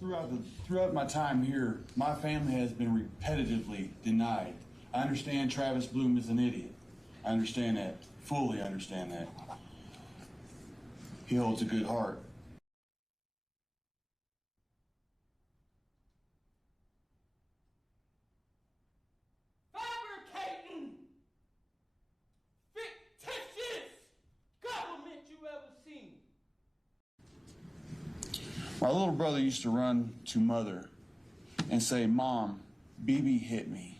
Throughout my time here, my family has been repetitively denied. I understand Travis Bloom is an idiot. I understand that. Fully understand that. He holds a good heart. Fabricating fictitious government you ever seen. My little brother used to run to Mother and say, "Mom, BB hit me."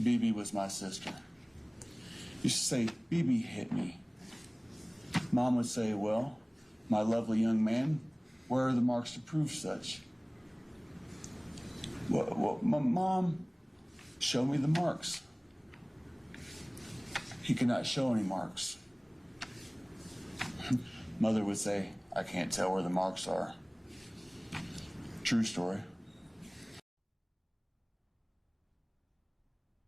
BB was my sister. He used to say, "BB hit me." Mom would say, "Well, my lovely young man, where are the marks to prove such?" Well, Mom, show me the marks. He could not show any marks. Mother would say, "I can't tell where the marks are." True story.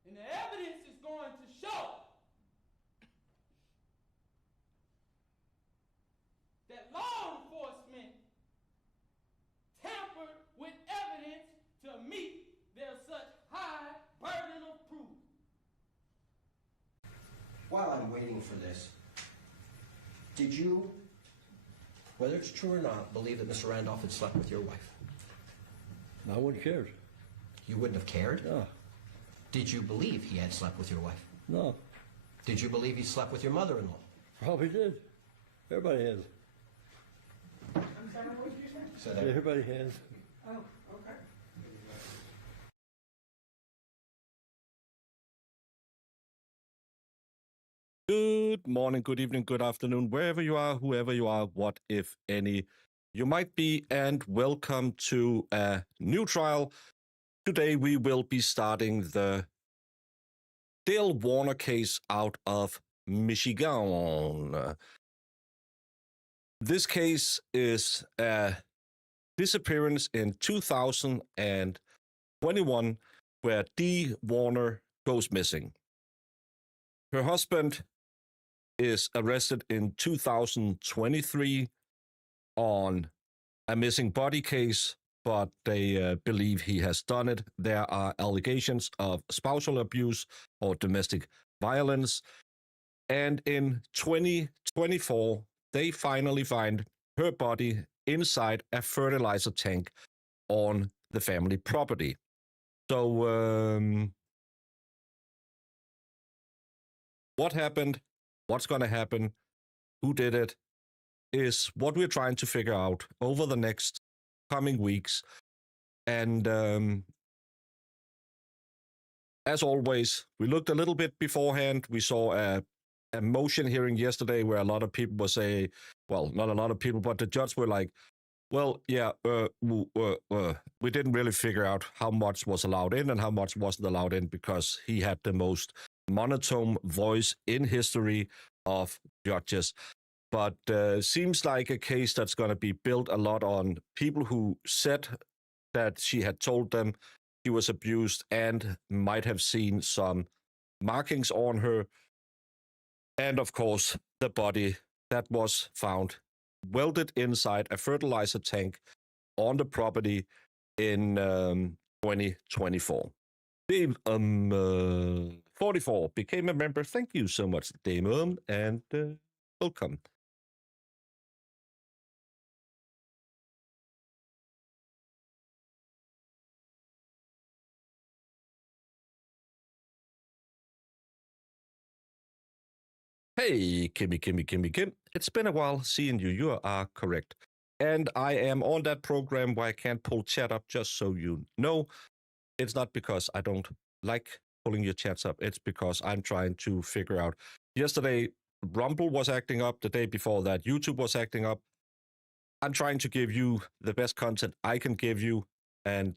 And the evidence is going to show that law enforcement tampered with evidence to meet their such high burden of proof. While I'm waiting for this, did you, whether it's true or not, believe that Mr. Randolph had slept with your wife? I wouldn't have cared. You wouldn't have cared? No. Did you believe he had slept with your wife? No. Did you believe he slept with your mother-in-law? Probably did. Everybody has. I'm sorry, what did you say? So that, Everybody has. Oh, okay. Good morning, good evening, good afternoon, wherever you are, whoever you are, what if any you might be, and welcome to a new trial. Today we will be starting the Dee Warner case out of Michigan. This case is a disappearance in 2021 where Dee Warner goes missing. Her husband is arrested in 2023 on a missing body case, but they believe he has done it. There are allegations of spousal abuse or domestic violence. And in 2024, they finally find her body inside a fertilizer tank on the family property. So, what happened? What's going to happen? Who did it? Is what we're trying to figure out over the next coming weeks. And as always, we looked a little bit beforehand. We saw a motion hearing yesterday where a lot of people were saying, well, not a lot of people, but the judge were like, well, yeah, we didn't really figure out how much was allowed in and how much wasn't allowed in because he had the most monotone voice in history of judges. But seems like a case that's going to be built a lot on people who said that she had told them she was abused and might have seen some markings on her. And of course, the body that was found welded inside a fertilizer tank on the property in 2024. Dave 44 became a member. Thank you so much, Damon, and welcome. Hey, Kim. It's been a while seeing you. You are correct. And I am on that program where I can't pull chat up, just so you know. It's not because I don't like pulling your chats up. It's because I'm trying to figure out. Yesterday, Rumble was acting up. The day before that, YouTube was acting up. I'm trying to give you the best content I can give you. And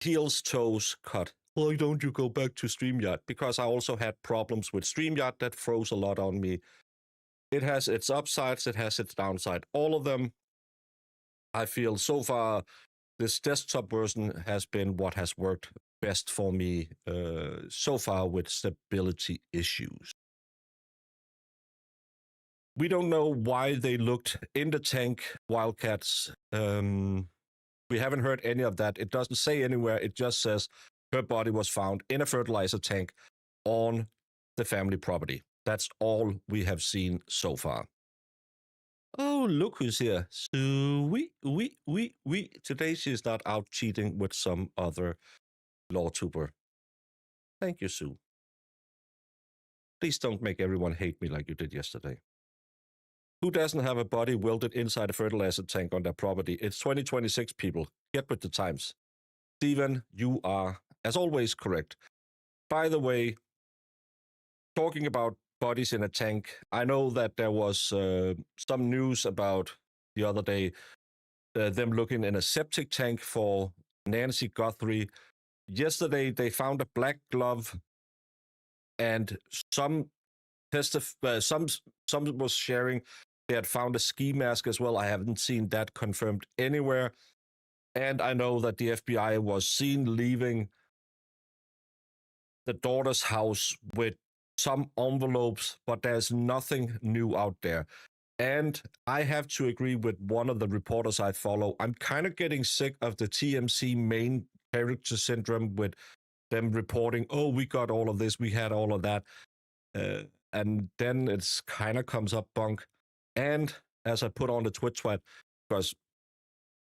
heels, toes, cut. Why don't you go back to StreamYard? Because I also had problems with StreamYard that froze a lot on me. It has its upsides, it has its downside. All of them, I feel so far, this desktop version has been what has worked best for me so far with stability issues. We don't know why they looked in the tank, Wildcats. We haven't heard any of that. It doesn't say anywhere. It just says her body was found in a fertilizer tank on the family property. That's all we have seen so far. Oh, look who's here. Sue. Today she's not out cheating with some other law tuber. Thank you, Sue. Please don't make everyone hate me like you did yesterday. Who doesn't have a body welded inside a fertilizer tank on their property? It's 2026, people. Get with the times. Steven, you are, as always, correct. By the way, talking about bodies in a tank, I know that there was some news about the other day, them looking in a septic tank for Nancy Guthrie. Yesterday, they found a black glove, and some was sharing they had found a ski mask as well. I haven't seen that confirmed anywhere. And I know that the FBI was seen leaving the daughter's house with some envelopes, but there's nothing new out there. And I have to agree with one of the reporters I follow. I'm kind of getting sick of the TMC main character syndrome with them reporting, oh, we got all of this, we had all of that. And then it's kind of comes up bunk. And as I put on the Twitch sweat, because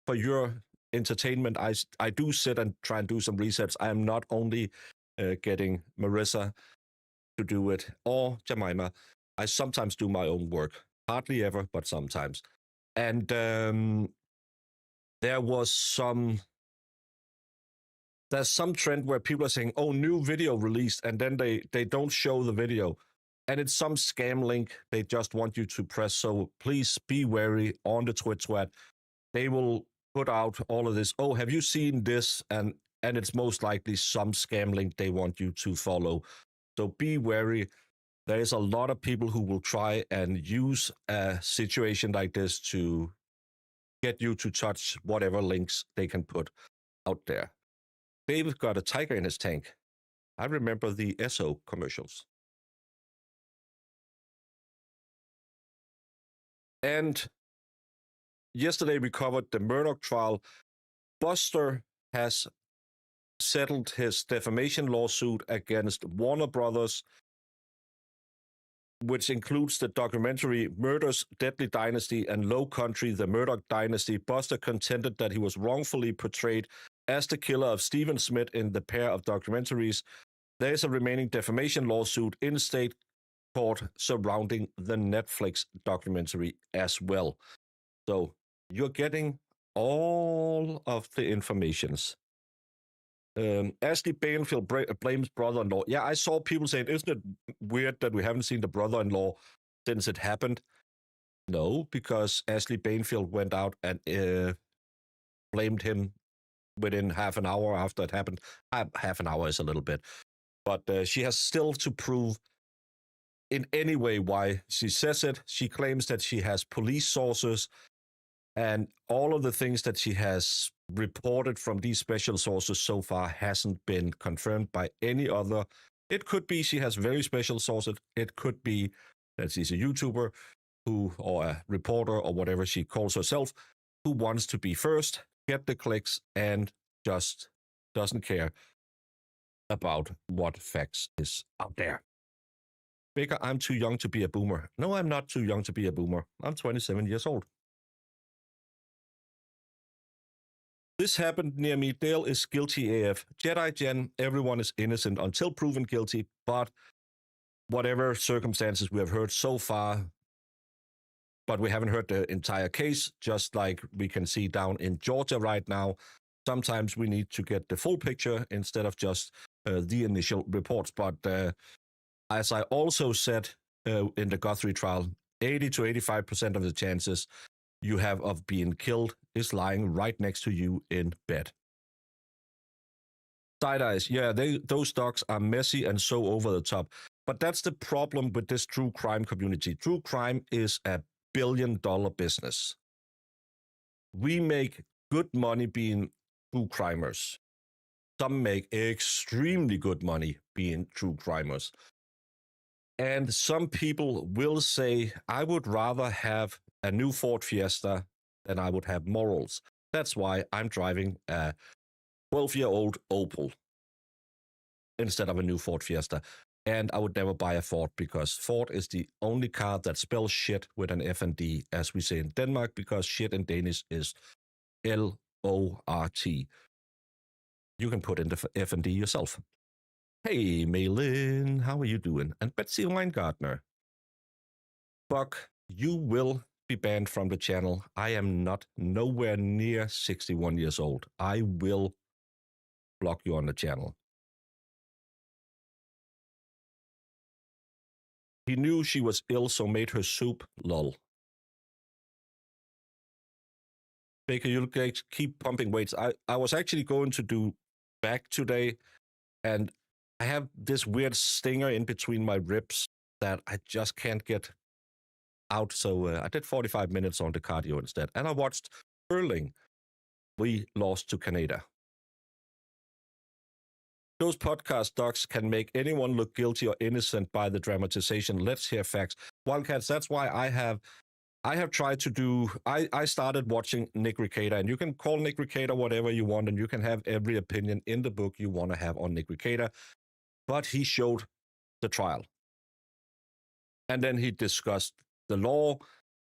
for your entertainment, I do sit and try and do some research. I am not only getting Marissa to do it or Jemima. I sometimes do my own work. Hardly ever, but sometimes. And there's some trend where people are saying, oh, new video released, and then they don't show the video. And it's some scam link they just want you to press. So please be wary on the Twitch sweat. They will put out all of this. Oh, have you seen this? And it's most likely some scam link they want you to follow. So be wary. There is a lot of people who will try and use a situation like this to get you to touch whatever links they can put out there. David got a tiger in his tank. I remember the Esso commercials. And yesterday we covered the Murdoch trial. Buster has settled his defamation lawsuit against Warner Brothers, which includes the documentary Murder's Deadly Dynasty and Low Country, The Murdoch Dynasty. Buster contended that he was wrongfully portrayed as the killer of Stephen Smith in the pair of documentaries. There is a remaining defamation lawsuit in state court surrounding the Netflix documentary as well. So you're getting all of the informations. Ashley Banfield blames brother-in-law. Yeah, I saw people saying, isn't it weird that we haven't seen the brother-in-law since it happened? No, because Ashley Banfield went out and blamed him within half an hour after it happened. Half an hour is a little bit. But she has still to prove in any way why she says it. She claims that she has police sources, and all of the things that she has reported from these special sources so far hasn't been confirmed by any other. It could be she has very special sources. It could be that she's a YouTuber or a reporter or whatever she calls herself, who wants to be first, get the clicks, and just doesn't care about what facts is out there. Baker, I'm too young to be a boomer. No, I'm not too young to be a boomer. I'm 27 years old. This happened near me. Dale is guilty AF. Jedi Jen, everyone is innocent until proven guilty, but whatever circumstances we have heard so far, but we haven't heard the entire case, just like we can see down in Georgia right now. Sometimes we need to get the full picture instead of just the initial reports. But as I also said in the Guthrie trial, 80 to 85% of the chances you have of being killed is lying right next to you in bed. Side eyes, yeah, those docs are messy and so over the top. But that's the problem with this true crime community. True crime is a billion-dollar business. We make good money being true crimers. Some make extremely good money being true crimers. And some people will say, I would rather have a new Ford Fiesta than I would have morals. That's why I'm driving a 12-year-old Opel instead of a new Ford Fiesta. And I would never buy a Ford because Ford is the only car that spells shit with an F and D, as we say in Denmark, because shit in Danish is L-O-R-T. You can put in the F and D yourself. Hey, Maylin, how are you doing? And Betsy Weingartner. Buck, you will be banned from the channel. I am not nowhere near 61 years old. I will block you on the channel. He knew she was ill, so made her soup, lol. Baker, you'll keep pumping weights. I was actually going to do back today, and I have this weird stinger in between my ribs that I just can't get out. So I did 45 minutes on the cardio instead. And I watched hurling. We lost to Canada. Those podcast docs can make anyone look guilty or innocent by the dramatization. Let's hear facts. Wildcats, that's why I have tried to do, I started watching Nick Recator, and you can call Nick Recator whatever you want, and you can have every opinion in the book you want to have on Nick Recator. But he showed the trial. And then he discussed the law.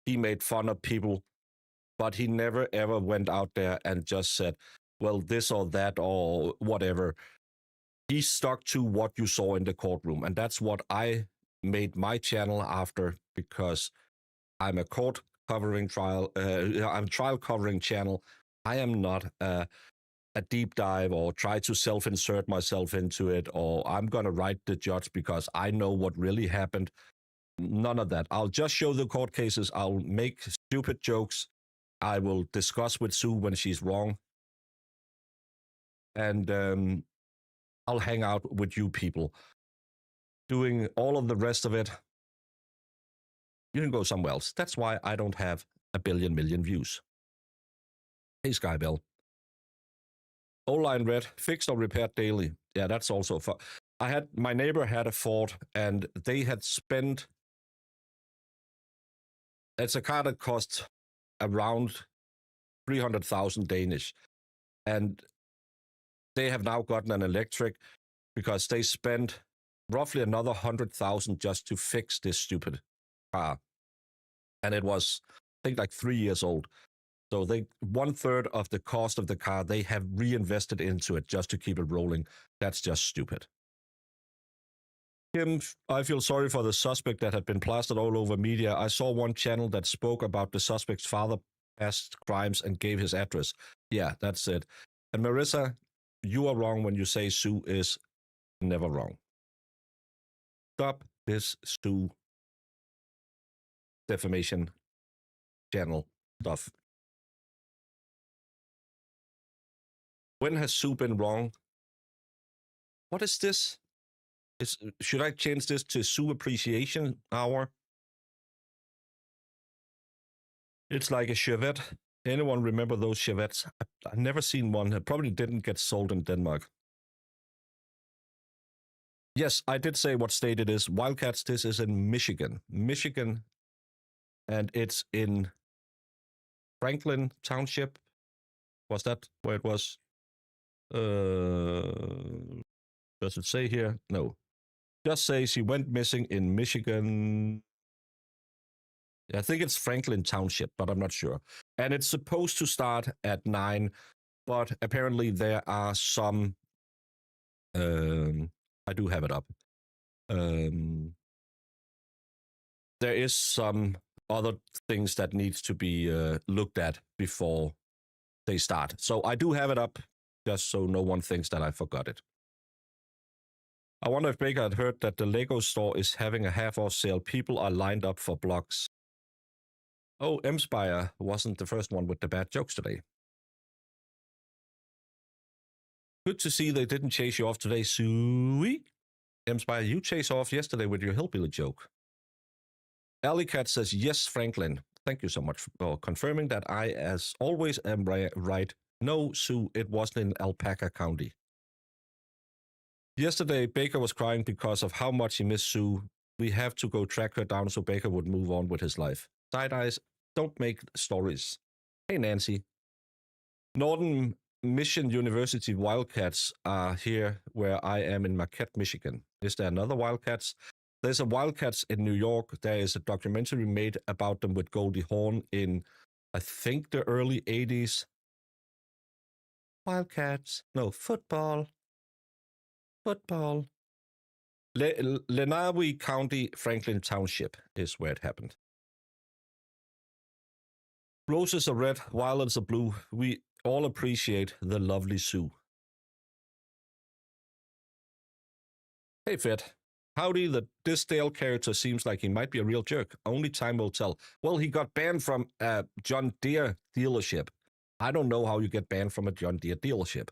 He made fun of people, but he never ever went out there and just said, well, this or that or whatever. He stuck to what you saw in the courtroom. And that's what I made my channel after, because I'm a court covering trial. I'm trial covering channel. I am not a deep dive or try to self-insert myself into it, or I'm going to write the judge because I know what really happened. None of that. I'll just show the court cases. I'll make stupid jokes. I will discuss with Sue when she's wrong. And I'll hang out with you people. Doing all of the rest of it, you can go somewhere else. That's why I don't have a million views. Hey, Skybell. O-line red, fixed or repaired daily. Yeah, that's also fun. My neighbor had a Ford, and they had spent, it's a car that cost around 300,000 Danish. And they have now gotten an electric because they spent roughly another 100,000 just to fix this stupid car. And it was, I think, like 3 years old. So 1/3 of the cost of the car, they have reinvested into it just to keep it rolling. That's just stupid. Kim, I feel sorry for the suspect that had been plastered all over media. I saw one channel that spoke about the suspect's father past crimes and gave his address. Yeah, that's it. And Marissa, you are wrong when you say Sue is never wrong. Stop this Sue defamation channel stuff. When has Sue been wrong? What is this? Should I change this to Sue Appreciation Hour? It's like a Chevette. Anyone remember those Chevettes? I've never seen one. It probably didn't get sold in Denmark. Yes, I did say what state it is. Wildcats, this is in Michigan. Michigan, and it's in Franklin Township. Was that where it was? Does it say here? No. Just say she went missing in Michigan. I think it's Franklin Township, but I'm not sure. And it's supposed to start at 9, but apparently there are some, I do have it up. There is some other things that needs to be looked at before they start. So I do have it up, just so no one thinks that I forgot it. I wonder if Baker had heard that the Lego store is having a half-off sale. People are lined up for blocks. Oh, M-Spire wasn't the first one with the bad jokes today. Good to see they didn't chase you off today, Sweet. M-Spire, you chased off yesterday with your hillbilly joke. Alley Cat says, yes, Franklin. Thank you so much for confirming that I, as always, am right. No, Sue, it wasn't in Alpaca County. Yesterday, Baker was crying because of how much he missed Sue. we have to go track her down so Baker would move on with his life. Side eyes, don't make stories. Hey, Nancy. Northern Mission University Wildcats are here where I am in Marquette, Michigan. Is there another Wildcats? There's a Wildcats in New York. There is a documentary made about them with Goldie Hawn in, I think, the early 80s. Wildcats. No, football. Football. Lenawee County, Franklin Township is where it happened. Roses are red, violets are blue. We all appreciate the lovely Sue. Hey, Fed. Howdy, this Dale character seems like he might be a real jerk. Only time will tell. Well, he got banned from a John Deere dealership. I don't know how you get banned from a John Deere dealership.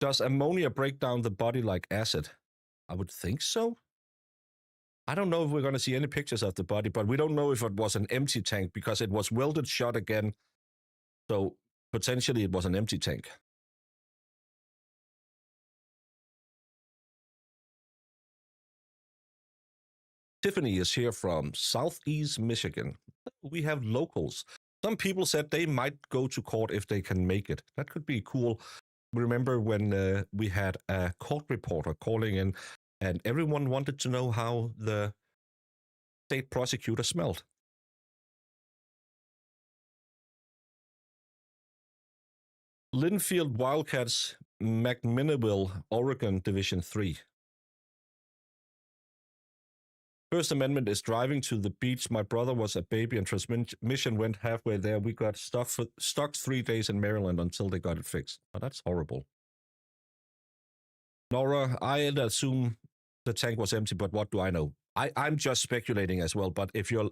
Does ammonia break down the body like acid? I would think so. I don't know if we're going to see any pictures of the body, but we don't know if it was an empty tank because it was welded shut again. So potentially it was an empty tank. Tiffany is here from Southeast Michigan. We have locals. Some people said they might go to court if they can make it. That could be cool. Remember when we had a court reporter calling in and everyone wanted to know how the state prosecutor smelled. Linfield Wildcats, McMinnville, Oregon, Division 3. First Amendment is driving to the beach. My brother was a baby and transmission went halfway there. We got stuck 3 days in Maryland until they got it fixed. Oh, that's horrible. Nora, I'd assume the tank was empty, but what do I know? I'm just speculating as well. But if you're,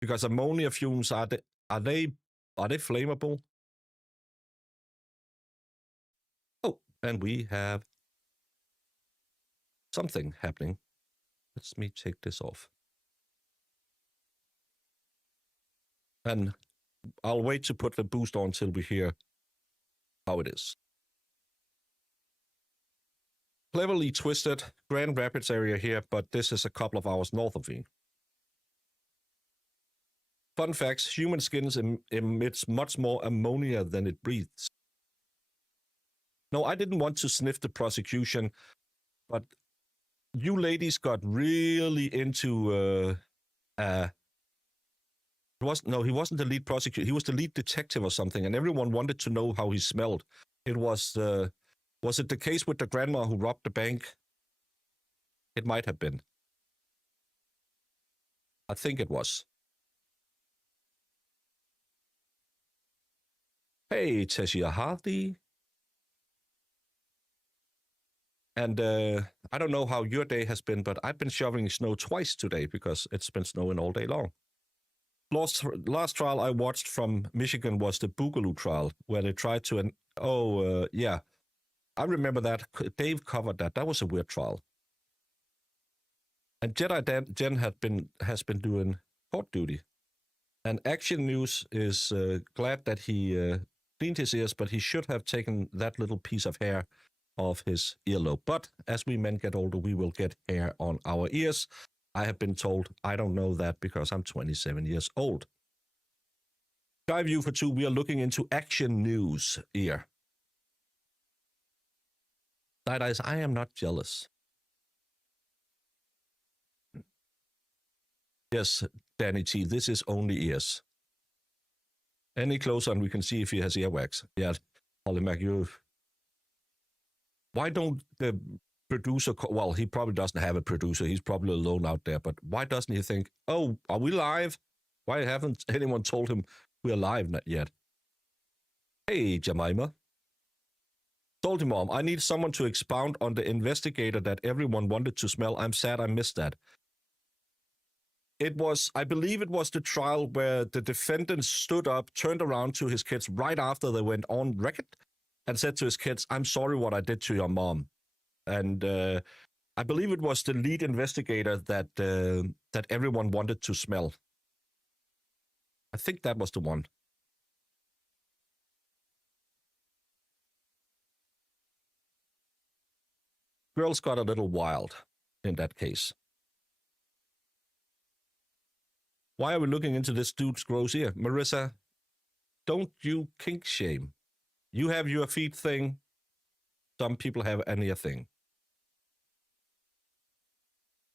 because ammonia fumes are they flammable? Oh, and we have something happening. Let me take this off. And I'll wait to put the boost on until we hear how it is. Cleverly twisted, Grand Rapids area here, but this is a couple of hours north of me. Fun facts, human skin emits much more ammonia than it breathes. No, I didn't want to sniff the prosecution, but you ladies got really into he wasn't the lead prosecutor, he was the lead detective or something, and everyone wanted to know how he smelled. It was it the case with the grandma who robbed the bank? It might have been. I think it was. Hey, Teshia Hardy. And I don't know how your day has been, but I've been shoveling snow twice today because it's been snowing all day long. Last trial I watched from Michigan was the Boogaloo trial, where they tried to, yeah, I remember that. Dave covered that. That was a weird trial. And Jedi Jen has been doing court duty. And Action News is glad that he cleaned his ears, but he should have taken that little piece of hair off his earlobe. But as we men get older, we will get hair on our ears. I have been told. I don't know that because I'm 27 years old. Skyview for 2, we are looking into Action News here. Side eyes, I am not jealous. Yes, Danny T, this is only ears. Any closer and we can see if he has earwax. Yeah, Holly Mac, why don't the producer, well, he probably doesn't have a producer. He's probably alone out there, but why doesn't he think, oh, are we live? Why haven't anyone told him we're live yet? Hey, Jemima. Told him, Mom, I need someone to expound on the investigator that everyone wanted to smell. I'm sad I missed that. It was, I believe it was the trial where the defendant stood up, turned around to his kids right after they went on record and said to his kids, I'm sorry what I did to your mom. And I believe it was the lead investigator that everyone wanted to smell. I think that was the one. girls got a little wild in that case. Why are we looking into this dude's gross ear? Marissa, don't you kink shame. You have your feet thing. Some people have an ear thing.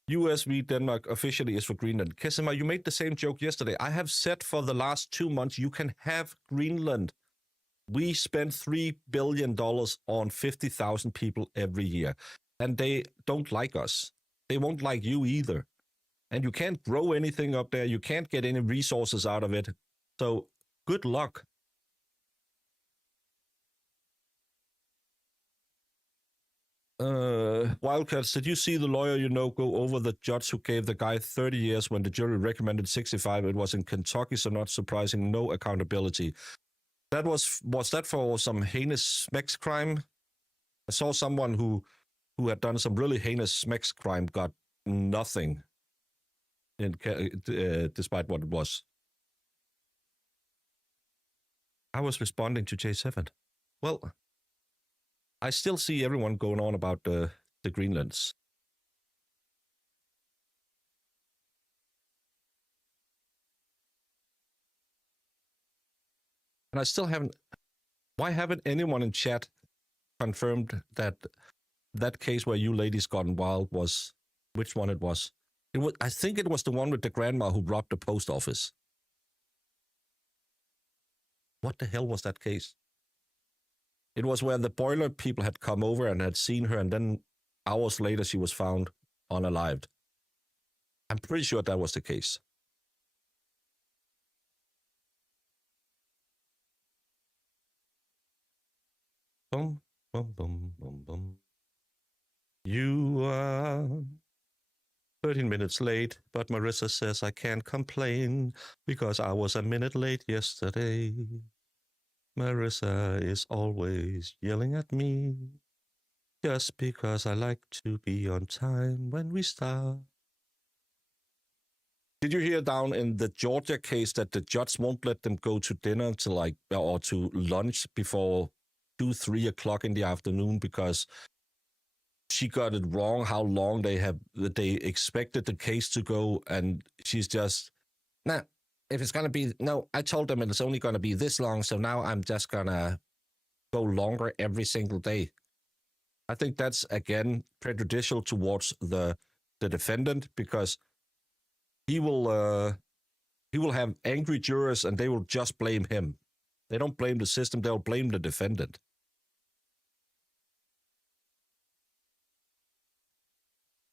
US v Denmark officially is for Greenland. Kesima, you made the same joke yesterday. I have said for the last 2 months, you can have Greenland. We spend $3 billion on 50,000 people every year, and they don't like us. They won't like you either. And you can't grow anything up there. You can't get any resources out of it. So good luck. Wildcats, did you see the lawyer you know go over the judge who gave the guy 30 years when the jury recommended 65? It was in Kentucky, so not surprising, no accountability. That was that for some heinous SMEX crime? I saw someone who had done some really heinous SMEX crime got nothing, despite what it was. I was responding to J7. Well, I still see everyone going on about the Greenlands. And I still haven't. Why haven't anyone in chat confirmed that that case where you ladies gone wild was which one it was? It was. I think it was the one with the grandma who robbed the post office. What the hell was that case? It was where the boiler people had come over and had seen her, and then hours later she was found unalived. I'm pretty sure that was the case. Boom, boom, boom, boom, boom. You are 13 minutes late, but Marissa says I can't complain because I was a minute late yesterday. Marissa is always yelling at me just because I like to be on time when we start. Did you hear down in the Georgia case that the judge won't let them go to dinner or to lunch before 2-3 o'clock in the afternoon because she got it wrong how long they expected the case to go, and she's just, nah, if it's going to be, no, I told them it's only going to be this long, so now I'm just going to go longer every single day. I think that's, again, prejudicial towards the defendant because he will have angry jurors and they will just blame him. They don't blame the system, they'll blame the defendant.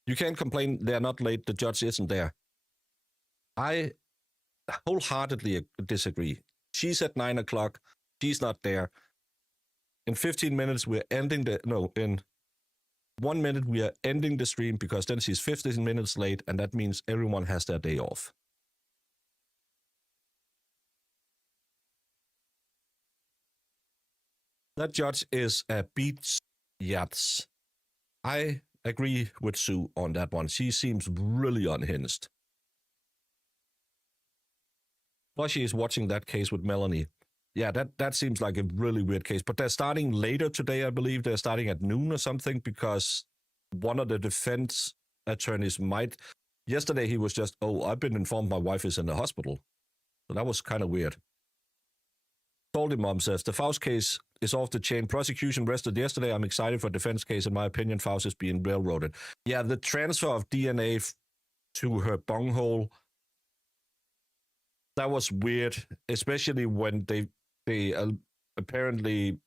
You can't complain they're not late, the judge isn't there. I wholeheartedly disagree. She's at 9 o'clock, she's not there. In 15 minutes, in 1 minute, we are ending the stream because then she's 15 minutes late, and that means everyone has their day off. That judge is a beats yachts. I agree with Sue on that one. She seems really unhinged. Flushy is watching that case with Melanie. Yeah, that seems like a really weird case. But they're starting later today, I believe. They're starting at noon or something because one of the defense attorneys might... Yesterday he was just, I've been informed my wife is in the hospital. So that was kind of weird. Salty Mom says, the Faust case is off the chain. Prosecution rested yesterday. I'm excited for defense case. In my opinion, Faust is being railroaded. Yeah, the transfer of DNA to her bunghole, that was weird, especially when they apparently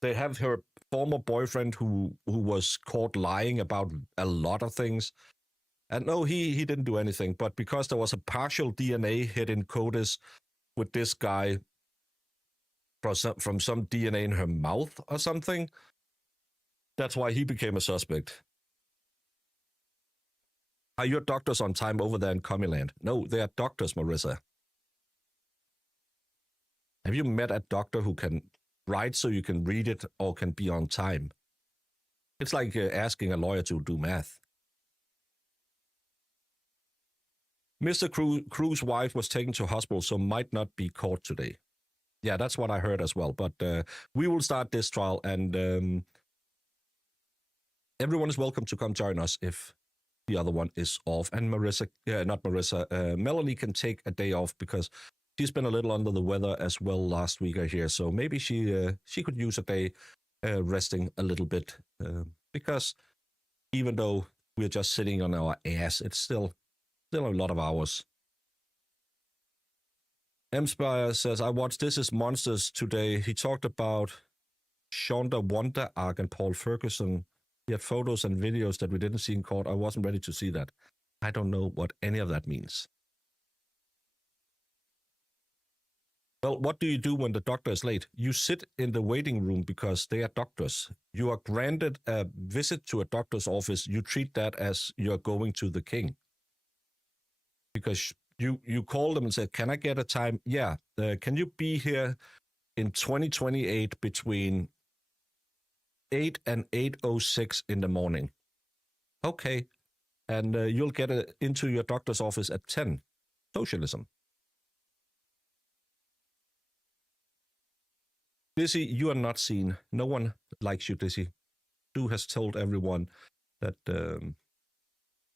they have her former boyfriend who was caught lying about a lot of things. And no, he didn't do anything. But because there was a partial DNA hit in CODIS with this guy from some DNA in her mouth or something, that's why he became a suspect. Are your doctors on time over there in Commieland? No, they are doctors, Marissa. Have you met a doctor who can write so you can read it or can be on time? It's like asking a lawyer to do math. Mr. Cruz's wife was taken to hospital, so might not be caught today. Yeah, that's what I heard as well. But we will start this trial, and everyone is welcome to come join us if the other one is off. And Melanie can take a day off because she's been a little under the weather as well last week, I hear. So maybe she could use a day resting a little bit because even though we're just sitting on our ass, it's still a lot of hours. Spire says, I watched This Is Monsters today. He talked about Shonda Wonder Ark and Paul Ferguson. He had photos and videos that we didn't see in court. I wasn't ready to see that. I don't know what any of that means. Well, what do you do when the doctor is late? You sit in the waiting room because they are doctors. You are granted a visit to a doctor's office. You treat that as you're going to the king. Because you call them and say, can I get a time? Yeah. Can you be here in 2028 between 8 and 8:06 in the morning? Okay. And you'll get into your doctor's office at 10. Socialism. Dizzy, you are not seen. No one likes you, Dizzy. Stu has told everyone that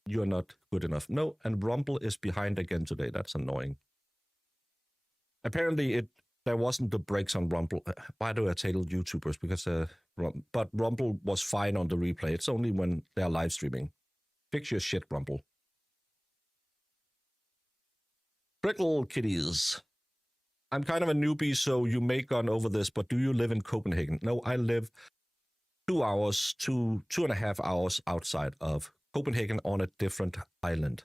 you are not good enough. No, and Rumble is behind again today. That's annoying. Apparently, there wasn't the breaks on Rumble. Why do I tell YouTubers? Because but Rumble was fine on the replay. It's only when they're live streaming. Fix your shit, Rumble. Prickle kitties. I'm kind of a newbie, so you may gone over this, but do you live in Copenhagen? No, I live 2 hours to 2.5 hours outside of Copenhagen on a different island.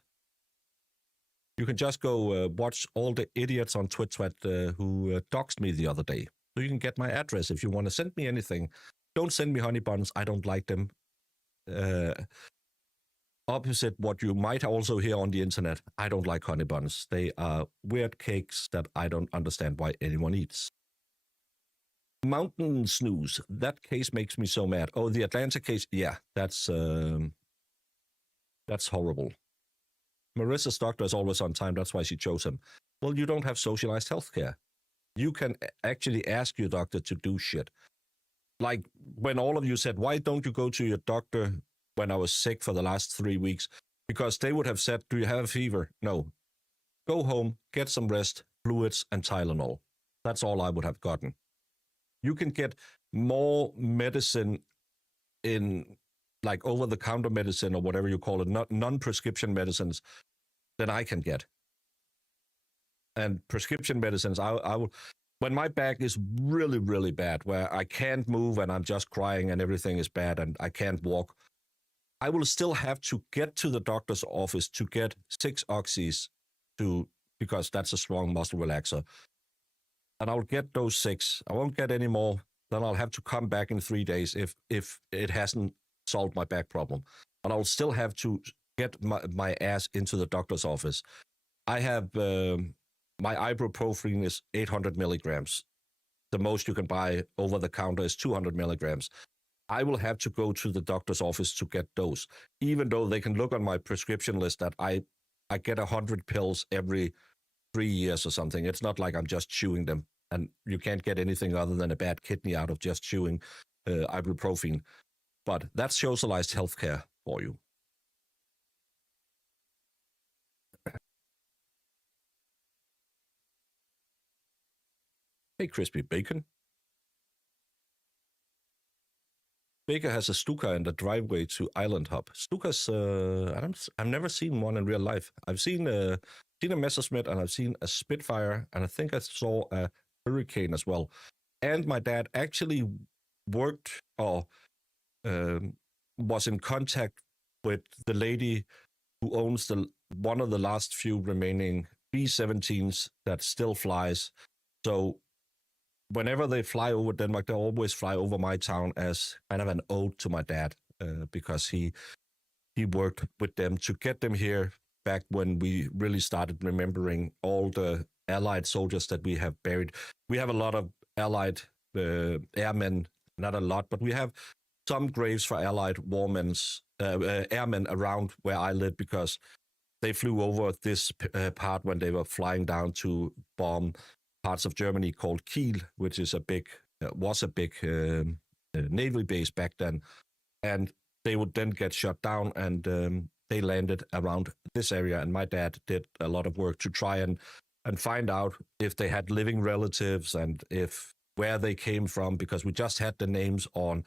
You can just go watch all the idiots on Twitch who doxed me the other day. So you can get my address if you want to send me anything. Don't send me honey buns. I don't like them. Opposite what you might also hear on the internet, I don't like honey buns. They are weird cakes that I don't understand why anyone eats. Mountain snooze. That case makes me so mad. Oh, the Atlanta case. Yeah, that's horrible. Marissa's doctor is always on time. That's why she chose him. Well, you don't have socialized healthcare. You can actually ask your doctor to do shit. Like when all of you said, why don't you go to your doctor when I was sick for the last 3 weeks? Because they would have said, do you have a fever? No. Go home, get some rest, fluids, and Tylenol. That's all I would have gotten. You can get more medicine in like over-the-counter medicine or whatever you call it, not non-prescription medicines than I can get. And prescription medicines, I will, when my back is really, really bad, where I can't move and I'm just crying and everything is bad and I can't walk, I will still have to get to the doctor's office to get 6 oxys because that's a strong muscle relaxer. And I'll get those 6. I won't get any more. Then I'll have to come back in 3 days if it hasn't solved my back problem. And I'll still have to get my ass into the doctor's office. I have my ibuprofen is 800 milligrams. The most you can buy over the counter is 200 milligrams. I will have to go to the doctor's office to get those, even though they can look on my prescription list that I get 100 pills every 3 years or something. It's not like I'm just chewing them, and you can't get anything other than a bad kidney out of just chewing ibuprofen. But that's socialized healthcare for you. Hey, Crispy Bacon. Baker has a Stuka in the driveway to Island Hub. Stukas, I've never seen one in real life. I've seen a Messerschmitt and I've seen a Spitfire, and I think I saw a Hurricane as well. And my dad actually worked or was in contact with the lady who owns one of the last few remaining B-17s that still flies. So whenever they fly over Denmark, they always fly over my town as kind of an ode to my dad, because he worked with them to get them here back when we really started remembering all the Allied soldiers that we have buried. We have a lot of Allied airmen, not a lot, but we have some graves for Allied airmen around where I live, because they flew over this part when they were flying down to bomb parts of Germany called Kiel, which is was a big naval base back then. And they would then get shut down, and they landed around this area. And my dad did a lot of work to try and find out if they had living relatives and if where they came from, because we just had the names on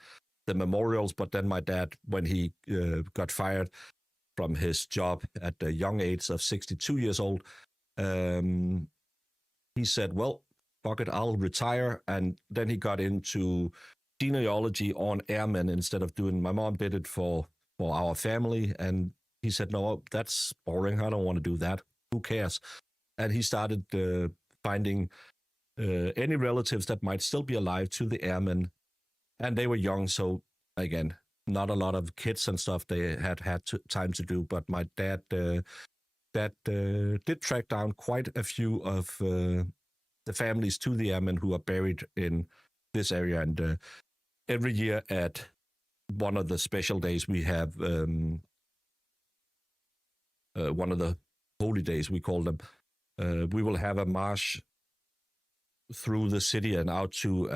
the memorials. But then my dad, when he got fired from his job at the young age of 62 years old, he said, well, fuck it, I'll retire. And then he got into genealogy on airmen instead of doing, my mom did it for our family. And he said, no, that's boring. I don't want to do that. Who cares? And he started finding any relatives that might still be alive to the airmen. And they were young. So again, not a lot of kids and stuff they had time to do. But my dad did track down quite a few of the families to the airmen who are buried in this area. And every year at one of the special days, we have one of the holy days, we call them. We will have a march through the city and out to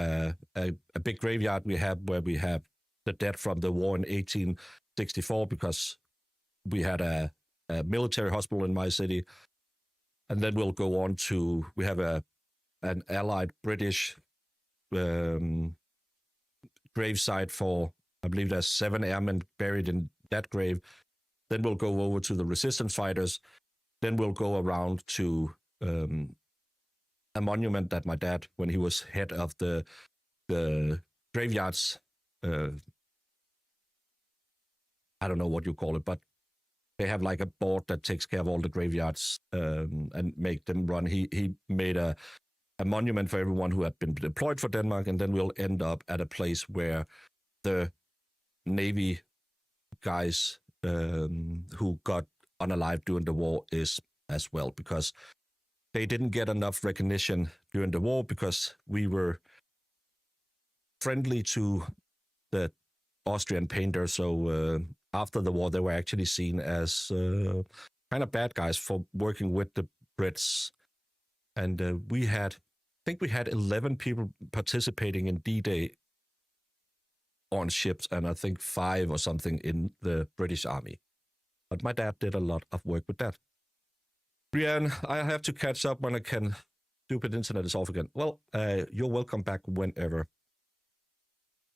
a big graveyard we have where we have the dead from the war in 1864, because we had a military hospital in my city. And then we'll go on to, we have an allied British gravesite for, I believe there's 7 airmen buried in that grave. Then we'll go over to the resistance fighters. Then we'll go around to a monument that my dad, when he was head of the graveyards, I don't know what you call it, but they have like a board that takes care of all the graveyards and make them run. He made a monument for everyone who had been deployed for Denmark, and then we'll end up at a place where the Navy guys who got unalive during the war is as well, because they didn't get enough recognition during the war because we were friendly to the Austrian painters. So after the war, they were actually seen as kind of bad guys for working with the Brits. And I think we had 11 people participating in D-Day on ships, and I think 5 or something in the British Army. But my dad did a lot of work with that. Brianne, I have to catch up when I can. Stupid internet is off again. Well, you're welcome back whenever.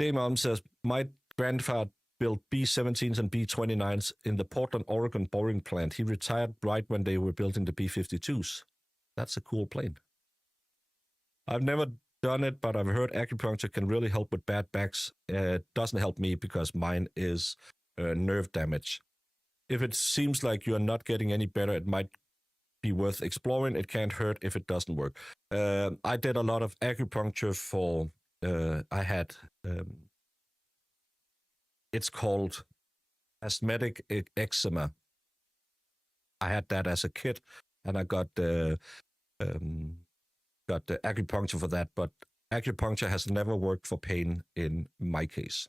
Mom says, my grandfather built B-17s and B-29s in the Portland, Oregon boring plant. He retired right when they were building the B-52s. That's a cool plane. I've never done it, but I've heard acupuncture can really help with bad backs. It doesn't help me because mine is nerve damage. If it seems like you're not getting any better, it might be worth exploring. It can't hurt if it doesn't work. I did a lot of acupuncture for, I had, it's called asthmatic eczema. I had that as a kid, and I got the acupuncture for that, but acupuncture has never worked for pain in my case.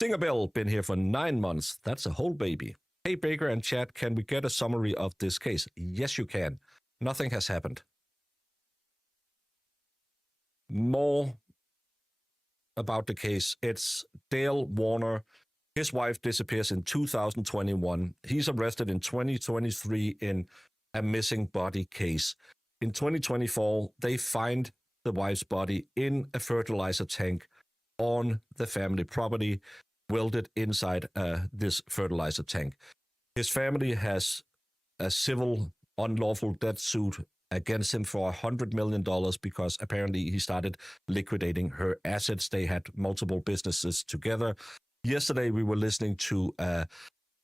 Singabell, been here for 9 months. That's a whole baby. Hey, Baker and Chad, can we get a summary of this case? Yes, you can. Nothing has happened. More about the case. It's Dale Warner. His wife disappears in 2021. He's arrested in 2023 in a missing body case. In 2024, they find the wife's body in a fertilizer tank on the family property, welded inside this fertilizer tank. His family has a civil unlawful debt suit against him for $100 million because apparently he started liquidating her assets. They had multiple businesses together. Yesterday, we were listening to a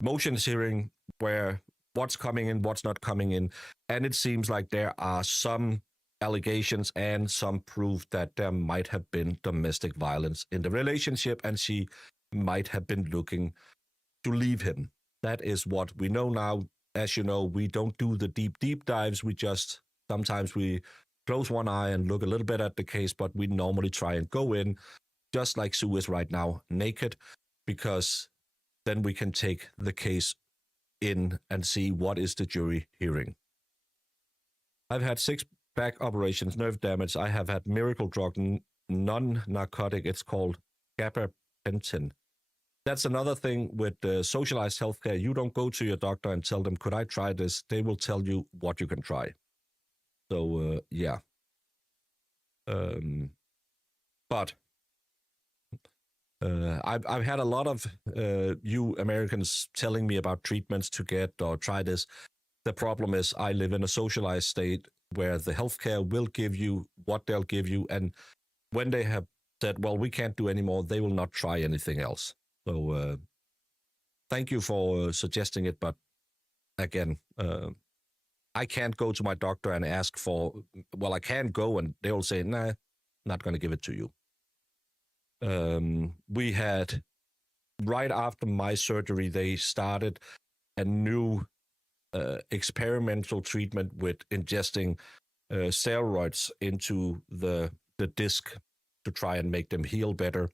motions hearing where what's coming in, what's not coming in, and it seems like there are some allegations and some proof that there might have been domestic violence in the relationship, and she might have been looking to leave him. That is what we know now. As you know, we don't do the deep dives. We just, sometimes we close one eye and look a little bit at the case, but we normally try and go in, just like Sue is right now, naked, because then we can take the case in and see what is the jury hearing. I've had 6 back operations, nerve damage. I have had miracle drug, non-narcotic. It's called gabapentin. that's another thing with socialized healthcare. You don't go to your doctor and tell them, could I try this? They will tell you what you can try. So, yeah. But I've had a lot of you Americans telling me about treatments to get or try this. The problem is I live in a socialized state where the healthcare will give you what they'll give you. And when they have said, well, we can't do anymore, they will not try anything else. So thank you for suggesting it. But again, I can't go to my doctor and ask for, well, I can go and they will say, nah, not going to give it to you. We had, right after my surgery, they started a new experimental treatment with ingesting steroids into the disc to try and make them heal better.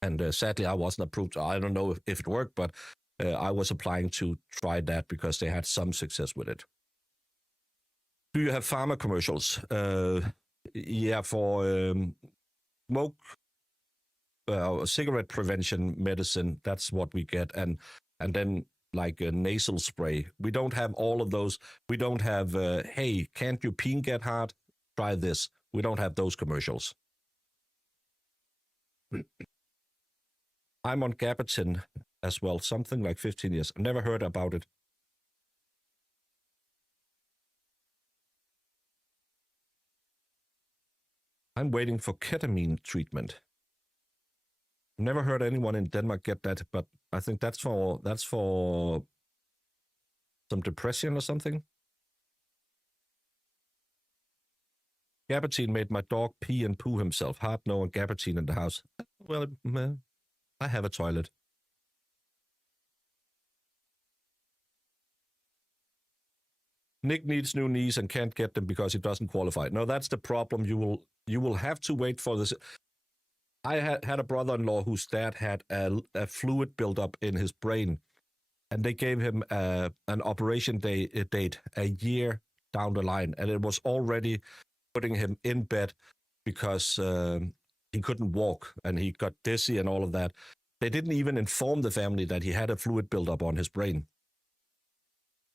And sadly, I wasn't approved. I don't know if it worked, but I was applying to try that because they had some success with it. Do you have pharma commercials? Yeah, for smoke, cigarette prevention medicine. That's what we get, and then like a nasal spray. We don't have all of those. We don't have. Hey, can't your peen get hard? Try this. We don't have those commercials. I'm on gabapentin as well, something like 15 years. I've never heard about it. I'm waiting for ketamine treatment. Never heard anyone in Denmark get that, but I think that's for some depression or something. Gabapentin made my dog pee and poo himself. Hard no on gabapentin in the house. Well, I have a toilet. Nick needs new knees and can't get them because he doesn't qualify. No, that's the problem. You will have to wait for this. I had a brother-in-law whose dad had a fluid buildup in his brain, and they gave him an operation date a year down the line, and it was already putting him in bed because he couldn't walk and he got dizzy and all of that. They didn't even inform the family that he had a fluid buildup on his brain.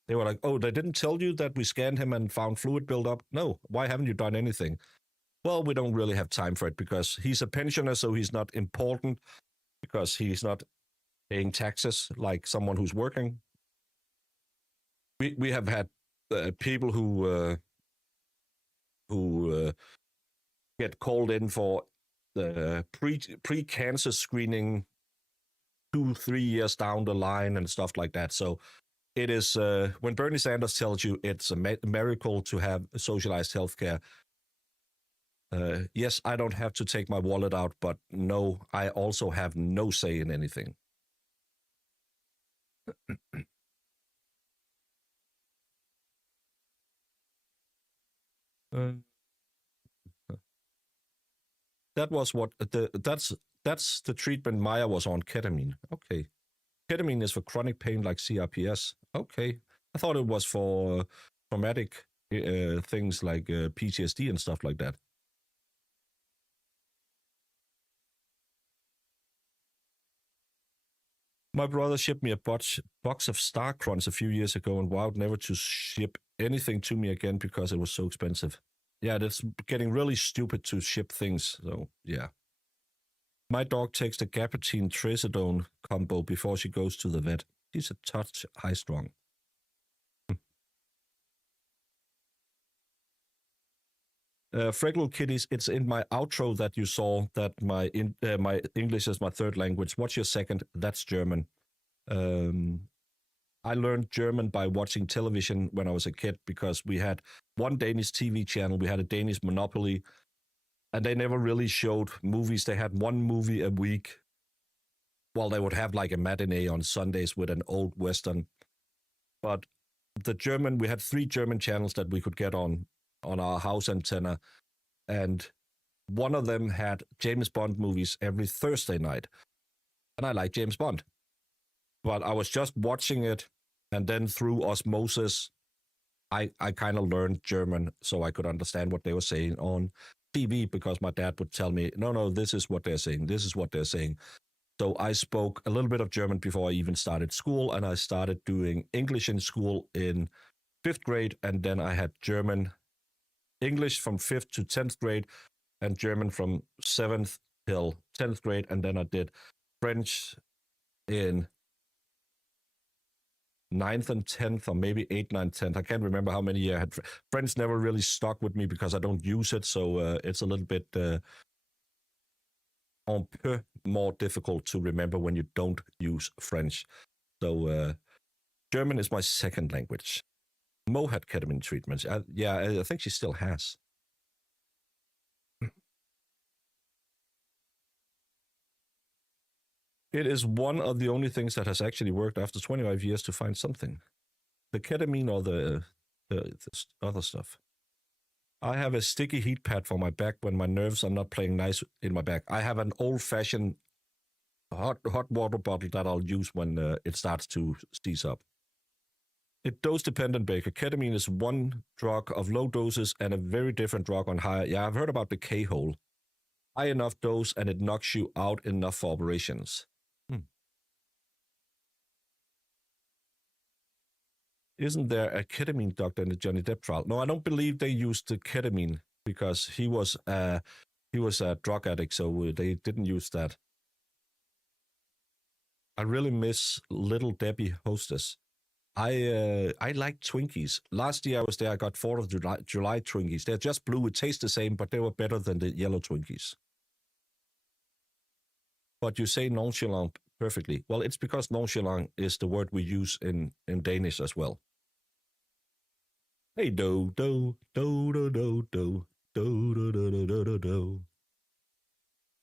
They were like, oh, they didn't tell you that we scanned him and found fluid buildup? No, why haven't you done anything? Well, we don't really have time for it because he's a pensioner, so he's not important because he's not paying taxes like someone who's working. We have had people who get called in for the pre-cancer screening 2-3 years down the line and stuff like that. So it is when Bernie Sanders tells you it's a miracle to have socialized healthcare. Yes, I don't have to take my wallet out, but no, I also have no say in anything. That was what that's the treatment Maya was on, ketamine. Okay. Ketamine is for chronic pain like CRPS. Okay. I thought it was for traumatic things like PTSD and stuff like that. My brother shipped me a box of Star Crunch a few years ago and vowed never to ship anything to me again because it was so expensive. Yeah, that's getting really stupid to ship things. So, yeah. My dog takes the gabapentin trazodone combo before she goes to the vet. She's a touch high-strung. Freckle Kitties, it's in my outro that you saw that my English is my third language. What's your second? That's German. I learned German by watching television when I was a kid because we had one Danish TV channel. We had a Danish monopoly, and they never really showed movies. They had one movie a week. Well, they would have like a matinee on Sundays with an old Western. But we had 3 German channels that we could get on our house antenna, and one of them had James Bond movies every Thursday night, and I like James Bond, but I was just watching it, and then through osmosis I kind of learned German so I could understand what they were saying on TV, because my dad would tell me, no, this is what they're saying, this is what they're saying. So I spoke a little bit of German before I even started school, and I started doing English in school in 5th grade, and then I had English from 5th to 10th grade, and German from 7th till 10th grade, and then I did French in 9th and 10th, or maybe 8th, 9th, 10th. I can't remember how many years I had. French never really stuck with me because I don't use it, so it's a little bit un peu more difficult to remember when you don't use French. So German is my second language. Mo had ketamine treatments. I think she still has. It is one of the only things that has actually worked after 25 years to find something. The ketamine or the other stuff. I have a sticky heat pad for my back when my nerves are not playing nice in my back. I have an old-fashioned hot water bottle that I'll use when it starts to seize up. It dose-dependent, Baker. Ketamine is one drug of low doses and a very different drug on higher. Yeah, I've heard about the K-hole. High enough dose and it knocks you out enough for operations. Isn't there a ketamine doctor in the Johnny Depp trial? No, I don't believe they used the ketamine because he was a drug addict, so they didn't use that. I really miss Little Debbie Hostess. I like Twinkies. Last year I was there, I got 4th of July Twinkies. They're just blue. It tastes the same, but they were better than the yellow Twinkies. But you say nonchalant perfectly. Well, it's because nonchalant is the word we use in Danish as well. Hey, do, do, do, do, do, do, do, do, do, do, do, do.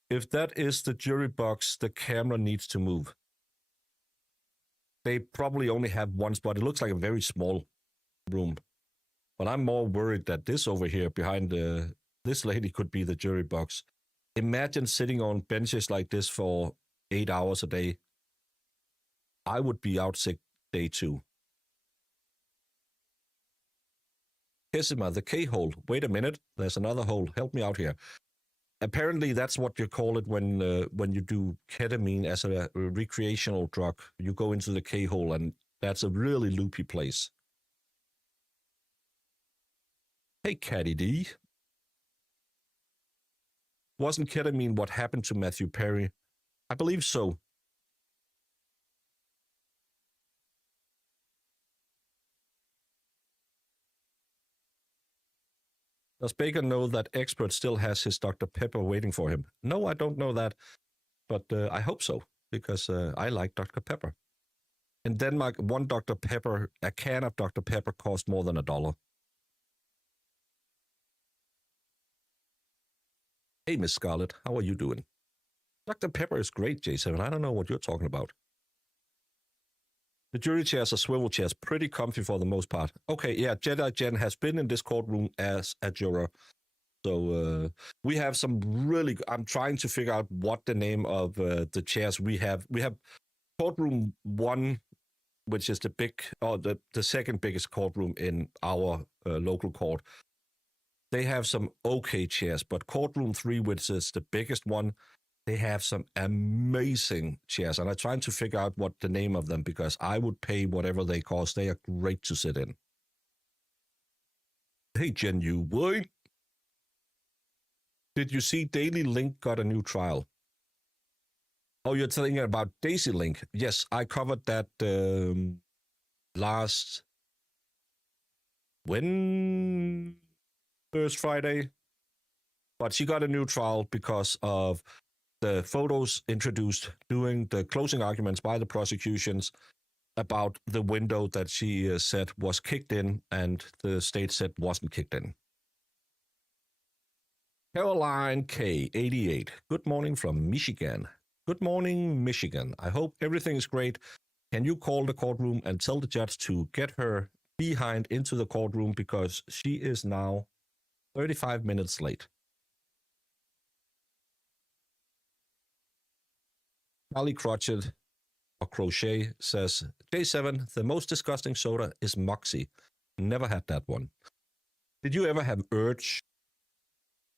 If that is the jury box, the camera needs to move. They probably only have one spot. It looks like a very small room. But I'm more worried that this over here behind this lady could be the jury box. Imagine sitting on benches like this for 8 hours a day. I would be out sick day 2. Kissima, the K-hole. Wait a minute. There's another hole. Help me out here. Apparently, that's what you call it when you do ketamine as a recreational drug. You go into the K-hole, and that's a really loopy place. Hey, Caddy D. Wasn't ketamine what happened to Matthew Perry? I believe so. Does Baker know that expert still has his Dr. Pepper waiting for him? No, I don't know that, but I hope so, because I like Dr. Pepper. In Denmark, one Dr. Pepper, a can of Dr. Pepper costs more than $1. Hey, Miss Scarlett, how are you doing? Dr. Pepper is great, J7. I don't know what you're talking about. The jury chairs are swivel chairs, pretty comfy for the most part. Okay, yeah, Jedi Jen has been in this courtroom as a juror. So we have some really, I'm trying to figure out what the name of the chairs we have. We have courtroom 1, which is the second biggest courtroom in our local court. They have some okay chairs, but courtroom 3, which is the biggest one, they have some amazing chairs, and I'm trying to figure out what the name of them, because I would pay whatever they cost. They are great to sit in. Hey, Jen, you boy. Did you see Daily Link got a new trial? Oh, you're thinking about Daisy Link. Yes, I covered that last first Friday. But she got a new trial because of the photos introduced during the closing arguments by the prosecutions about the window that she said was kicked in and the state said wasn't kicked in. Caroline K, 88. Good morning from Michigan. Good morning, Michigan. I hope everything is great. Can you call the courtroom and tell the judge to get her behind into the courtroom because she is now 35 minutes late. Ali Crotchet or Crochet says, J7, the most disgusting soda is Moxie. Never had that one. Did you ever have Urge?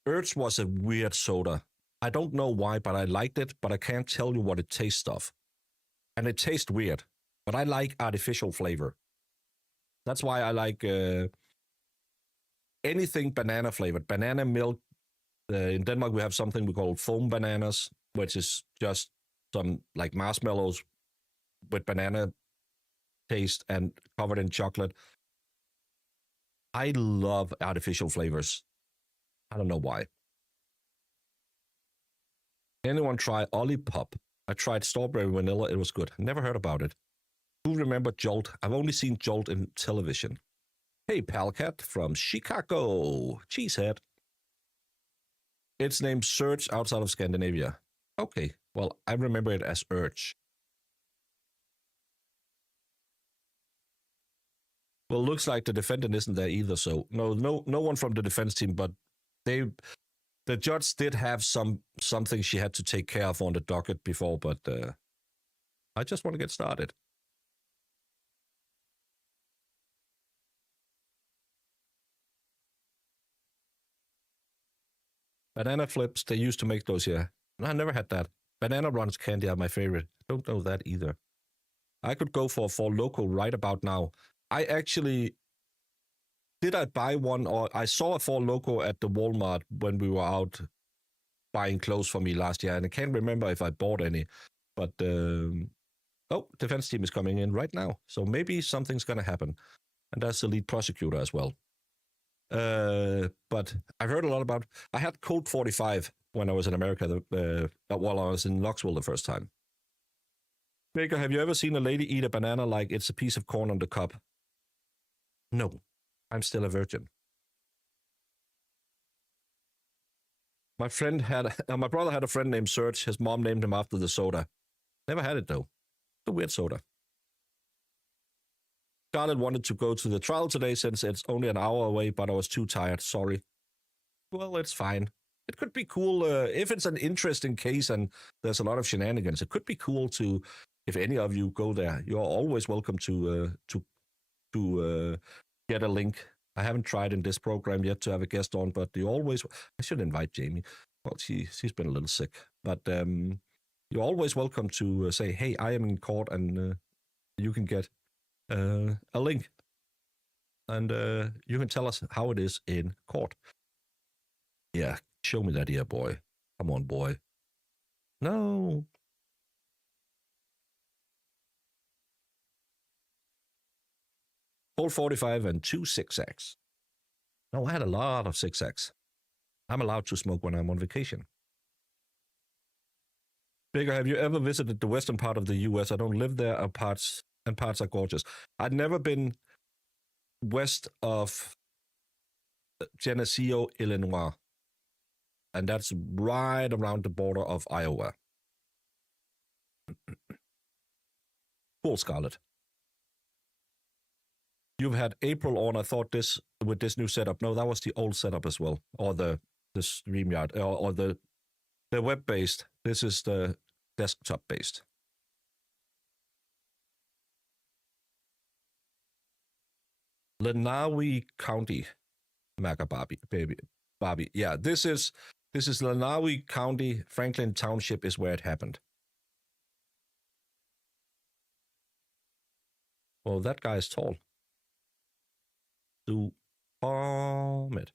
Urge was a weird soda. I don't know why, but I liked it, but I can't tell you what it tastes of. And it tastes weird, but I like artificial flavor. That's why I like anything banana flavored. Banana milk. In Denmark, we have something we call foam bananas, which is just some like marshmallows with banana taste and covered in chocolate. I love artificial flavors. I don't know why. Anyone try Olipop? I tried strawberry vanilla. It was good. Never heard about it. Who remember Jolt? I've only seen Jolt in television. Hey, Palcat from Chicago. Cheesehead. It's named Surge outside of Scandinavia. Okay, well, I remember it as Urge. Well, looks like the defendant isn't there either, so no one from the defense team, but the judge did have something she had to take care of on the docket before, but I just want to get started. Banana flips, they used to make those here. I never had that. Banana runs candy are my favorite. Don't know that either. I could go for a Four Loko right about now. I actually did I buy one, or I saw a Four Loko at the Walmart when we were out buying clothes for me last year, and I can't remember if I bought any. But oh, defense team is coming in right now, so maybe something's gonna happen, and that's the lead prosecutor as well. But I've heard a lot about. I had Colt 45 when I was in America. While I was in Knoxville the first time. Baker, have you ever seen a lady eat a banana like it's a piece of corn on the cob? No, I'm still a virgin. My brother had a friend named Serge. His mom named him after the soda. Never had it though. It's a weird soda. Scarlett wanted to go to the trial today since it's only an hour away, but I was too tired. Sorry. Well, it's fine. It could be cool if it's an interesting case and there's a lot of shenanigans. It could be cool to, if any of you go there, you're always welcome to get a link. I haven't tried in this program yet to have a guest on, but you always. I should invite Jamie. Well, she's been a little sick, but you're always welcome to say, "Hey, I am in court," and you can get a link, and you can tell us how it is in court. Yeah, show me that ear, boy. Come on, boy. No. Colt 45 and 2 6X. No, I had a lot of 6X. I'm allowed to smoke when I'm on vacation. Bigger, have you ever visited the western part of the U.S.? I don't live there, and parts are gorgeous. I'd never been west of Geneseo, Illinois, and that's right around the border of Iowa. Cool, Scarlett. You've had April on. I thought this with this new setup. No, that was the old setup as well, or the StreamYard, or the web-based. This is the desktop-based. Lenawi County, Maga Bobby. Yeah, this is Lenawi County. Franklin Township is where it happened. Well, that guy is tall. To bomb it.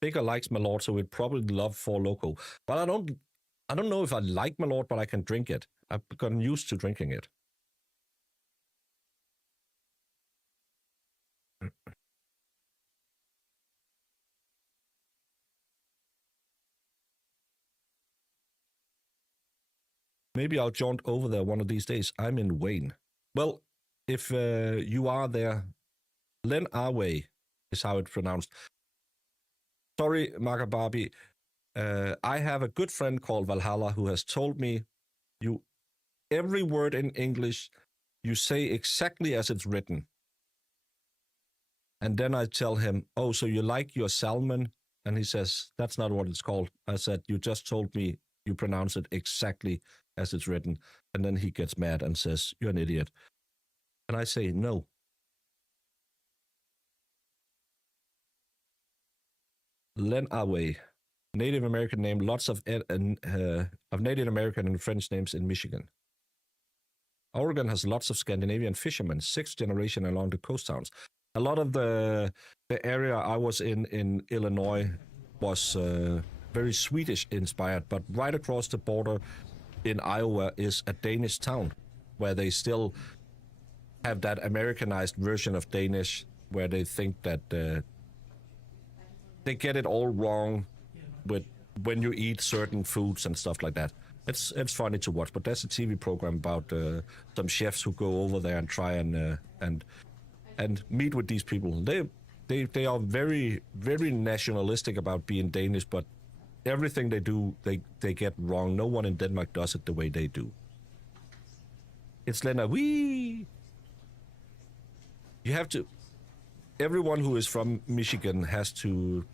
Baker likes Malort, so we'd probably love Four Loko. But I don't know if I like Malort, but I can drink it. I've gotten used to drinking it. Maybe I'll jaunt over there one of these days. I'm in Wayne. Well, if you are there, Len Arway is how it's pronounced. Sorry, Maga Barbie. I have a good friend called Valhalla who has told me every word in English you say exactly as it's written. And then I tell him, oh, so you like your salmon? And he says, that's not what it's called. I said, you just told me you pronounce it exactly as it's written. And then he gets mad and says, you're an idiot. And I say, no. Len Away. Native American name, lots of Native American and French names in Michigan. Oregon has lots of Scandinavian fishermen, 6th generation along the coast towns. A lot of the area I was in Illinois was very Swedish inspired, but right across the border in Iowa is a Danish town where they still have that Americanized version of Danish, where they think that they get it all wrong with when you eat certain foods and stuff like that. It's funny to watch, but there's a TV program about some chefs who go over there and try and meet with these people. They are very, very nationalistic about being Danish, but everything they do, they get wrong. No one in Denmark does it the way they do. It's Lena, wee. You have to. Everyone who is from Michigan has to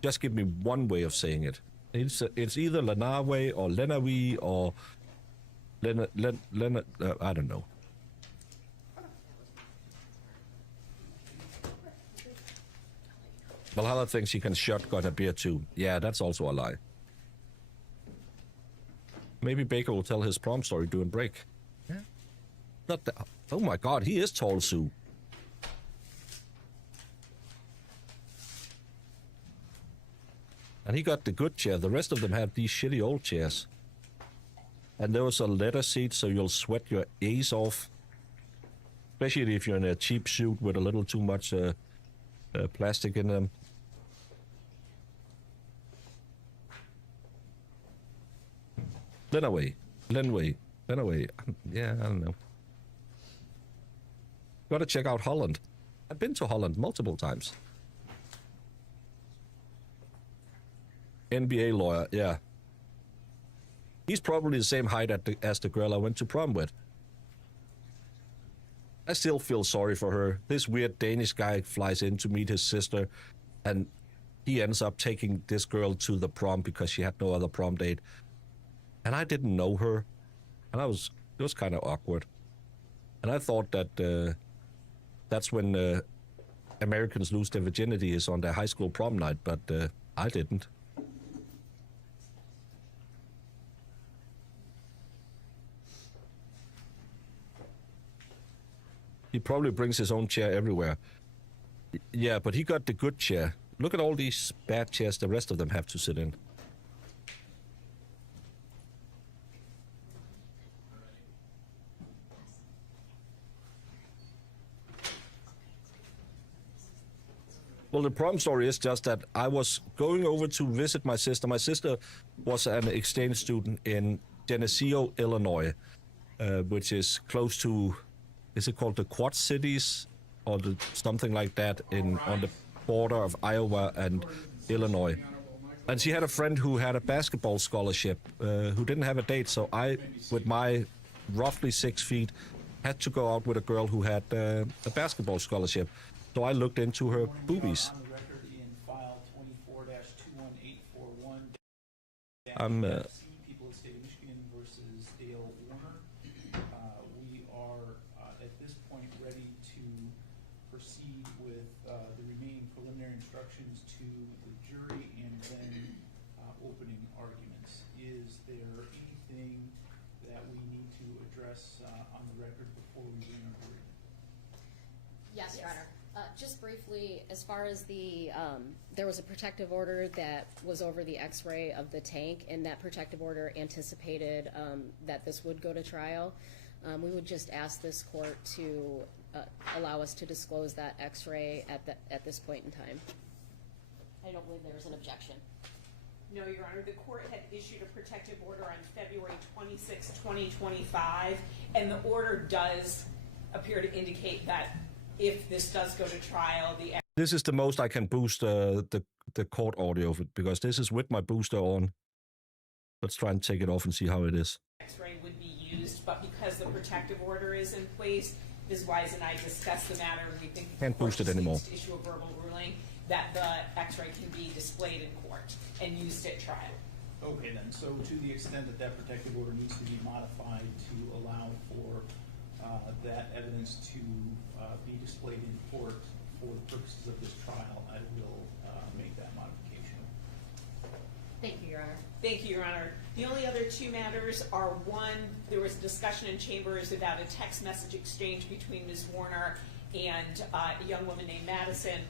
just give me one way of saying it. It's either Lenawe or Lenawi or Lena. I don't know. Valhalla thinks he can shotgun a beer too. Yeah, that's also a lie. Maybe Baker will tell his prom story during break. Yeah. Not that. Oh my God, he is tall, Sue. And he got the good chair. The rest of them have these shitty old chairs. And there was a leather seat, so you'll sweat your ace off. Especially if you're in a cheap suit with a little too much plastic in them. Lenaway. Yeah, I don't know. Gotta check out Holland. I've been to Holland multiple times. NBA lawyer, yeah. He's probably the same height as the girl I went to prom with. I still feel sorry for her. This weird Danish guy flies in to meet his sister, and he ends up taking this girl to the prom because she had no other prom date. And I didn't know her, and it was kind of awkward. And I thought that that's when Americans lose their virginity is on their high school prom night, but I didn't. He probably brings his own chair everywhere. Yeah, but he got the good chair. Look at all these bad chairs the rest of them have to sit in. Well, the prom story is just that I was going over to visit my sister. My sister was an exchange student in Geneseo, Illinois, which is close to... Is it called the Quad Cities or something like that on the border of Iowa and Illinois? And she had a friend who had a basketball scholarship who didn't have a date. So I, with my roughly 6 feet, had to go out with a girl who had a basketball scholarship. So I looked into her boobies. I'm People of the state of Michigan versus Dee Warner. We are at this point ready to proceed with the remaining preliminary instructions to the jury and then opening arguments. Is there anything that we need to address on the record before we begin our hearing? Yes, Your Honor. Just briefly, as far as the, there was a protective order that was over the x-ray of the tank, and that protective order anticipated that this would go to trial. We would just ask this court to allow us to disclose that x-ray at this point in time. I don't believe there was an objection. No, Your Honor, the court had issued a protective order on February 26, 2025, and the order does appear to indicate that if this does go to trial, This is the most I can boost the court audio of it, because this is with my booster on. Let's try and take it off and see how it is. X-ray would be used, but because the protective order is in place, Ms. Wise and I discussed the matter. We think Can't boost it anymore. To issue a verbal ruling that the X-ray can be displayed in court and used at trial. Okay, then. So to the extent that that protective order needs to be modified to allow for that evidence to be displayed in court for the purposes of this trial, I will make that modification. Thank you, Your Honor. Thank you, Your Honor. The only other two matters are, one, there was a discussion in chambers about a text message exchange between Ms. Warner and a young woman named Madison.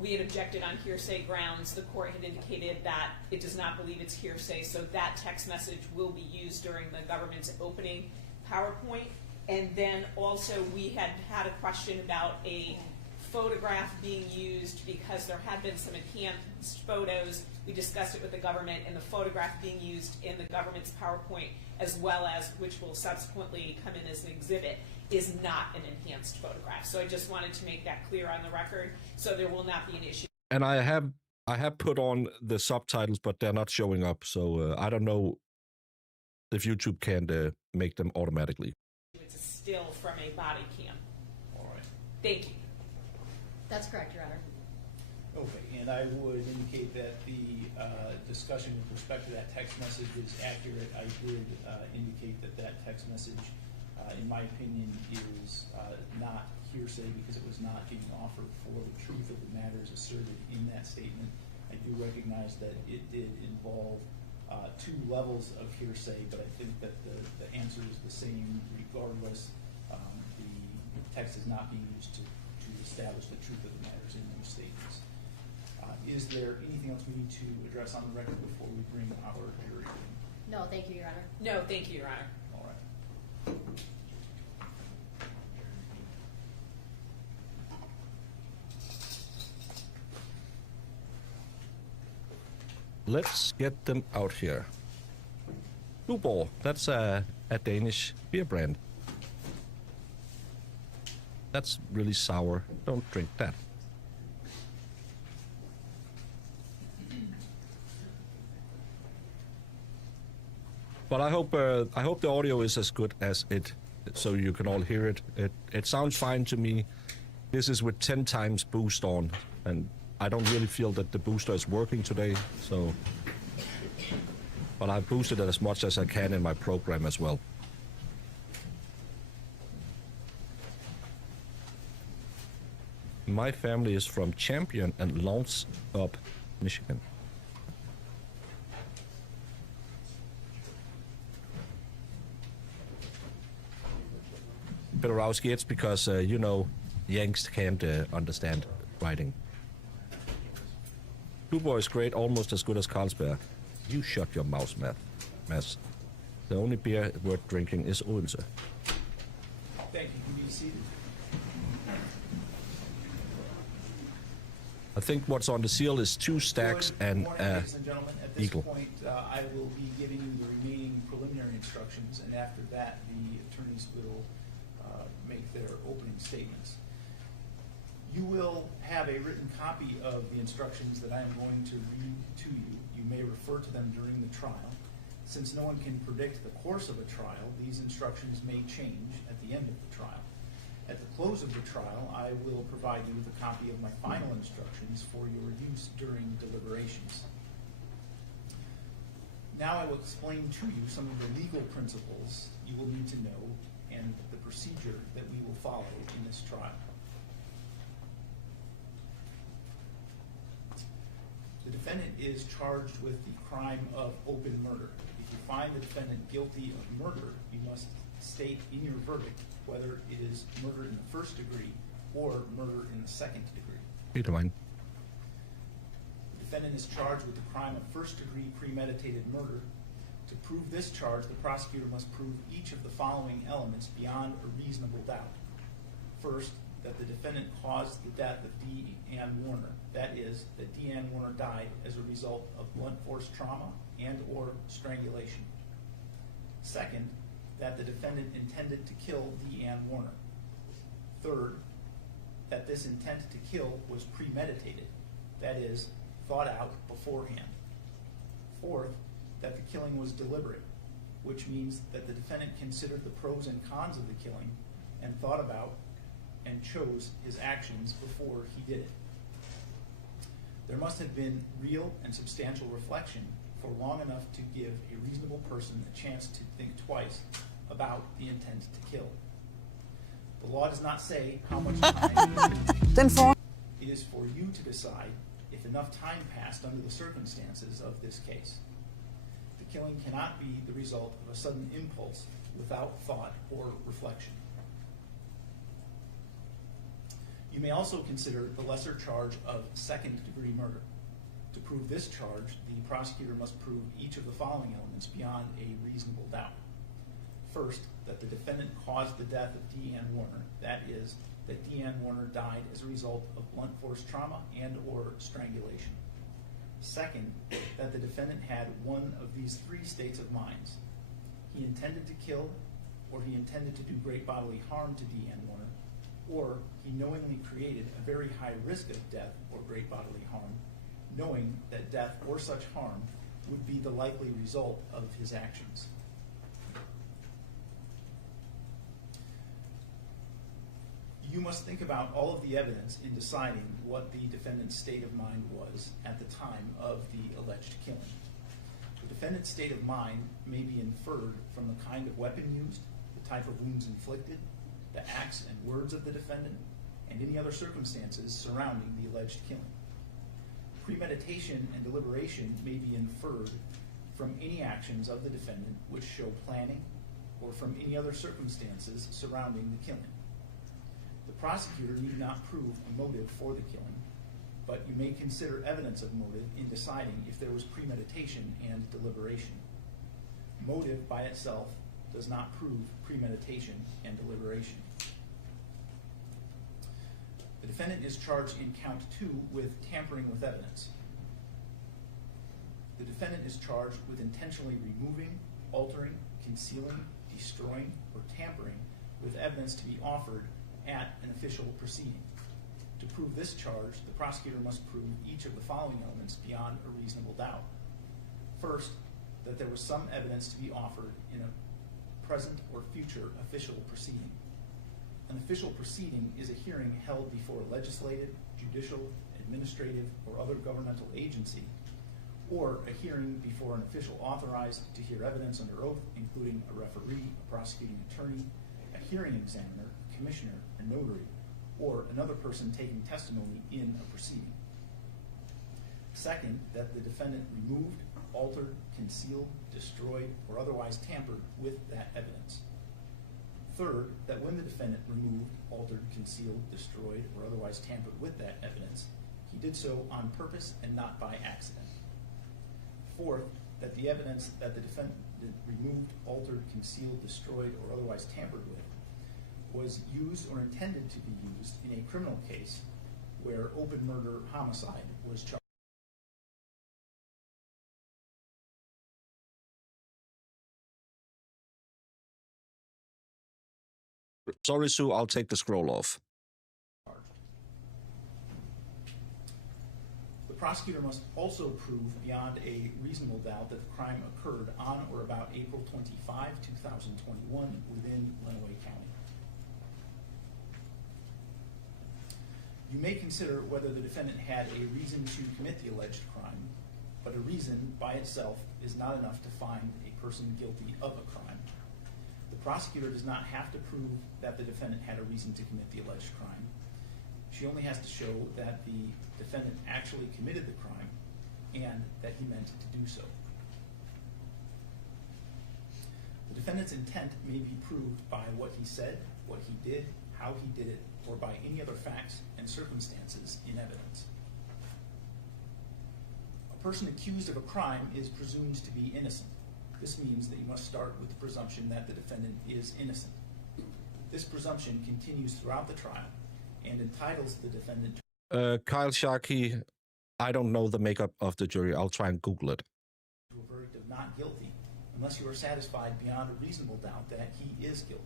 We had objected on hearsay grounds. The court had indicated that it does not believe it's hearsay, so that text message will be used during the government's opening PowerPoint. And then also we had a question about a photograph being used because there had been some enhanced photos. We discussed it with the government, and the photograph being used in the government's PowerPoint, as well as, which will subsequently come in as an exhibit, is not an enhanced photograph. So I just wanted to make that clear on the record, so there will not be an issue. And I have put on the subtitles, but they're not showing up. So I don't know if YouTube can make them automatically. It's a still from a body cam. All right. Thank you. That's correct, Your Honor. Okay, and I would indicate that the discussion with respect to that text message is accurate. I did indicate that that text message, in my opinion, is not hearsay because it was not being offered for the truth of the matters asserted in that statement. I do recognize that it did involve two levels of hearsay, but I think that the answer is the same regardless. The text is not being used to establish the truth of the matters in those statements. Is there anything else we need to address on the record before we bring our jury in? No, thank you, Your Honor. No, thank you, Your Honor. All right. Let's get them out here. Tuborg, that's a Danish beer brand. That's really sour. Don't drink that. But I hope the audio is as good as it, so you can all hear it. It sounds fine to me. This is with 10 times boost on, and I don't really feel that the booster is working today. So, but I've boosted it as much as I can in my program as well. My family is from Champion and Lawrence up, Michigan. Pedorowski, it's because, you know, Yanks can't understand writing. Tuborg is great, almost as good as Carlsberg. You shut your mouth, mess. The only beer worth drinking is Odense. Thank you. You can be seated. I think what's on the seal is 2 stacks Good and morning, ladies and gentlemen. At this eagle. point, I will be giving you the remaining preliminary instructions, and after that, the attorneys will make their opening statements. You will have a written copy of the instructions that I am going to read to you. You may refer to them during the trial. Since no one can predict the course of a trial, these instructions may change at the end of the trial. At the close of the trial, I will provide you with a copy of my final instructions for your use during deliberations. Now I will explain to you some of the legal principles you will need to know and the procedure that we will follow in this trial. The defendant is charged with the crime of open murder. If you find the defendant guilty of murder, you must state in your verdict whether it is murder in the first degree or murder in the second degree. Peter Wine. The defendant is charged with the crime of first degree premeditated murder. To prove this charge, the prosecutor must prove each of the following elements beyond a reasonable doubt. First, that the defendant caused the death of Dee Warner. That is, that Dee Warner died as a result of blunt force trauma and or strangulation. Second, that the defendant intended to kill Dee Warner. Third, that this intent to kill was premeditated. That is, thought out beforehand. Fourth, that the killing was deliberate, which means that the defendant considered the pros and cons of the killing and thought about and chose his actions before he did it. There must have been real and substantial reflection for long enough to give a reasonable person a chance to think twice about the intent to kill. The law does not say how much time it is for you to decide if enough time passed under the circumstances of this case. killing cannot be the result of a sudden impulse without thought or reflection. You may also consider the lesser charge of second-degree murder. To prove this charge, the prosecutor must prove each of the following elements beyond a reasonable doubt. First, that the defendant caused the death of Dee Warner, that is, that Dee Warner died as a result of blunt force trauma and or strangulation. Second, that the defendant had one of these three states of mind. He intended to kill, or he intended to do great bodily harm to Dee Warner, or he knowingly created a very high risk of death or great bodily harm, knowing that death or such harm would be the likely result of his actions. You must think about all of the evidence in deciding what the defendant's state of mind was at the time of the alleged killing. The defendant's state of mind may be inferred from the kind of weapon used, the type of wounds inflicted, the acts and words of the defendant, and any other circumstances surrounding the alleged killing. Premeditation and deliberation may be inferred from any actions of the defendant which show planning, or from any other circumstances surrounding the killing. The prosecutor need not prove a motive for the killing, but you may consider evidence of motive in deciding if there was premeditation and deliberation. Motive by itself does not prove premeditation and deliberation. The defendant is charged in count 2 with tampering with evidence. The defendant is charged with intentionally removing, altering, concealing, destroying, or tampering with evidence to be offered at an official proceeding. To prove this charge, the prosecutor must prove each of the following elements beyond a reasonable doubt. First, that there was some evidence to be offered in a present or future official proceeding. An official proceeding is a hearing held before a legislative, judicial, administrative, or other governmental agency, or a hearing before an official authorized to hear evidence under oath, including a referee, a prosecuting attorney, a hearing examiner, a commissioner, a notary, or another person taking testimony in a proceeding. Second, that the defendant removed, altered, concealed, destroyed, or otherwise tampered with that evidence. Third, that when the defendant removed, altered, concealed, destroyed, or otherwise tampered with that evidence, he did so on purpose and not by accident. Fourth, that the evidence that the defendant removed, altered, concealed, destroyed, or otherwise tampered with was used or intended to be used in a criminal case where open murder homicide was charged. Sorry, Sue, I'll take the scroll off. The prosecutor must also prove beyond a reasonable doubt that the crime occurred on or about April 25, 2021 within Lenawee County. You may consider whether the defendant had a reason to commit the alleged crime, but a reason by itself is not enough to find a person guilty of a crime. The prosecutor does not have to prove that the defendant had a reason to commit the alleged crime. She only has to show that the defendant actually committed the crime and that he meant to do so. The defendant's intent may be proved by what he said, what he did, how he did it, or by any other facts and circumstances in evidence. A person accused of a crime is presumed to be innocent. This means that you must start with the presumption that the defendant is innocent. This presumption continues throughout the trial and entitles the defendant to Kyle Sharkey, I don't know the makeup of the jury. I'll try and Google it. a verdict of not guilty unless you are satisfied beyond a reasonable doubt that he is guilty.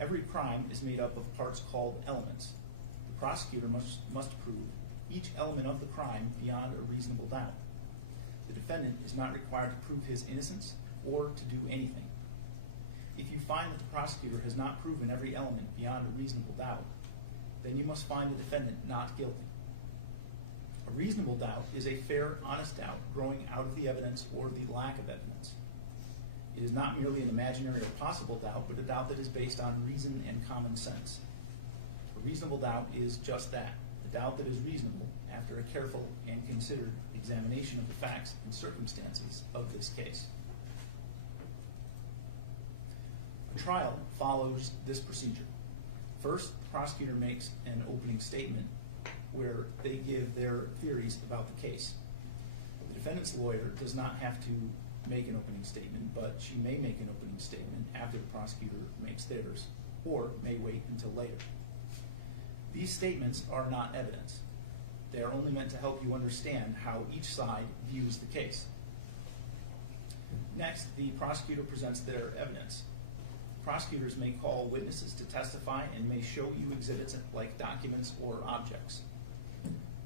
Every crime is made up of parts called elements. The prosecutor must prove each element of the crime beyond a reasonable doubt. The defendant is not required to prove his innocence or to do anything. If you find that the prosecutor has not proven every element beyond a reasonable doubt, then you must find the defendant not guilty. A reasonable doubt is a fair, honest doubt growing out of the evidence or the lack of evidence. It is not merely an imaginary or possible doubt, but a doubt that is based on reason and common sense. A reasonable doubt is just that, a doubt that is reasonable after a careful and considered examination of the facts and circumstances of this case. A trial follows this procedure. First, the prosecutor makes an opening statement where they give their theories about the case. The defendant's lawyer does not have to make an opening statement, but she may make an opening statement after the prosecutor makes theirs, or may wait until later. These statements are not evidence. They are only meant to help you understand how each side views the case. Next, the prosecutor presents their evidence. Prosecutors may call witnesses to testify and may show you exhibits like documents or objects.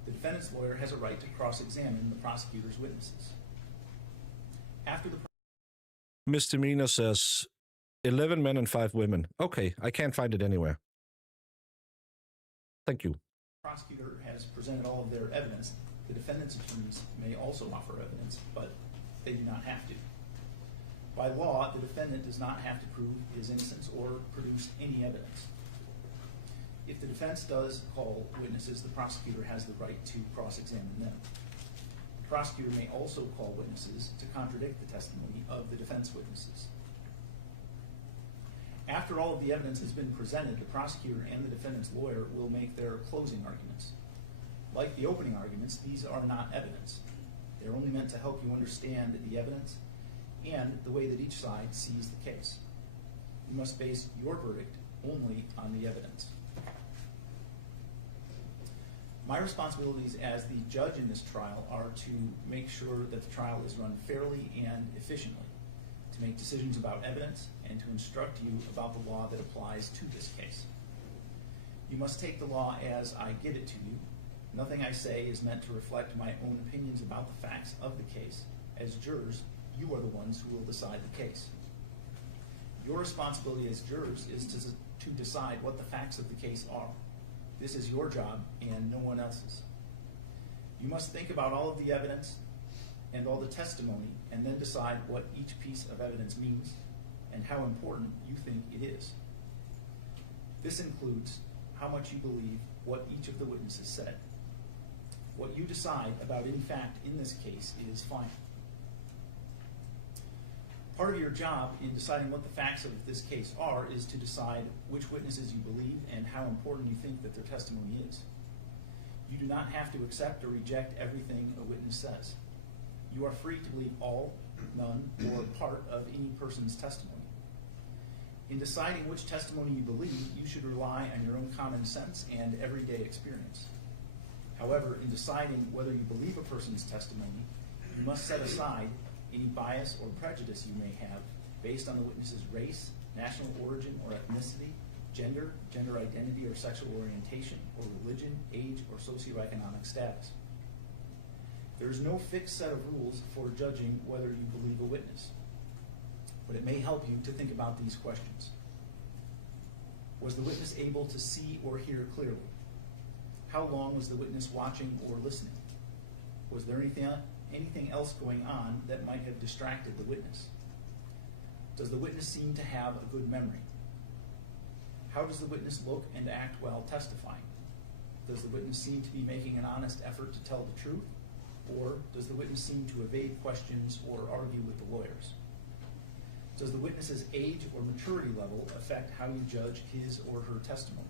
The defendant's lawyer has a right to cross-examine the prosecutor's witnesses. After the Misdemeanor says 11 men and 5 women. Okay, I can't find it anywhere. Thank you. prosecutor has presented all of their evidence, the defendant's attorneys may also offer evidence, but they do not have to. By law, the defendant does not have to prove his innocence or produce any evidence. If the defense does call witnesses, the prosecutor has the right to cross-examine them. The prosecutor may also call witnesses to contradict the testimony of the defense witnesses. After all of the evidence has been presented, the prosecutor and the defendant's lawyer will make their closing arguments. Like the opening arguments, these are not evidence. They're only meant to help you understand the evidence and the way that each side sees the case. You must base your verdict only on the evidence. My responsibilities as the judge in this trial are to make sure that the trial is run fairly and efficiently, to make decisions about evidence, and to instruct you about the law that applies to this case. You must take the law as I give it to you. Nothing I say is meant to reflect my own opinions about the facts of the case. As jurors, you are the ones who will decide the case. Your responsibility as jurors is to decide what the facts of the case are. This is your job and no one else's. You must think about all of the evidence and all the testimony and then decide what each piece of evidence means and how important you think it is. This includes how much you believe what each of the witnesses said. What you decide about any fact in this case is final. Part of your job in deciding what the facts of this case are is to decide which witnesses you believe and how important you think that their testimony is. You do not have to accept or reject everything a witness says. You are free to believe all, none, or part of any person's testimony. In deciding which testimony you believe, you should rely on your own common sense and everyday experience. However, in deciding whether you believe a person's testimony, you must set aside any bias or prejudice you may have based on the witness's race, national origin or ethnicity, gender, gender identity or sexual orientation, or religion, age, or socioeconomic status. There is no fixed set of rules for judging whether you believe a witness, but it may help you to think about these questions. Was the witness able to see or hear clearly? How long was the witness watching or listening? Was there anything else going on that might have distracted the witness? Does the witness seem to have a good memory? How does the witness look and act while testifying? Does the witness seem to be making an honest effort to tell the truth? Or does the witness seem to evade questions or argue with the lawyers? Does the witness's age or maturity level affect how you judge his or her testimony?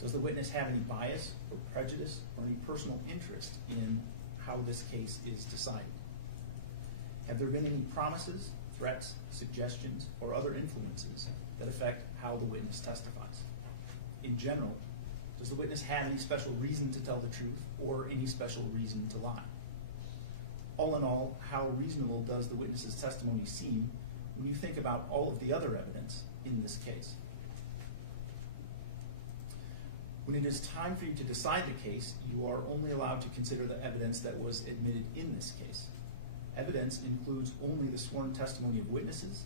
Does the witness have any bias or prejudice or any personal interest in how this case is decided? Have there been any promises, threats, suggestions, or other influences that affect how the witness testifies? In general, does the witness have any special reason to tell the truth or any special reason to lie? All in all, how reasonable does the witness's testimony seem when you think about all of the other evidence in this case? When it is time for you to decide the case, you are only allowed to consider the evidence that was admitted in this case. Evidence includes only the sworn testimony of witnesses,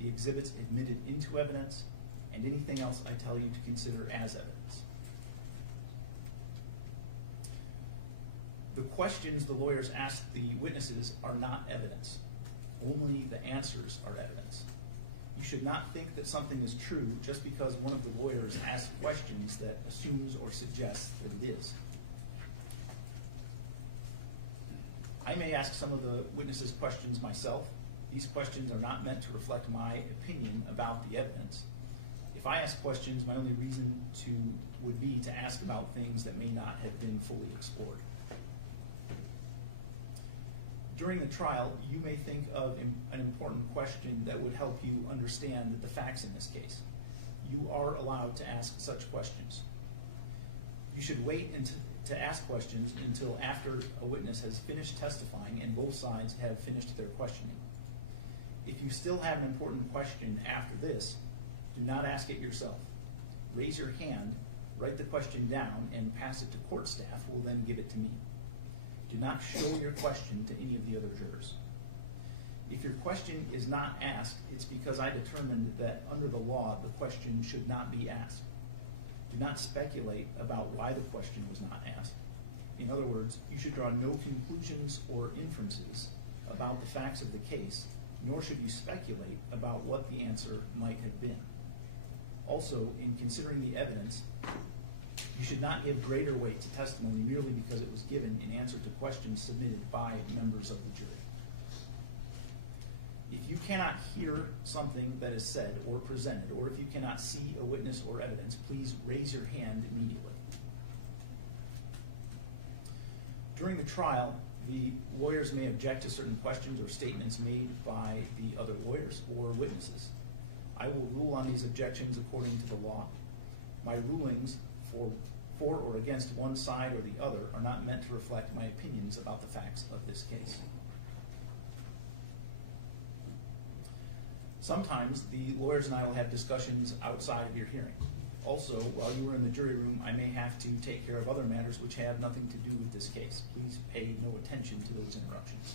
the exhibits admitted into evidence, and anything else I tell you to consider as evidence. The questions the lawyers ask the witnesses are not evidence. Only the answers are evidence. You should not think that something is true just because one of the lawyers asks questions that assumes or suggests that it is. I may ask some of the witnesses questions myself. These questions are not meant to reflect my opinion about the evidence. If I ask questions, my only reason would be to ask about things that may not have been fully explored. During the trial, you may think of an important question that would help you understand the facts in this case. You are allowed to ask such questions. You should wait to ask questions until after a witness has finished testifying and both sides have finished their questioning. If you still have an important question after this, do not ask it yourself. Raise your hand, write the question down, and pass it to court staff, who will then give it to me. Do not show your question to any of the other jurors. If your question is not asked, it's because I determined that under the law, the question should not be asked. Do not speculate about why the question was not asked. In other words, you should draw no conclusions or inferences about the facts of the case, nor should you speculate about what the answer might have been. Also, in considering the evidence, you should not give greater weight to testimony merely because it was given in answer to questions submitted by members of the jury. If you cannot hear something that is said or presented, or if you cannot see a witness or evidence, please raise your hand immediately. During the trial, the lawyers may object to certain questions or statements made by the other lawyers or witnesses. I will rule on these objections according to the law. My rulings for or against one side or the other are not meant to reflect my opinions about the facts of this case. Sometimes the lawyers and I will have discussions outside of your hearing. Also, while you are in the jury room, I may have to take care of other matters which have nothing to do with this case. Please pay no attention to those interruptions.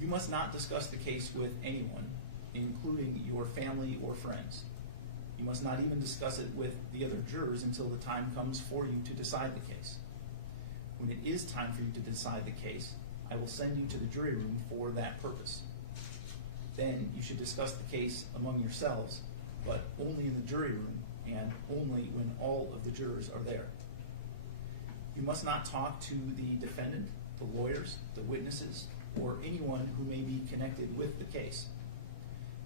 You must not discuss the case with anyone, including your family or friends. You must not even discuss it with the other jurors until the time comes for you to decide the case. When it is time for you to decide the case, I will send you to the jury room for that purpose. Then you should discuss the case among yourselves, but only in the jury room and only when all of the jurors are there. You must not talk to the defendant, the lawyers, the witnesses, or anyone who may be connected with the case.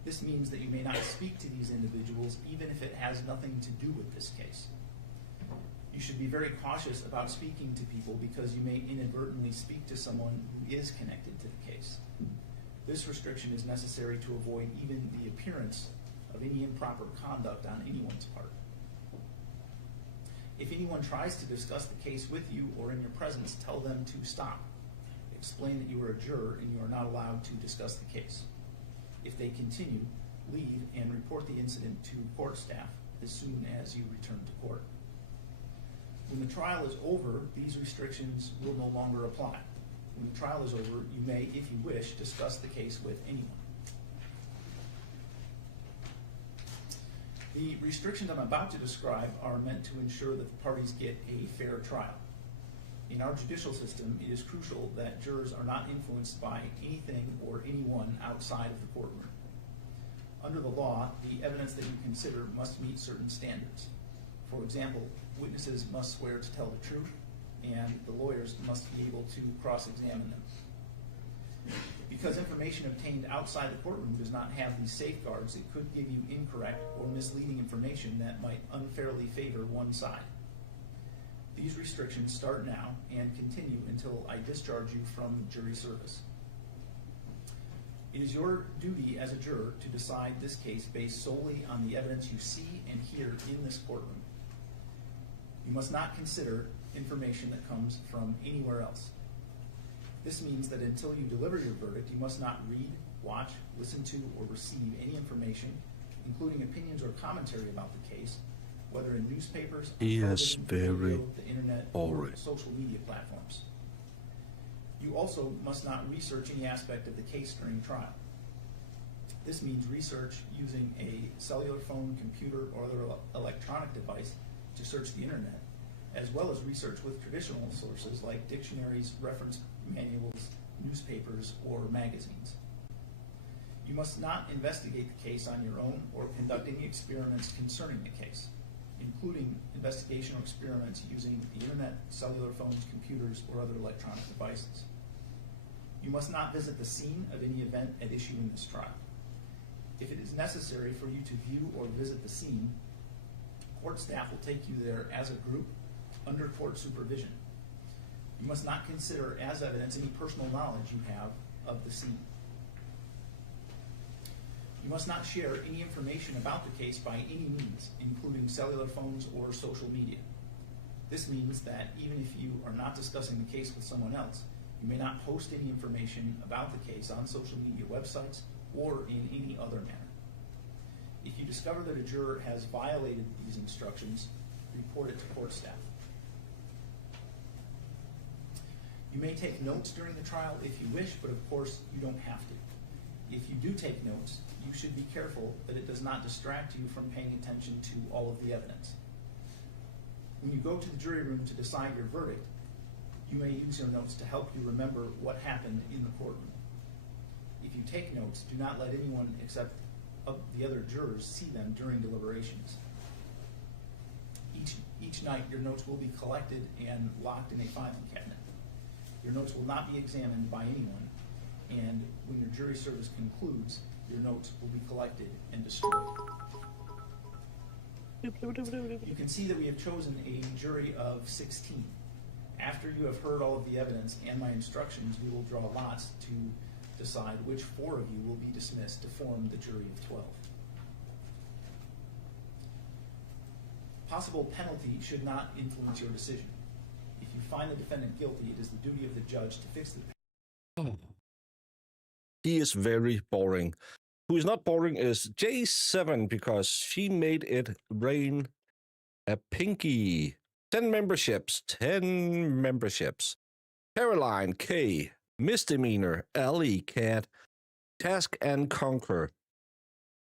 This means that you may not speak to these individuals even if it has nothing to do with this case. You should be very cautious about speaking to people because you may inadvertently speak to someone who is connected to the case. This restriction is necessary to avoid even the appearance of any improper conduct on anyone's part. If anyone tries to discuss the case with you or in your presence, tell them to stop. Explain that you are a juror and you are not allowed to discuss the case. If they continue, leave and report the incident to court staff as soon as you return to court. When the trial is over, these restrictions will no longer apply. When the trial is over, you may, if you wish, discuss the case with anyone. The restrictions I'm about to describe are meant to ensure that the parties get a fair trial. In our judicial system, it is crucial that jurors are not influenced by anything or anyone outside of the courtroom. Under the law, the evidence that you consider must meet certain standards. For example, witnesses must swear to tell the truth, and the lawyers must be able to cross-examine them. Because information obtained outside the courtroom does not have these safeguards, it could give you incorrect or misleading information that might unfairly favor one side. These restrictions start now and continue until I discharge you from jury service. It is your duty as a juror to decide this case based solely on the evidence you see and hear in this courtroom. You must not consider information that comes from anywhere else. This means that until you deliver your verdict, you must not read, watch, listen to, or receive any information, including opinions or commentary about the case, whether in newspapers, television, radio, the internet, or social media platforms. You also must not research any aspect of the case during trial. This means research using a cellular phone, computer, or other electronic device to search the internet, as well as research with traditional sources like dictionaries, reference manuals, newspapers, or magazines. You must not investigate the case on your own or conduct any experiments concerning the case, including investigation or experiments using the internet, cellular phones, computers, or other electronic devices. You must not visit the scene of any event at issue in this trial. If it is necessary for you to view or visit the scene, court staff will take you there as a group under court supervision. You must not consider as evidence any personal knowledge you have of the scene. You must not share any information about the case by any means, including cellular phones or social media. This means that even if you are not discussing the case with someone else, you may not post any information about the case on social media websites or in any other manner. If you discover that a juror has violated these instructions, report it to court staff. You may take notes during the trial if you wish, but of course you don't have to. If you do take notes, you should be careful that it does not distract you from paying attention to all of the evidence. When you go to the jury room to decide your verdict, you may use your notes to help you remember what happened in the courtroom. If you take notes, do not let anyone except the other jurors see them during deliberations. Each night, your notes will be collected and locked in a filing cabinet. Your notes will not be examined by anyone, and when your jury service concludes, your notes will be collected and destroyed. You can see that we have chosen a jury of 16. After you have heard all of the evidence and my instructions, we will draw lots to decide which 4 of you will be dismissed to form the jury of 12. Possible penalty should not influence your decision. If you find the defendant guilty, it is the duty of the judge to fix the... He is very boring. Who is not boring is J7 because she made it rain a pinky. 10 memberships. Caroline K. Misdemeanor. Ellie Cat. Task and Conquer.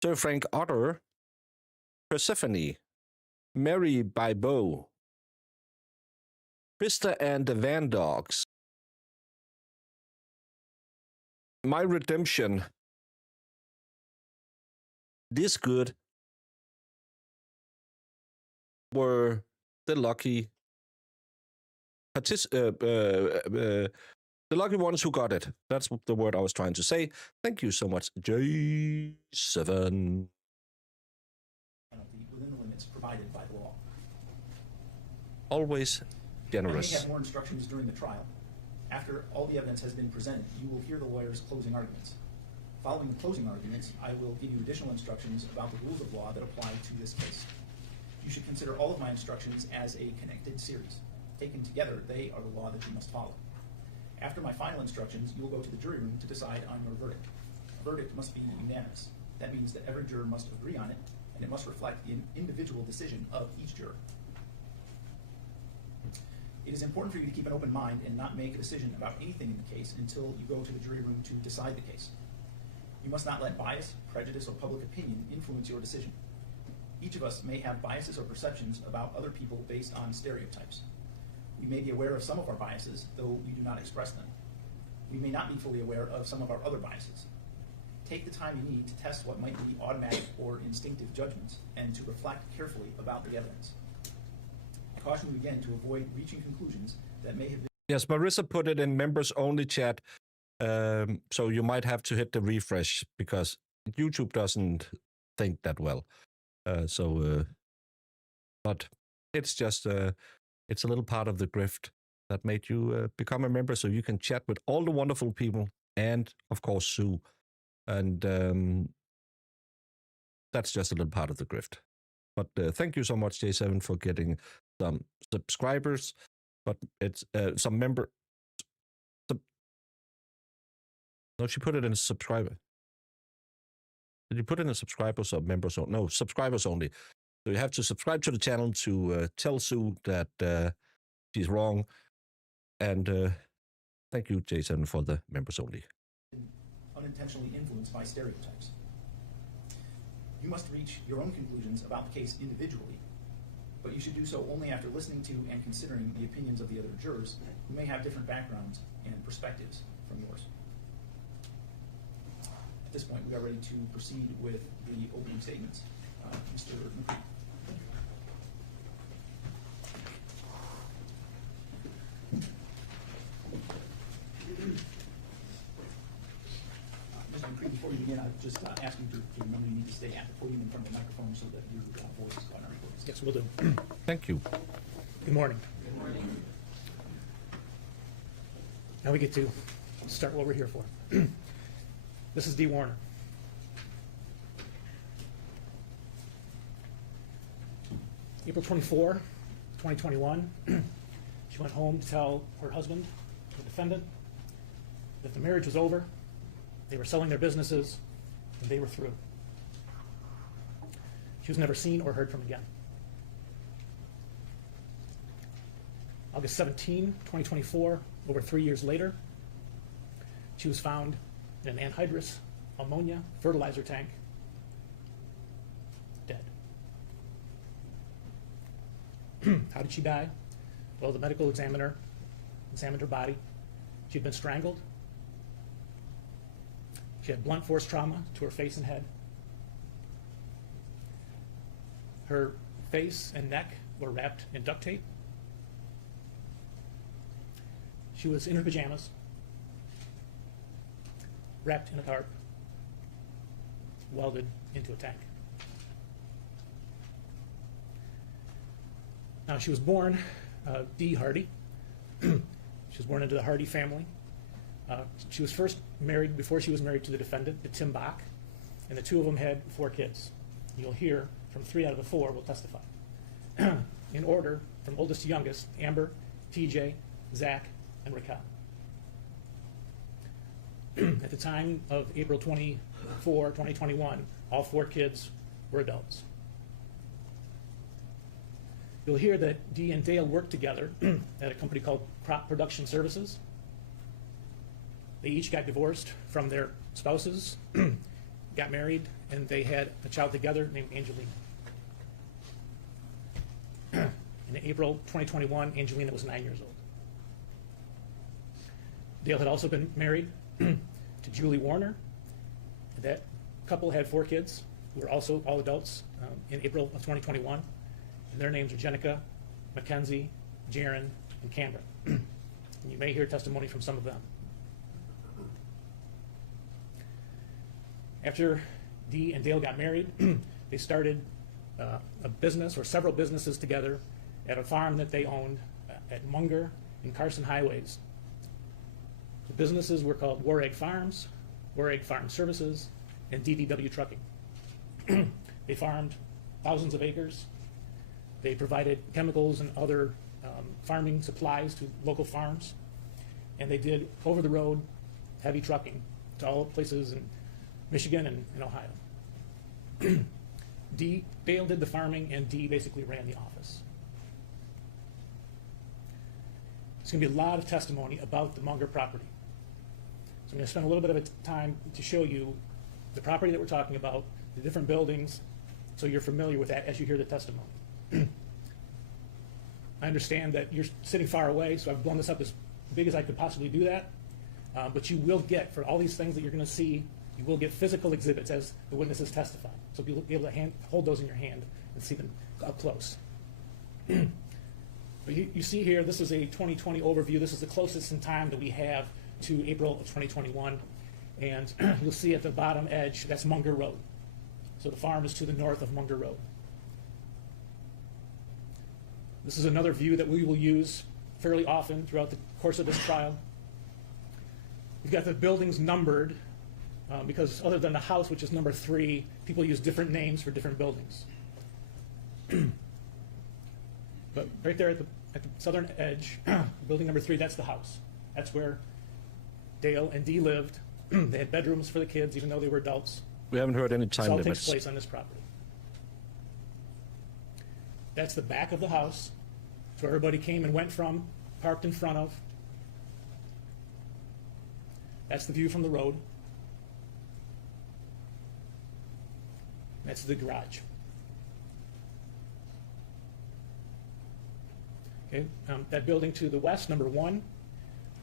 Sir Frank Otter. Persephone. Mary by Bo. Krista and the Van Dogs. My Redemption. This good were the lucky the lucky ones who got it. That's the word I was trying to say. Thank you so much, J7. Penalty within the limits provided by the law. Always I may generous. have more instructions during the trial. After all the evidence has been presented, you will hear the lawyer's closing arguments. Following the closing arguments, I will give you additional instructions about the rules of law that apply to this case. You should consider all of my instructions as a connected series. Taken together, they are the law that you must follow. After my final instructions, you will go to the jury room to decide on your verdict. A verdict must be unanimous. That means that every juror must agree on it, and it must reflect the individual decision of each juror. It is important for you to keep an open mind and not make a decision about anything in the case until you go to the jury room to decide the case. You must not let bias, prejudice, or public opinion influence your decision. Each of us may have biases or perceptions about other people based on stereotypes. We may be aware of some of our biases, though we do not express them. We may not be fully aware of some of our other biases. Take the time you need to test what might be automatic or instinctive judgments and to reflect carefully about the evidence. I caution you again to avoid reaching conclusions that may have been... Yes, Marissa put it in members only chat. So you might have to hit the refresh because YouTube doesn't think that well. But it's just it's a little part of the grift that made you become a member, so you can chat with all the wonderful people and of course Sue. And that's just a little part of the grift. But thank you so much, J7, for getting some subscribers. But it's some member. No, she put it in a subscriber. Did you put it in a subscribers or members only? No, subscribers only. So you have to subscribe to the channel to tell Sue that she's wrong. And thank you, Jason, for the members only. Unintentionally influenced by stereotypes. You must reach your own conclusions about the case individually, but you should do so only after listening to and considering the opinions of the other jurors who may have different backgrounds and perspectives from yours. At this point, we are ready to proceed with the opening statements. Mr. McCready. Mr. McCready, before you begin, I would just ask you to remember you need to stay at the podium in front of the microphone so that your voice is on our recordings. Yes, we'll do. Thank you. Good morning. Now we get to start what we're here for. This is Dee Warner. April 24, 2021, she went home to tell her husband, the defendant, that the marriage was over, they were selling their businesses, and they were through. She was never seen or heard from again. August 17, 2024, over 3 years later, she was found in an anhydrous ammonia fertilizer tank, dead. How did she die? Well, the medical examiner examined her body. She had been strangled. She had blunt force trauma to her face and head. Her face and neck were wrapped in duct tape. She was in her pajamas, wrapped in a tarp, welded into a tank. Now, she was born Dee Hardy. She was born into the Hardy family. She was first married, before she was married to the defendant, to Tim Bach, and the two of them had 4 kids. You'll hear from 3 out of the 4 will testify. In order, from oldest to youngest, Amber, TJ, Zach, and Raquel. At the time of April 24, 2021, all 4 kids were adults. You'll hear that Dee and Dale worked together at a company called Crop Production Services. They each got divorced from their spouses, got married, and they had a child together named Angelina. In April 2021, Angelina was 9 years old. Dale had also been married to Julie Warner. That couple had 4 kids who were also all adults in April of 2021. And their names are Jenica, Mackenzie, Jaron, and Canberra. And you may hear testimony from some of them. After Dee and Dale got married, they started a business or several businesses together at a farm that they owned at Munger and Carson Highways. The businesses were called War Egg Farms, War Egg Farm Services, and DDW Trucking. They farmed thousands of acres. They provided chemicals and other farming supplies to local farms. And they did over-the-road heavy trucking to all places in Michigan and Ohio. Dale did the farming, and Dee basically ran the office. There's going to be a lot of testimony about the Munger property. So I'm going to spend a little bit of time to show you the property that we're talking about, the different buildings, so you're familiar with that as you hear the testimony. I understand that you're sitting far away, so I've blown this up as big as I could possibly do that. But you will get, for all these things that you're going to see, you will get physical exhibits as the witnesses testify. So you'll be able to hold those in your hand and see them up close. But you see here, this is a 2020 overview. This is the closest in time that we have to April of 2021. And you'll see at the bottom edge, that's Munger Road. So the farm is to the north of Munger Road. This is another view that we will use fairly often throughout the course of this trial. We've got the buildings numbered because other than the house, which is number 3, people use different names for different buildings. But right there at the southern edge, building number 3, that's the house. That's where Dale and Dee lived. They had bedrooms for the kids, even though they were adults. We haven't heard any time This all limits. takes place on this property. That's the back of the house. That's where everybody came and went from, parked in front of. That's the view from the road. That's the garage. Okay, that building to the west, number 1,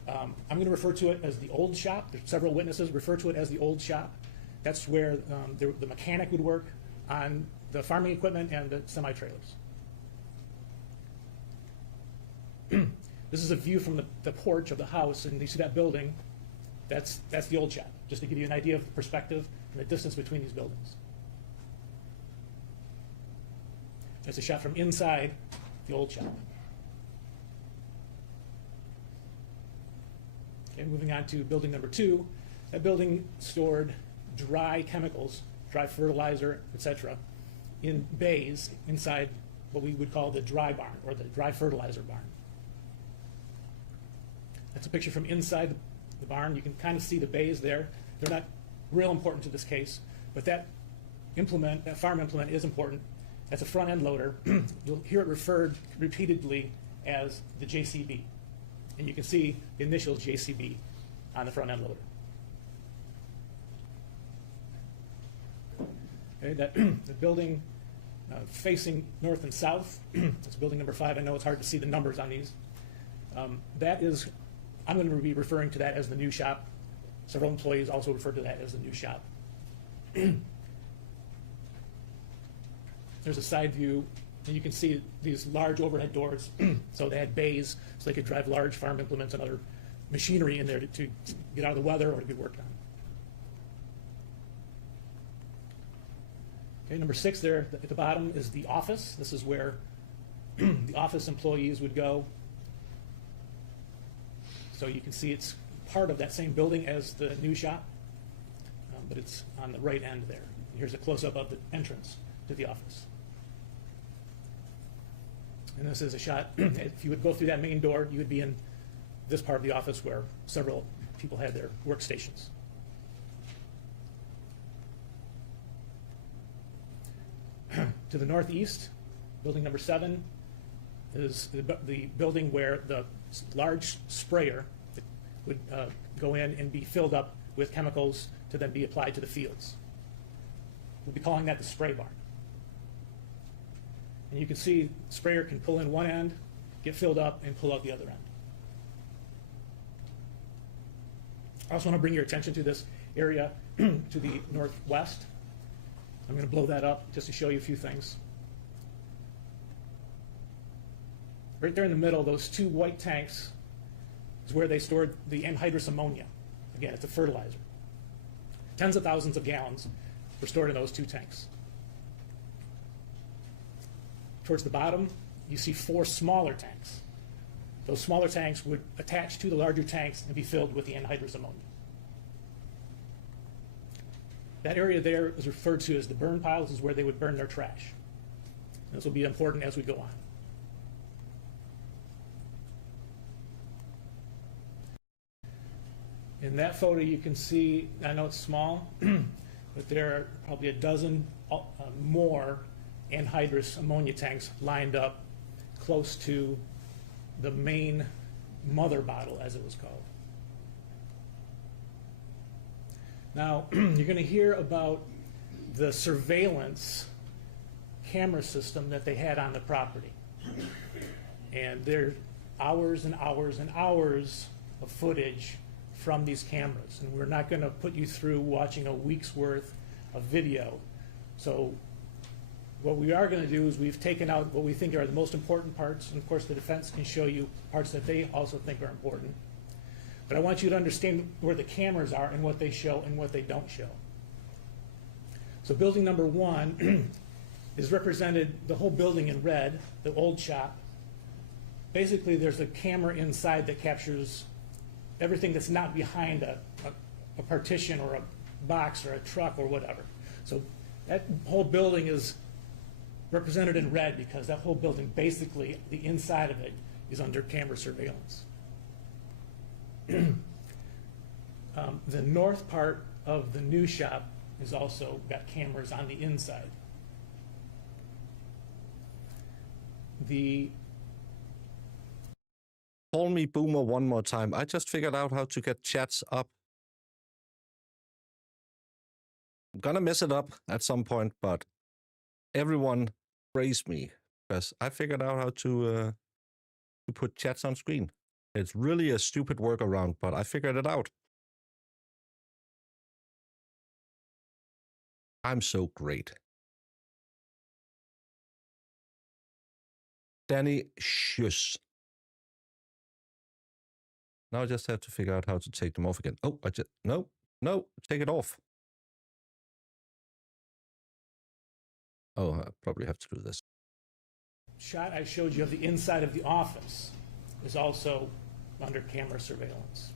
I'm going to refer to it as the old shop. There's several witnesses refer to it as the old shop. That's where the mechanic would work on the farming equipment and the semi-trailers. This is a view from the porch of the house, and you see that building. That's the old shop, just to give you an idea of the perspective and the distance between these buildings. That's a shot from inside the old shop. Okay, moving on to building number 2. That building stored dry chemicals, dry fertilizer, etc., in bays inside what we would call the dry barn, or the dry fertilizer barn. That's a picture from inside the barn. You can kind of see the bays there. They're not real important to this case, but that farm implement is important. That's a front end loader. You'll hear it referred repeatedly as the JCB. And you can see the initials JCB on the front end loader. Okay, the building facing north and south, that's building number 5. I know it's hard to see the numbers on these. I'm going to be referring to that as the new shop. Several employees also refer to that as the new shop. There's a side view, and you can see these large overhead doors. So they had bays, so they could drive large farm implements and other machinery in there to get out of the weather or to be worked on. Okay, number 6 there at the bottom is the office. This is where the office employees would go. So you can see it's part of that same building as the new shop, but it's on the right end there. Here's a close-up of the entrance to the office. And this is a shot. If you would go through that main door, you would be in this part of the office where several people had their workstations. To the northeast, building number 7 is the building where the large sprayer would go in and be filled up with chemicals to then be applied to the fields. We'll be calling that the spray barn. And you can see the sprayer can pull in one end, get filled up, and pull out the other end. I also want to bring your attention to this area to the northwest. I'm going to blow that up just to show you a few things. Right there in the middle, those 2 white tanks is where they stored the anhydrous ammonia. Again, it's a fertilizer. Tens of thousands of gallons were stored in those 2 tanks. Towards the bottom, you see 4 smaller tanks. Those smaller tanks would attach to the larger tanks and be filled with the anhydrous ammonia. That area there is referred to as the burn pile. This is where they would burn their trash. And this will be important as we go on. In that photo, you can see, I know it's small, but there are probably a dozen more anhydrous ammonia tanks lined up close to the main mother bottle, as it was called. Now, you're going to hear about the surveillance camera system that they had on the property. And there are hours and hours and hours of footage from these cameras. And we're not going to put you through watching a week's worth of video. So what we are going to do is we've taken out what we think are the most important parts. And of course, the defense can show you parts that they also think are important. But I want you to understand where the cameras are and what they show and what they don't show. So building number 1 is represented, the whole building in red, the old shop. Basically, there's a camera inside that captures everything that's not behind a partition or a box or a truck or whatever. So that whole building is represented in red because that whole building, basically, the inside of it is under camera surveillance. The north part of the new shop has also got cameras on the inside. Call me boomer one more time. I just figured out how to get chats up. I'm gonna mess it up at some point, but everyone praise me because I figured out how to put chats on screen. It's really a stupid workaround, but I figured it out. I'm so great. Danny, shush. Now I just have to figure out how to take them off again. Oh, no, take it off. Oh, I probably have to do this. Shot I showed you of the inside of the office is also under camera surveillance.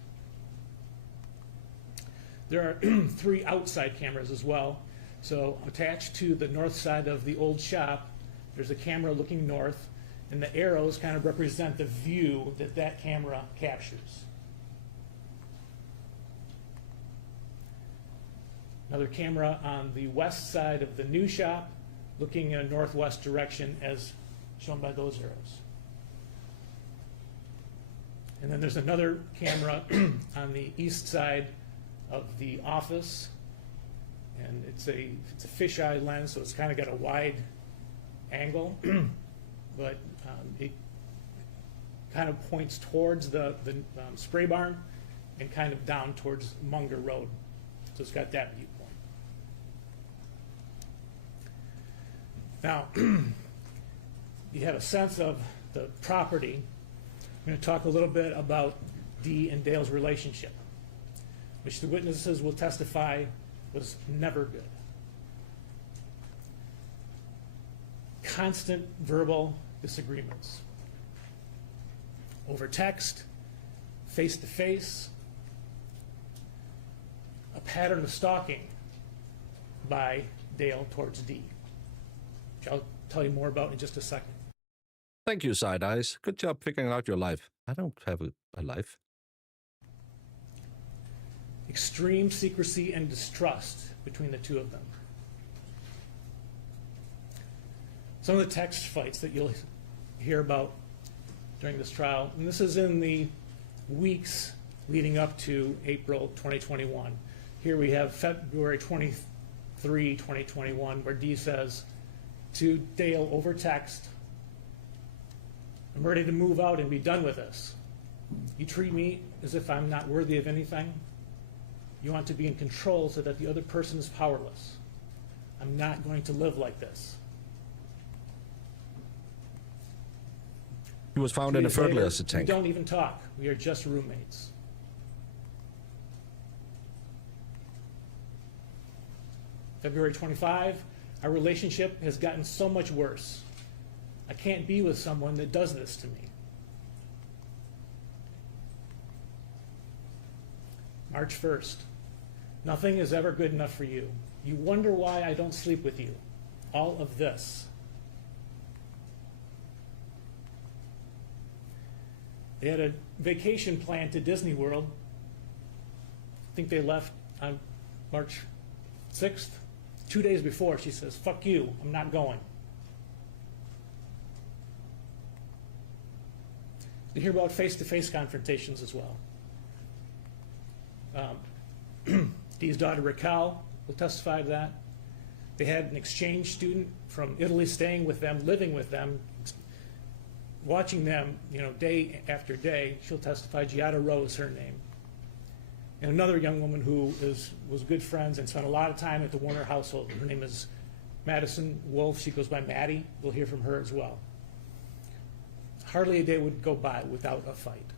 There are 3 outside cameras as well. So attached to the north side of the old shop, there's a camera looking north, and the arrows kind of represent the view that that camera captures. Another camera on the west side of the new shop, looking in a northwest direction as shown by those arrows. And then there's another camera on the east side of the office, and it's a fisheye lens, so it's kind of got a wide angle, but it kind of points towards the spray barn and kind of down towards Munger Road. So it's got that viewpoint. Now, you have a sense of the property. I'm going to talk a little bit about Dee and Dale's relationship, which the witnesses will testify was never good. Constant verbal disagreements over text, face-to-face, a pattern of stalking by Dale towards Dee, which I'll tell you more about in just a second. Thank you, Side Eyes. Good job figuring out your life. I don't have a life. Extreme secrecy and distrust between the two of them. Some of the text fights that you'll hear about during this trial, and this is in the weeks leading up to April 2021. Here we have February 23, 2021, where Dee says to Dale over text, "I'm ready to move out and be done with this. You treat me as if I'm not worthy of anything. You want to be in control so that the other person is powerless. I'm not going to live like this." He was found in a fertilizer tank. We don't even talk. We are just roommates. February 25, our relationship has gotten so much worse. I can't be with someone that does this to me. March 1st, nothing is ever good enough for you. You wonder why I don't sleep with you. All of this. They had a vacation planned to Disney World. I think they left on March 6th. 2 days before, she says, "Fuck you, I'm not going." You hear about face-to-face confrontations as well. Dee's daughter Raquel will testify to that. They had an exchange student from Italy staying with them, living with them, watching them, day after day. She'll testify. Giada Rowe is her name. And another young woman who was good friends and spent a lot of time at the Warner household. Her name is Madison Wolf. She goes by Maddie. We'll hear from her as well. Hardly a day would go by without a fight.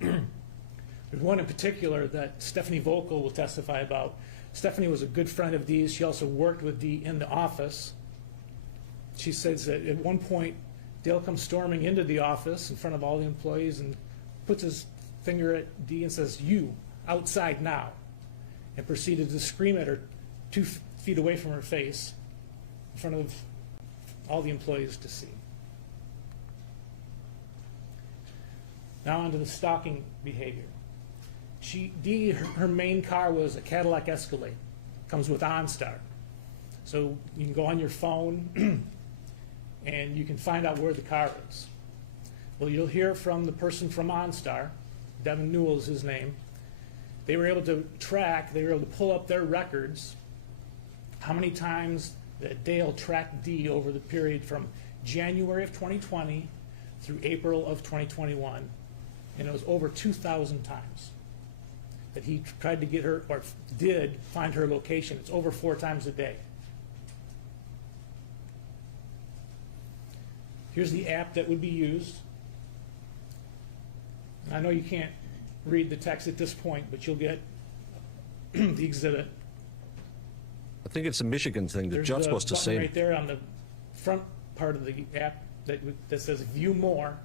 There's one in particular that Stephanie Vocal will testify about. Stephanie was a good friend of Dee's. She also worked with Dee in the office. She says that at one point, Dale comes storming into the office in front of all the employees and puts his finger at Dee and says, "You, outside now," and proceeded to scream at her 2 feet away from her face in front of all the employees to see. Now onto the stalking behavior. Dee, her main car was a Cadillac Escalade. Comes with OnStar. So you can go on your phone and you can find out where the car is. Well, you'll hear from the person from OnStar, Devin Newell is his name. They were able to pull up their records, how many times that Dale tracked Dee over the period from January of 2020 through April of 2021, and it was over 2,000 times. that he tried to get her, or did find her location. It's over 4 times a day. Here's the app that would be used. I know you can't read the text at this point, but you'll get the exhibit. I think it's a Michigan thing. The There's judge the was the button same. right there on the front part of the app that says View More.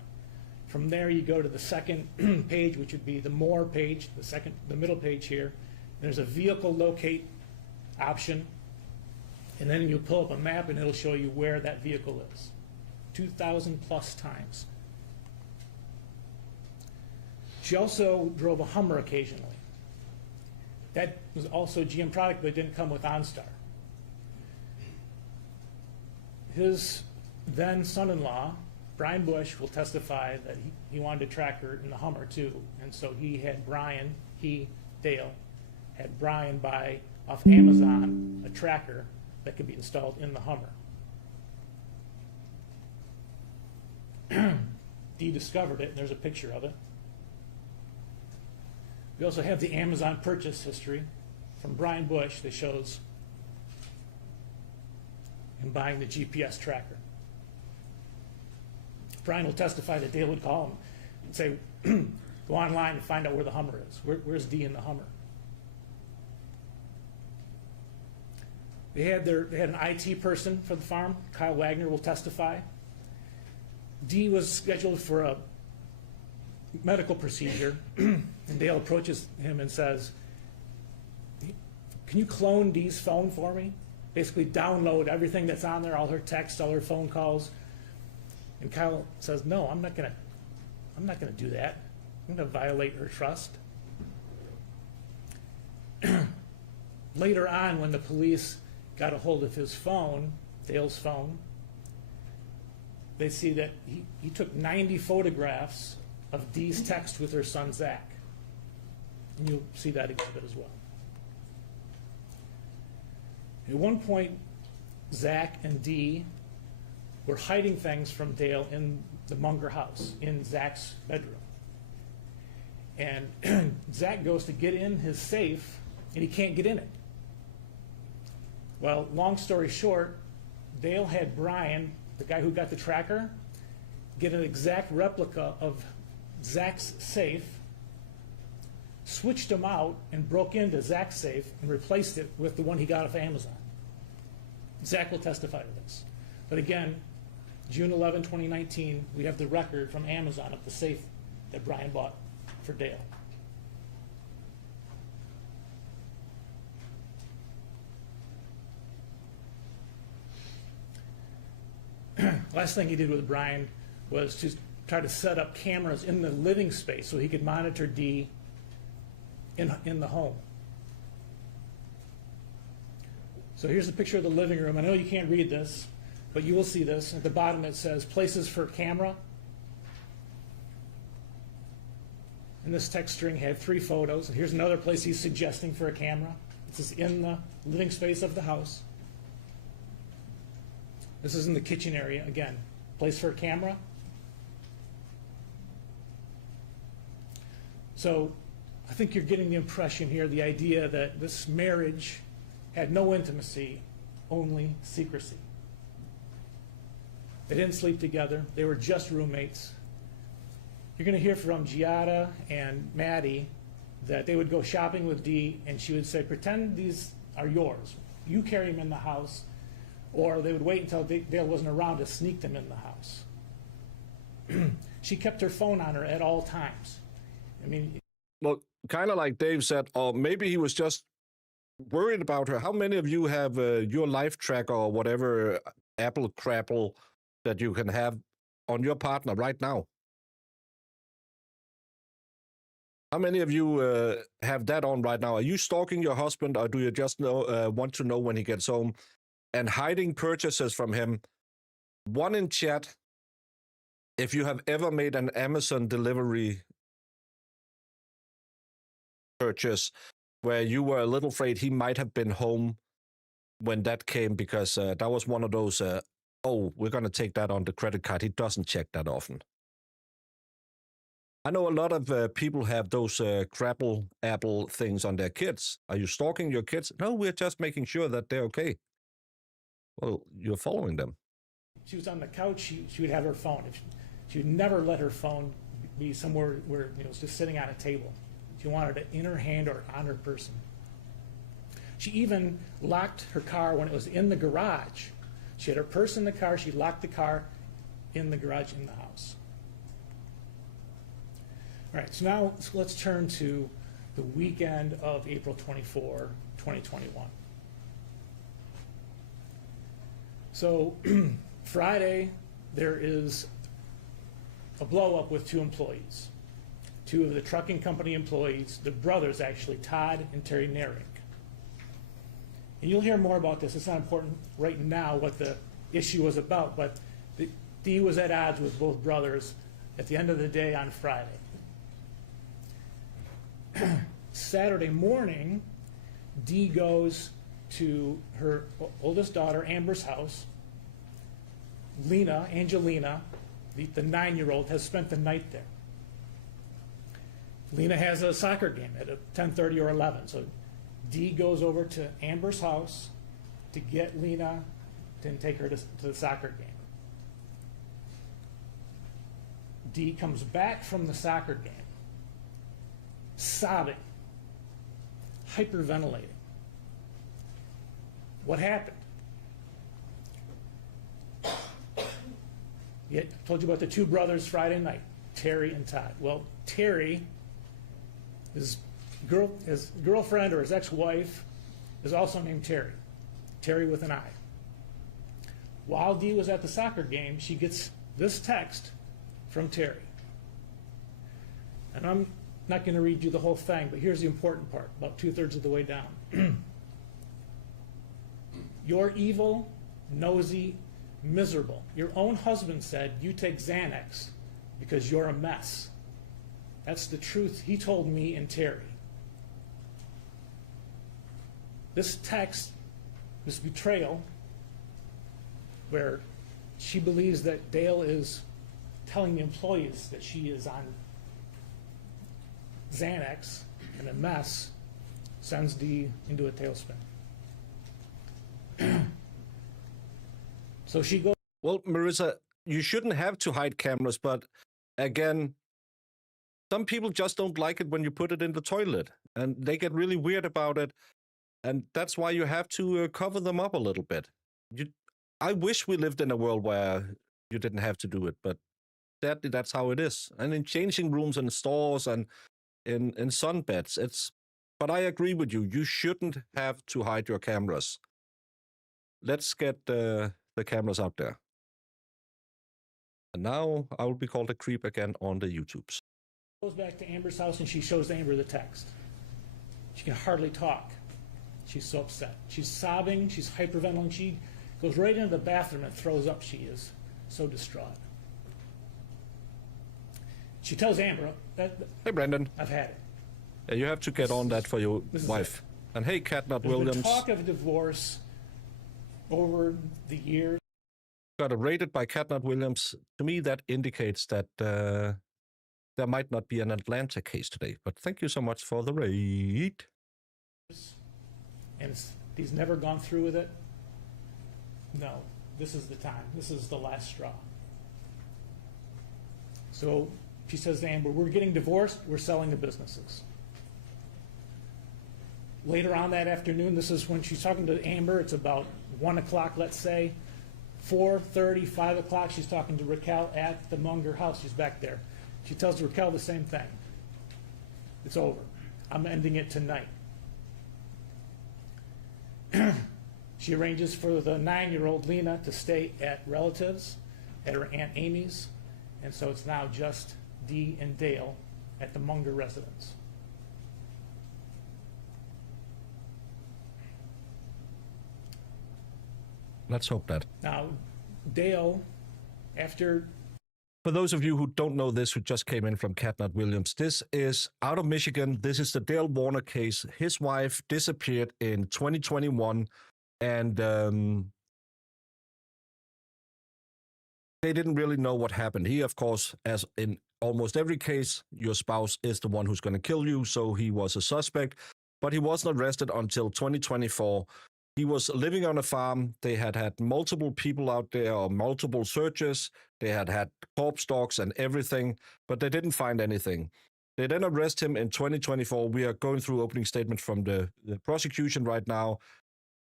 From there, you go to the second page, which would be the More page, the middle page here. And there's a vehicle locate option, and then you pull up a map, and it'll show you where that vehicle is. 2,000 plus times. She also drove a Hummer occasionally. That was also a GM product, but it didn't come with OnStar. His then son-in-law, Brian Bush, will testify that he wanted to track her in the Hummer too. And so he had Brian, Dale, had Brian buy off Amazon a tracker that could be installed in the Hummer. Dee discovered it, and there's a picture of it. We also have the Amazon purchase history from Brian Bush that shows him buying the GPS tracker. Brian will testify that Dale would call him and say, go online and find out where the Hummer is. Where's Dee in the Hummer? They had an IT person for the farm. Kyle Wagner will testify. Dee was scheduled for a medical procedure, and Dale approaches him and says, can you clone Dee's phone for me? Basically download everything that's on there, all her texts, all her phone calls. And Kyle says, no, I'm not gonna do that. I'm gonna violate her trust. Later on, when the police got a hold of his phone, Dale's phone, they see that he took 90 photographs of Dee's text with her son, Zach. And you'll see that exhibit as well. At one point, Zach and Dee were hiding things from Dale in the Munger house, in Zach's bedroom. And Zach goes to get in his safe, and he can't get in it. Well, long story short, Dale had Brian, the guy who got the tracker, get an exact replica of Zach's safe, switched them out, and broke into Zach's safe and replaced it with the one he got off Amazon. Zach will testify to this. But again, June 11, 2019, we have the record from Amazon of the safe that Brian bought for Dale. Last thing he did with Brian was to try to set up cameras in the living space so he could monitor Dee in the home. So here's a picture of the living room. I know you can't read this, but you will see this. At the bottom it says places for camera. And this text string had 3 photos. And here's another place he's suggesting for a camera. This is in the living space of the house. This is in the kitchen area, again. Place for a camera. So I think you're getting the impression here, the idea that this marriage had no intimacy, only secrecy. They didn't sleep together. They were just roommates. You're going to hear from Giada and Maddie that they would go shopping with Dee, and she would say, pretend these are yours. You carry them in the house. Or they would wait until Dale wasn't around to sneak them in the house. She kept her phone on her at all times. I mean, well, kind of like Dave said, or maybe he was just worried about her. How many of you have your life tracker or whatever Apple crapple that you can have on your partner right now? How many of you have that on right now? Are you stalking your husband, or do you just want to know when he gets home? And hiding purchases from him. One in chat, if you have ever made an Amazon delivery purchase where you were a little afraid he might have been home when that came, because that was one of those, oh, we're going to take that on the credit card. He doesn't check that often. I know a lot of people have those crapple apple things on their kids. Are you stalking your kids? No, we're just making sure that they're okay. Well, you're following them. She was on the couch, she would have her phone. She would never let her phone be somewhere where it was just sitting on a table. She wanted it in her hand or on her person. She even locked her car when it was in the garage. She had her purse in the car, she locked the car in the garage in the house. All right, so now let's turn to the weekend of April 24, 2021. So Friday, there is a blow-up with 2 employees. 2 of the trucking company employees, the brothers actually, Todd and Terry Narick. And you'll hear more about this. It's not important right now what the issue was about, but Dee was at odds with both brothers at the end of the day on Friday. Saturday morning, Dee goes to her oldest daughter, Amber's house. Angelina, the 9-year-old, has spent the night there. Lena has a soccer game at 10:30 or 11, so Dee goes over to Amber's house to get Lena and take her to the soccer game. Dee comes back from the soccer game, sobbing, hyperventilating. What happened? I told you about the 2 brothers Friday night, Terry and Todd. Well, Terry, his girlfriend or his ex-wife is also named Terry. Terry with an I. While Dee was at the soccer game, she gets this text from Terry. And I'm not going to read you the whole thing, but here's the important part, about 2/3 of the way down. You're evil, nosy, miserable. Your own husband said you take Xanax because you're a mess. That's the truth he told me and Terry. This text, this betrayal, where she believes that Dale is telling the employees that she is on Xanax and a mess, sends Dee into a tailspin. So she goes. Well, Marissa, you shouldn't have to hide cameras, but again, some people just don't like it when you put it in the toilet, and they get really weird about it, and that's why you have to cover them up a little bit. I wish we lived in a world where you didn't have to do it, but sadly, that's how it is. And in changing rooms and stores and in sunbeds, but I agree with you. You shouldn't have to hide your cameras. Let's get the cameras out there. And now I will be called a creep again on the YouTubes. Goes back to Amber's house and she shows Amber the text. She can hardly talk. She's so upset. She's sobbing. She's hyperventilating. She goes right into the bathroom and throws up. She is so distraught. She tells Amber, Hey, Brendan. I've had it. Yeah, you have to get on that for your wife. And hey, Catnut There's Williams. been talk of divorce over the years. Got rated by Catnut Williams. To me, that indicates that there might not be an Atlanta case today. But thank you so much for the rate. And he's never gone through with it. No, this is the time. This is the last straw. So she says to Amber, we're getting divorced, we're selling the businesses. Later on that afternoon, this is when she's talking to Amber, it's about 1 o'clock, let's say. 4:30, 5 o'clock, she's talking to Raquel at the Munger house. She's back there. She tells Raquel the same thing. It's over. I'm ending it tonight. She arranges for the 9-year-old Lena to stay at relatives, at her Aunt Amy's, and so it's now just Dee and Dale at the Munger residence. Let's hope that. Now, Dale, after... For those of you who don't know this, who just came in from Catnut Williams, this is out of Michigan. This is the Dale Warner case. His wife disappeared in 2021, and they didn't really know what happened. He, of course, as in almost every case, your spouse is the one who's going to kill you. So he was a suspect, but he wasn't arrested until 2024. He was living on a farm. They had multiple people out there, or multiple searches. They had corpse dogs and everything, but they didn't find anything. They then arrest him in 2024. We are going through opening statements from the prosecution right now.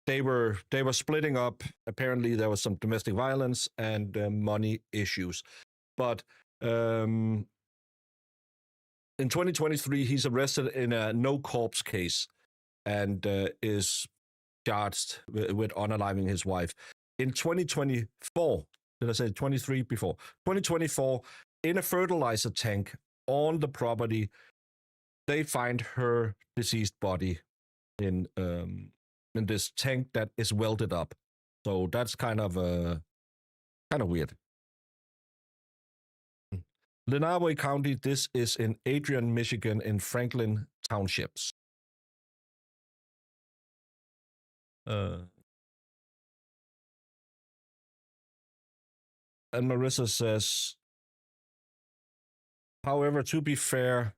They were splitting up. Apparently, there was some domestic violence and money issues. But in 2023, he's arrested in a no corpse case and is charged with unaliving his wife. In 2024, did I say 23 before? 2024, in a fertilizer tank on the property, they find her deceased body in this tank that is welded up. So that's kind of weird. Lenawee County, this is in Adrian, Michigan, in Franklin Townships. And Marissa says, however, to be fair,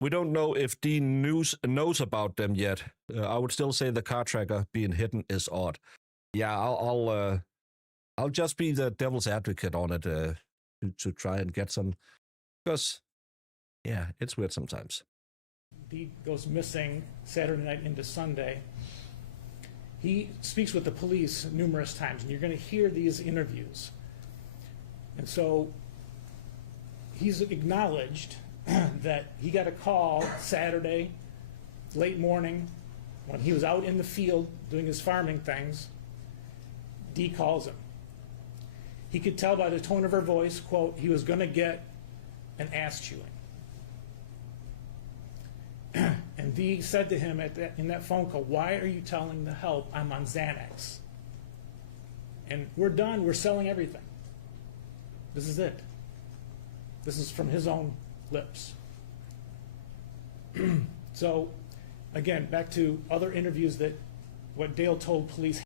we don't know if Dee knows about them yet. I would still say the car tracker being hidden is odd. Yeah, I'll just be the devil's advocate on it to try and get some, because yeah, it's weird sometimes. Dee goes missing Saturday night into Sunday. He speaks with the police numerous times, and you're going to hear these interviews. And so he's acknowledged that he got a call Saturday, late morning, when he was out in the field doing his farming things. Dee calls him. He could tell by the tone of her voice, quote, he was going to get an ass chewing. And Dee said to him in that phone call, why are you telling the help I'm on Xanax? And we're done. We're selling everything. This is it. This is from his own lips. So, again, back to other interviews that what Dale told police.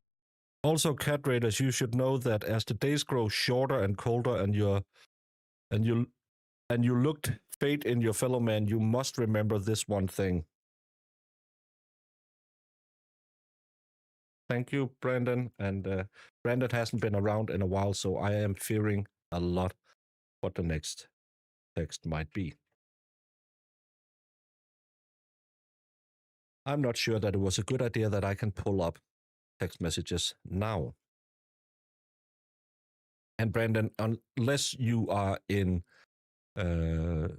Also, cat raiders, you should know that as the days grow shorter and colder, and you looked fate in your fellow man, you must remember this one thing. Thank you, Brandon. And Brandon hasn't been around in a while, so I am fearing a lot what the next text might be. I'm not sure that it was a good idea that I can pull up text messages now. And Brandon, unless you are in the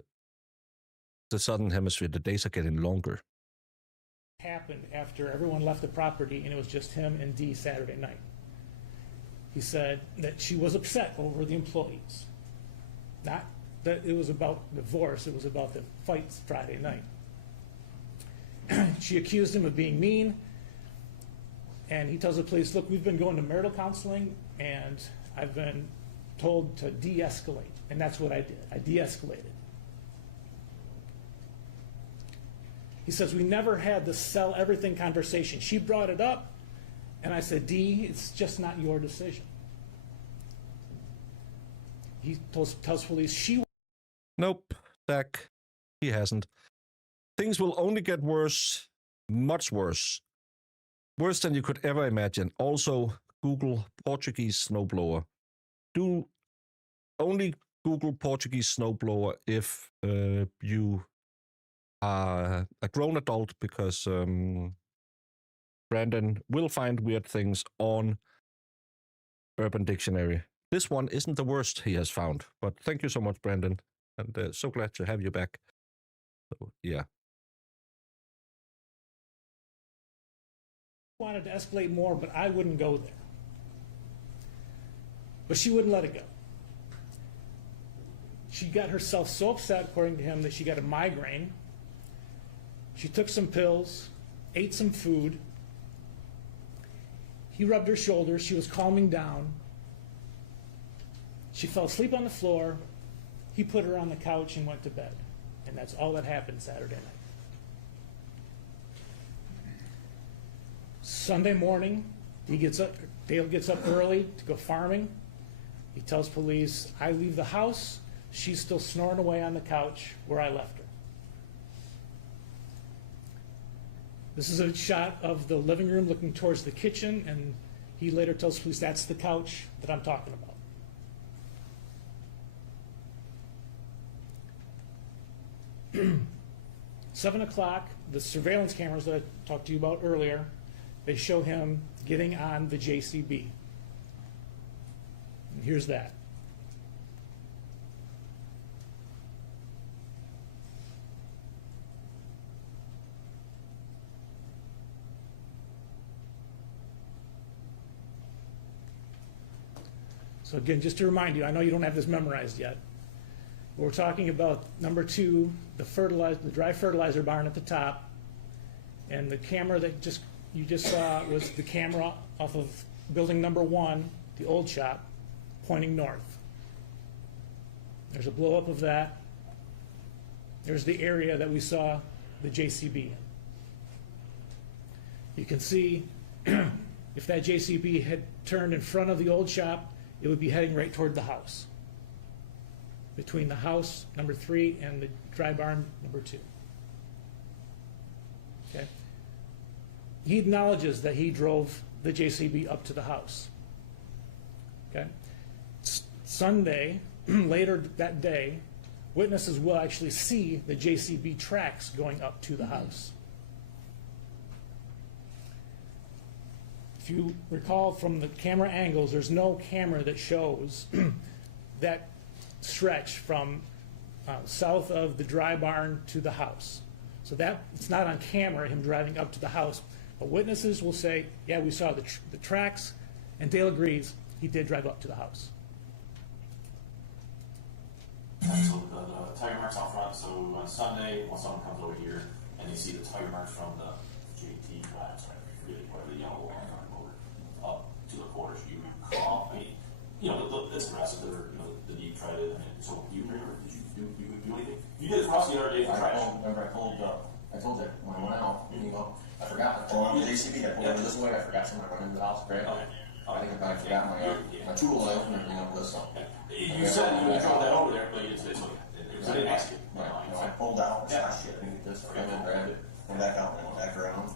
Southern Hemisphere, the days are getting longer. Happened after everyone left the property and it was just him and Dee Saturday night. He said that she was upset over the employees. Not that it was about divorce, it was about the fights Friday night. She accused him of being mean, and he tells the police, look, we've been going to marital counseling and I've been told to de-escalate, and that's what I did. I de-escalated. He says, we never had the sell everything conversation. She brought it up, and I said, Dee, it's just not your decision. He tells police she... Nope, Zach, he hasn't. Things will only get worse, much worse. Worse than you could ever imagine. Also, Google Portuguese snowblower. Do only Google Portuguese snowblower if you are a grown adult, because Brandon will find weird things on Urban Dictionary. This one isn't the worst he has found, but thank you so much, Brandon, and so glad to have you back. So, yeah. Wanted to escalate more, but I wouldn't go there. But she wouldn't let it go. She got herself so upset, according to him, that she got a migraine. She took some pills, ate some food. He rubbed her shoulders. She was calming down. She fell asleep on the floor. He put her on the couch and went to bed. And that's all that happened Saturday night. Sunday morning, Dale gets up early to go farming. He tells police, I leave the house she's still snoring away on the couch where I left her. This is a shot of the living room looking towards the kitchen, and he later tells police that's the couch that I'm talking about. Seven o'clock, the surveillance cameras that I talked to you about earlier, they show him getting on the JCB. And here's that. So again, just to remind you, I know you don't have this memorized yet. We're talking about number 2, the dry fertilizer barn at the top, and the camera that you just saw was the camera off of building number 1, the old shop, pointing north. There's a blow up of that. There's the area that we saw the JCB in. You can see if that JCB had turned in front of the old shop, it would be heading right toward the house. Between the house, number 3, and the dry barn, number 2. Okay? He acknowledges that he drove the JCB up to the house. Okay? Sunday, later that day, witnesses will actually see the JCB tracks going up to the house. If you recall from the camera angles, there's no camera that shows that stretch from south of the dry barn to the house. So that it's not on camera, him driving up to the house. But witnesses will say, yeah, we saw the tracks, and Dale agrees he did drive up to the house. So the tire marks out front, so on Sunday, when someone comes over here and they see the tire marks from the JT, really whatever the yellow one up to the quarters, you call, I mean, you know, it's aggressive, the Dee tried it, so you remember, did you do anything? You did it for us the other day for trash. Remember I told you when I went out, I forgot, I pulled on the JCB, I pulled over this way, I forgot something, I went into the house, Greg. Okay. I think I forgot my tool life and everything up this, so. You said you drove that over there, but it's okay. I didn't ask you. Right, I pulled out, and said, shit, I need this, I went and grabbed it, went back out, and went back around.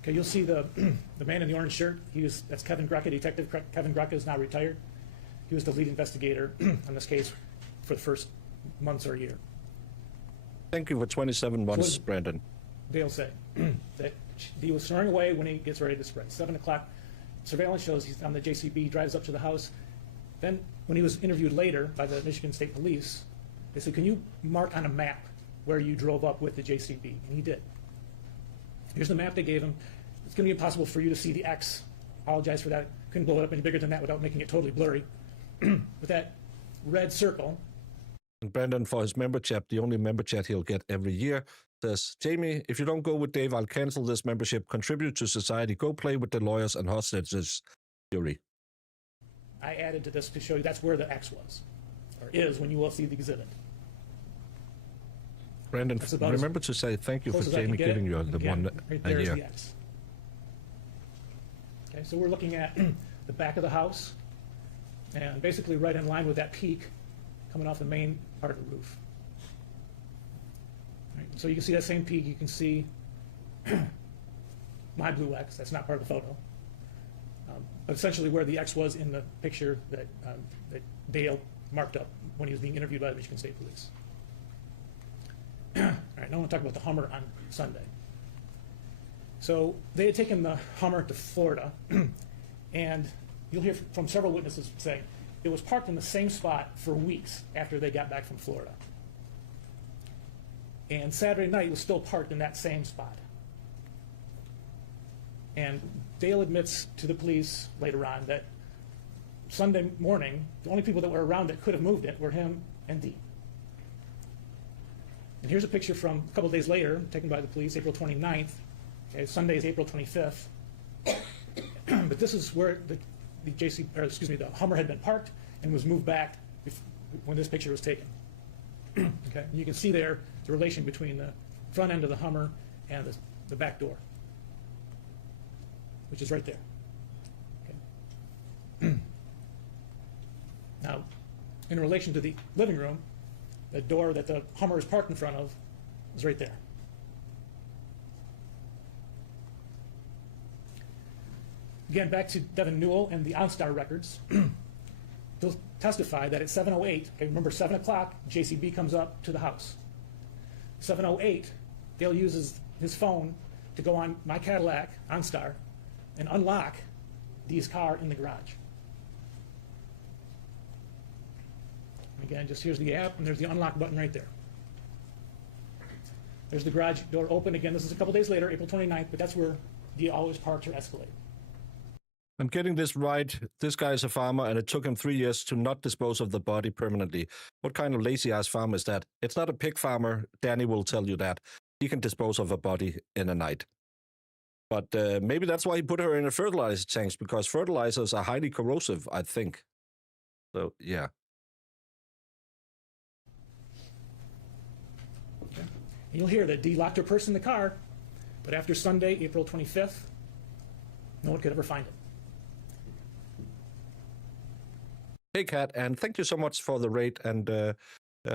Okay, you'll see the man in the orange shirt. That's Kevin Grucka, Detective Kevin Grucka is now retired. He was the lead investigator on this case for the first months or year. Thank you for 27 months, So Brandon. Dale say that he was snoring away when he gets ready to spray. 7 o'clock, surveillance shows he's on the JCB, drives up to the house. Then when he was interviewed later by the Michigan State Police, they said, can you mark on a map where you drove up with the JCB? And he did. Here's the map they gave him. It's going to be impossible for you to see the X. Apologize for that. Couldn't blow it up any bigger than that without making it totally blurry. With that red circle. And Brandon, for his member chat, the only member chat he'll get every year, says, Jamie, if you don't go with Dave, I'll cancel this membership. Contribute to society. Go play with the lawyers and hostages. Theory. I added to this to show you that's where the X was, or is, when you will see the exhibit. Brandon, remember to say thank you for Jamie giving you the one right a there is year. the X. Okay, so we're looking at the back of the house, and basically right in line with that peak coming off the main part of the roof. Right, so you can see that same peak. You can see my blue X. That's not part of the photo. But essentially where the X was in the picture that Dale marked up when he was being interviewed by the Michigan State Police. All right, now I want to talk about the Hummer on Sunday. So they had taken the Hummer to Florida, and you'll hear from several witnesses saying it was parked in the same spot for weeks after they got back from Florida. And Saturday night it was still parked in that same spot. And Dale admits to the police later on that Sunday morning, the only people that were around that could have moved it were him and Dee. And here's a picture from a couple days later, taken by the police, April 29th. Okay, Sunday is April 25th. But this is where the Hummer had been parked and was moved back when this picture was taken. Okay, and you can see there the relation between the front end of the Hummer and the back door, which is right there. Okay. Now, in relation to the living room, the door that the Hummer is parked in front of is right there. Again, back to Devin Newell and the OnStar records. They'll testify that at 7:08, okay, remember 7 o'clock, JCB comes up to the house. 7:08, Dale uses his phone to go on my Cadillac, OnStar, and unlock Dee's car in the garage. And again, just here's the app, and there's the unlock button right there. There's the garage door open. Again, this is a couple days later, April 29th, but that's where Dee always parks her Escalade. I'm getting this right. This guy is a farmer, and it took him 3 years to not dispose of the body permanently. What kind of lazy-ass farmer is that? It's not a pig farmer. Danny will tell you that. He can dispose of a body in a night. But maybe that's why he put her in a fertilizer tank, because fertilizers are highly corrosive, I think. So, yeah. Okay. And you'll hear that Dee locked her purse in the car, but after Sunday, April 25th, no one could ever find it. Hey, Kat, and thank you so much for the rate, and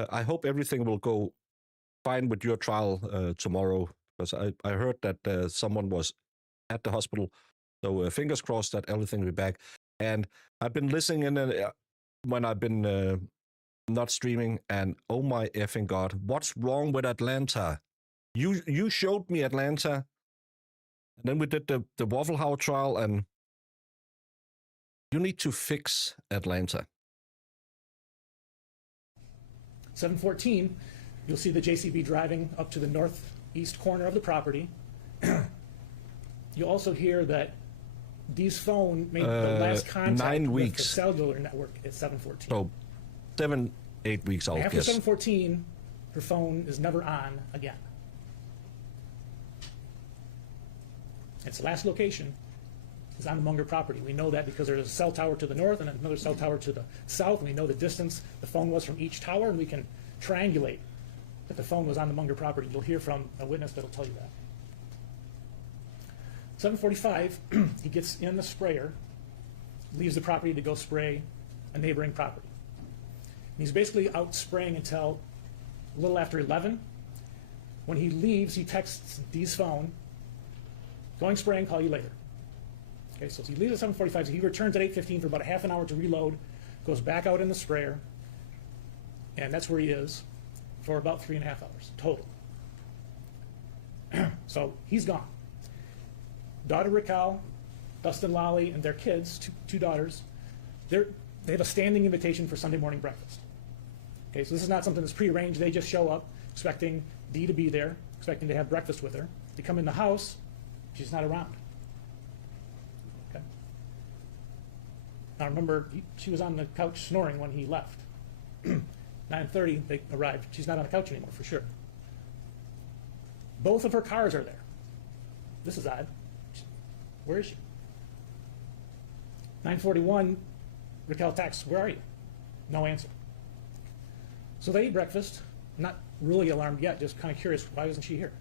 I hope everything will go fine with your trial tomorrow, because I heard that someone was at the hospital, so fingers crossed that everything will be back. And I've been listening in when I've been not streaming, and oh my effing God, what's wrong with Atlanta? You showed me Atlanta, and then we did the Waffle House trial, and you need to fix Atlanta. 7:14, you'll see the JCB driving up to the northeast corner of the property. You'll also hear that Dee's phone made the last contact 9 with weeks. the cellular network at 7:14. So 7-8 weeks, I'll After guess. 7:14, her phone is never on again. Its last location is on the Munger property. We know that because there's a cell tower to the north and another cell tower to the south, and we know the distance the phone was from each tower, and we can triangulate that the phone was on the Munger property. You'll hear from a witness that'll tell you that. 7:45, he gets in the sprayer, leaves the property to go spray a neighboring property. And he's basically out spraying until a little after 11. When he leaves, he texts Dee's phone, going spraying, call you later. Okay, so he leaves at 7:45, so he returns at 8:15 for about a half an hour to reload, goes back out in the sprayer, and that's where he is for about 3.5 hours total. So he's gone. Daughter Raquel, Dustin Lally, and their kids, two daughters, they have a standing invitation for Sunday morning breakfast. Okay, so this is not something that's prearranged. They just show up expecting Dee to be there, expecting to have breakfast with her. They come in the house, she's not around. Okay. Now remember, she was on the couch snoring when he left. 9:30, they arrived. She's not on the couch anymore, for sure. Both of her cars are there. This is odd. Where is she? 9:41, Raquel texts, where are you? No answer. So they eat breakfast, not really alarmed yet, just kind of curious, why isn't she here?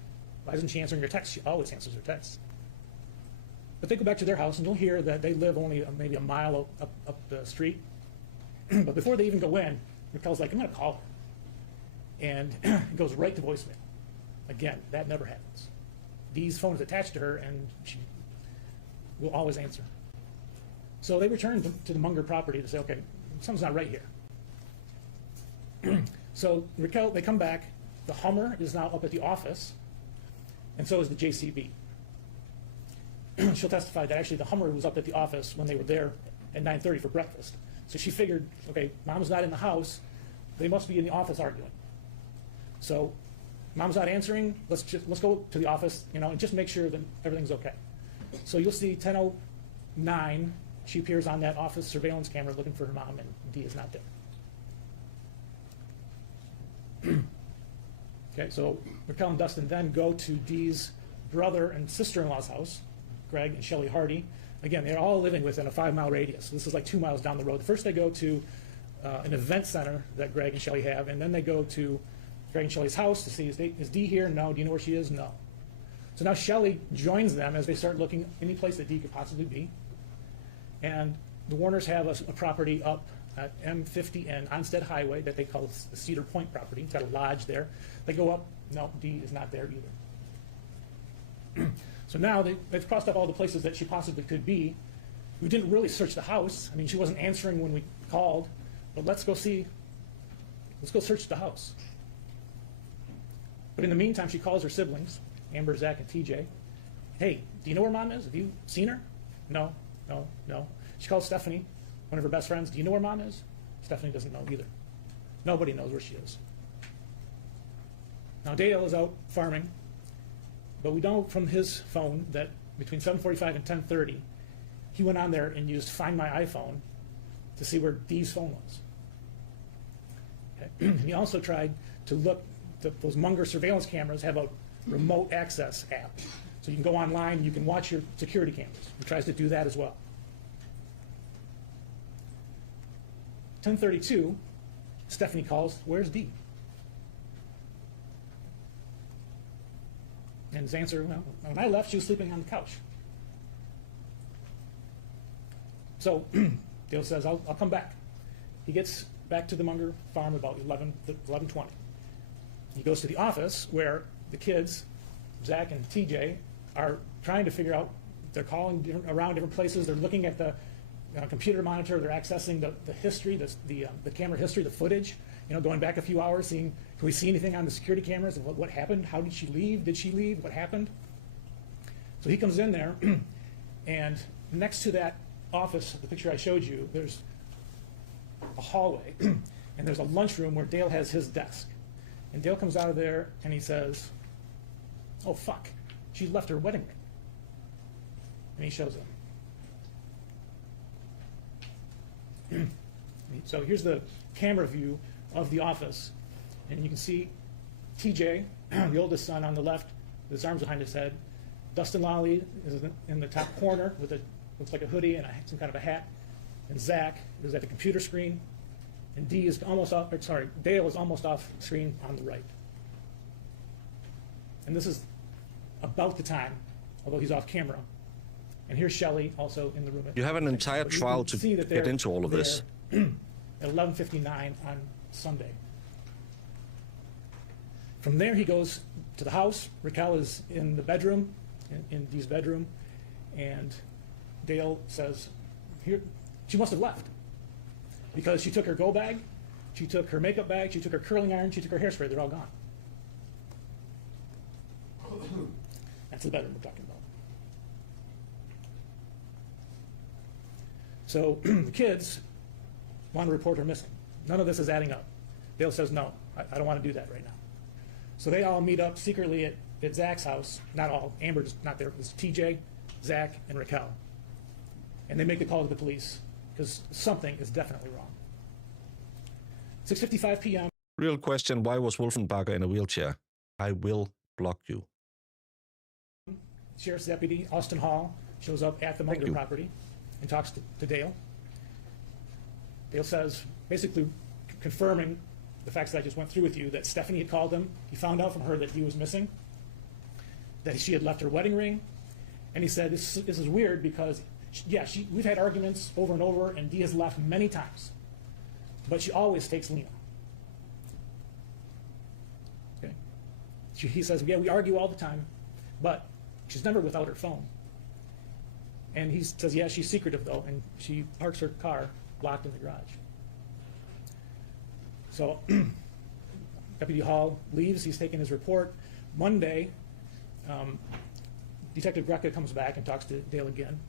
Why isn't she answering your text? She always answers her texts. But they go back to their house, and you'll hear that they live only maybe a mile up the street. But before they even go in, Raquel's like, I'm going to call her. And it goes right to voicemail. Again, that never happens. Dee's phone is attached to her, and she will always answer. So they return to the Munger property to say, okay, something's not right here. So Raquel, they come back. The Hummer is now up at the office, and so is the JCB. She'll testify that actually the Hummer was up at the office when they were there at 9:30 for breakfast. So she figured, okay, Mom's not in the house. They must be in the office arguing. So Mom's not answering. Let's go to the office, and just make sure that everything's okay. So you'll see 10:09. She appears on that office surveillance camera looking for her mom, and Dee is not there. Okay, so Raquel and Dustin then go to Dee's brother and sister-in-law's house, Greg and Shelley Hardy. Again, they're all living within a 5-mile radius. This is like 2 miles down the road. First they go to an event center that Greg and Shelley have, and then they go to Greg and Shelley's house to see, is Dee here? No. Do you know where she is? No. So now Shelley joins them as they start looking any place that Dee could possibly be. And the Warners have a property up at M50 and Onstead Highway that they call the Cedar Point property. It's got a lodge there. They go up, no, Dee is not there either. So now they've crossed up all the places that she possibly could be. We didn't really search the house. I mean, she wasn't answering when we called, but let's go search the house. But in the meantime, she calls her siblings, Amber, Zach, and TJ. Hey, do you know where Mom is? Have you seen her? No. She calls Stephanie, one of her best friends. Do you know where Mom is? Stephanie doesn't know either. Nobody knows where she is. Now, Dale is out farming, but we know from his phone that between 7:45 and 10:30, he went on there and used Find My iPhone to see where Dee's phone was. Okay. And he also tried to look, those Munger surveillance cameras have a remote access app. So you can go online and you can watch your security cameras. He tries to do that as well. 10:32, Stephanie calls, where's Dee? And his answer, well, when I left, she was sleeping on the couch. So Dale says, I'll come back. He gets back to the Munger farm about 11:20. He goes to the office where the kids, Zach and TJ, are trying to figure out, they're calling around different places, they're looking at the computer monitor, they're accessing the history, the camera history, the footage, going back a few hours, seeing, can we see anything on the security cameras of what happened? How did she leave? Did she leave? What happened? So he comes in there, and next to that office, the picture I showed you, there's a hallway, and there's a lunchroom where Dale has his desk. And Dale comes out of there, and he says, oh, fuck, she left her wedding ring. And he shows him. So here's the camera view of the office, and you can see TJ, the oldest son, on the left, with his arms behind his head. Dustin Lally is in the top corner with looks like a hoodie and some kind of a hat. And Zach is at the computer screen, and Dale is almost off screen on the right. And this is about the time, although he's off camera. And here's Shelley also in the room. You have an entire trial to get into all of this. At 11:59 on Sunday. From there, he goes to the house. Raquel is in the bedroom, in Dee's bedroom, and Dale says, "Here, she must have left because she took her go bag, she took her makeup bag, she took her curling iron, she took her hairspray. They're all gone." That's the bedroom we're talking about. So the kids want to report her missing. None of this is adding up. Dale says, no, I don't want to do that right now. So they all meet up secretly at Zach's house. Not all. Amber's not there. It's TJ, Zach, and Raquel. And they make the call to the police because something is definitely wrong. 6:55 p.m. Real question, why was Wolfenbarger in a wheelchair? I will block you. Sheriff's Deputy Austin Hall shows up at the Munger property and talks to Dale. Dale says, basically confirming the facts that I just went through with you, that Stephanie had called him. He found out from her that he was missing, that she had left her wedding ring. And he said, this is weird because, we've had arguments over and over, and Dee has left many times. But she always takes Lena. Okay? He says, we argue all the time, but she's never without her phone. And he says, she's secretive, though, and she parks her car locked in the garage. So Deputy Hall leaves. He's taking his report. Monday, Detective Greca comes back and talks to Dale again.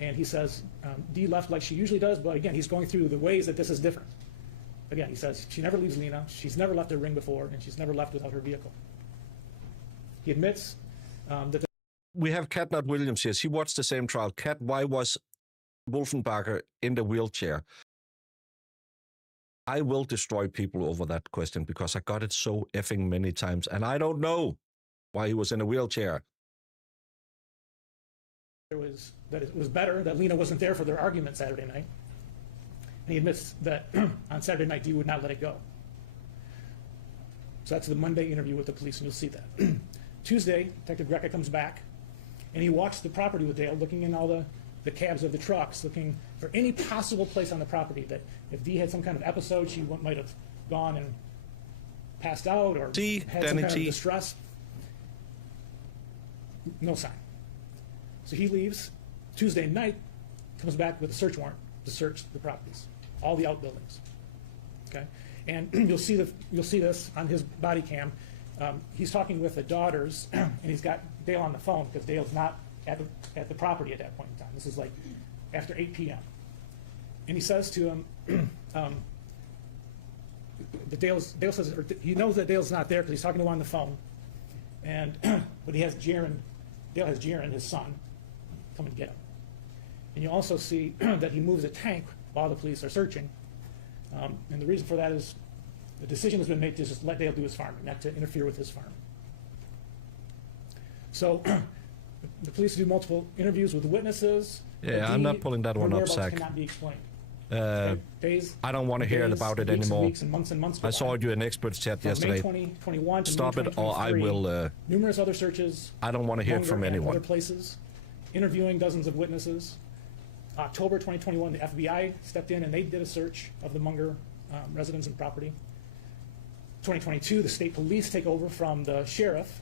And he says, Dee left like she usually does, but again, he's going through the ways that this is different. Again, he says she never leaves Lena, she's never left her ring before, and she's never left without her vehicle. He admits that we have Kat, not Williams here. She watched the same trial. Kat, why was Wolfenbarger in the wheelchair? I will destroy people over that question because I got it so effing many times, and I don't know why he was in a wheelchair. it was better that Lena wasn't there for their argument Saturday night. And he admits that on Saturday night, Dee would not let it go. So that's the Monday interview with the police, and you'll see that. Tuesday, Detective Greca comes back, and he walks the property with Dale, looking in all the the cabs of the trucks, looking for any possible place on the property that if Dee had some kind of episode, she might have gone and passed out or had some kind of distress. No sign. So he leaves. Tuesday night, comes back with a search warrant to search the properties, all the outbuildings. Okay, and you'll see this on his body cam. He's talking with the daughters, and he's got Dale on the phone because Dale's not at the property at that point in time. This is like after 8 p.m. And he says to him, Dale says, or he knows that Dale's not there because he's talking to him on the phone, and but he has Dale has Jaron, his son, coming to get him. And you also see that he moves a tank while the police are searching. And the reason for that is the decision has been made to just let Dale do his farming, not to interfere with his farm. So the police do multiple interviews with the witnesses. Yeah, I'm not pulling that one up, Zach. Cannot be explained. I don't want to hear about it anymore. Weeks and months and months I saw you in experts chat yesterday. From May 2021 to Stop May it, or I will. Numerous other searches. I don't want to hear it from anyone. Other places, interviewing dozens of witnesses. October 2021, the FBI stepped in and they did a search of the Munger residence and property. 2022, the state police take over from the sheriff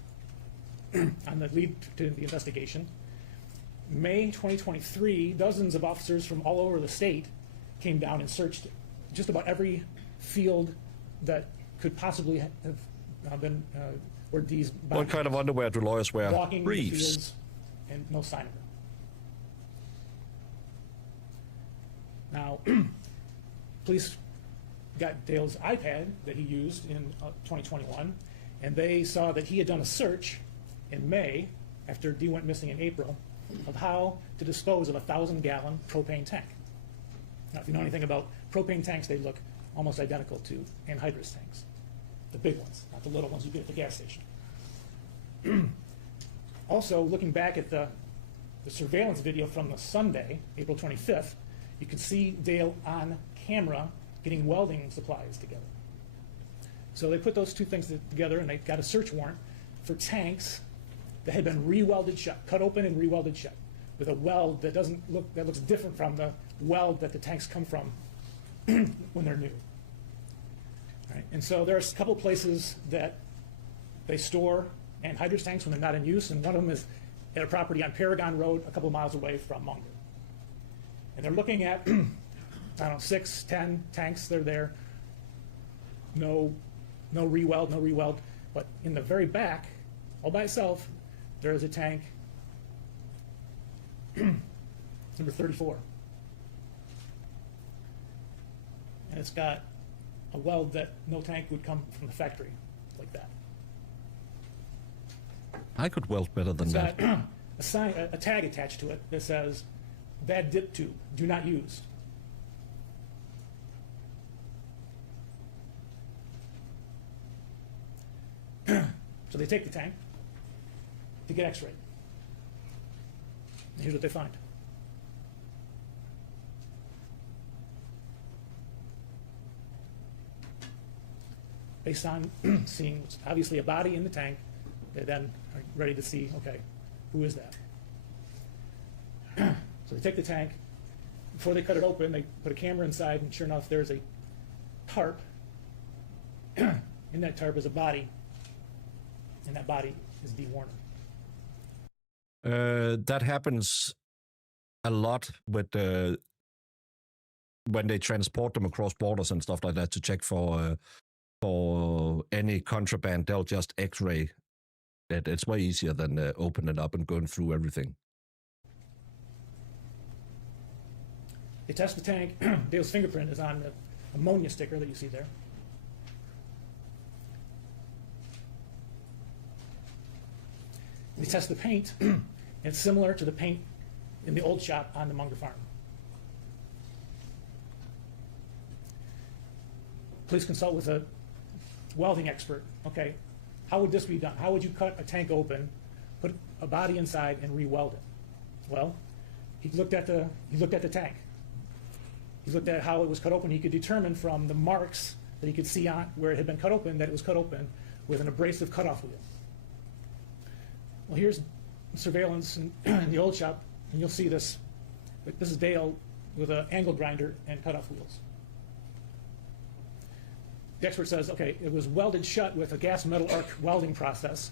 on the lead to the investigation. May 2023, dozens of officers from all over the state came down and searched just about every field that could possibly have been where Dee's body. What kind of underwear do lawyers wear? Walking Briefs. the fields, and no sign of it. Now, police got Dale's iPad that he used in 2021, and they saw that he had done a search in May, after Dee went missing in April, of how to dispose of a 1,000-gallon propane tank. Now, if you know anything about propane tanks, they look almost identical to anhydrous tanks, the big ones, not the little ones you get at the gas station. Also, looking back at the surveillance video from the Sunday, April 25th, you can see Dale on camera getting welding supplies together. So they put those two things together, and they got a search warrant for tanks that had been re-welded shut, cut open and re-welded shut, with a weld that looks different from the weld that the tanks come from when they're new. All right, and so there's a couple places that they store anhydrous tanks when they're not in use, and one of them is at a property on Paragon Road, a couple of miles away from Munger. And they're looking at, I don't know, 6, 10 tanks that are there. No re-weld. But in the very back, all by itself, there is a tank, number 34. And it's got a weld that no tank would come from the factory like that. I could weld better than that. It's got a tag attached to it that says, "Bad dip tube, do not use." So they take the tank to get x-rayed. And here's what they find. Based on seeing obviously a body in the tank, they then are ready to see, okay, who is that? So they take the tank. Before they cut it open, they put a camera inside, and sure enough, there's a tarp. In that tarp is a body, and that body is Dee Warner. That happens a lot with when they transport them across borders and stuff like that to check for any contraband. They'll just X-ray it. It's way easier than opening it up and going through everything. They test the tank. Dale's fingerprint is on the ammonia sticker that you see there. They test the paint. It's similar to the paint in the old shop on the Munger farm. Please consult with a welding expert. Okay, how would this be done? How would you cut a tank open, put a body inside, and re-weld it? Well, he looked at the tank. He looked at how it was cut open. He could determine from the marks that he could see on where it had been cut open that it was cut open with an abrasive cutoff wheel. Well, here's surveillance in the old shop, and you'll see this But this is Dale with an angle grinder and cutoff wheels. The expert says, okay, it was welded shut with a gas metal arc welding process.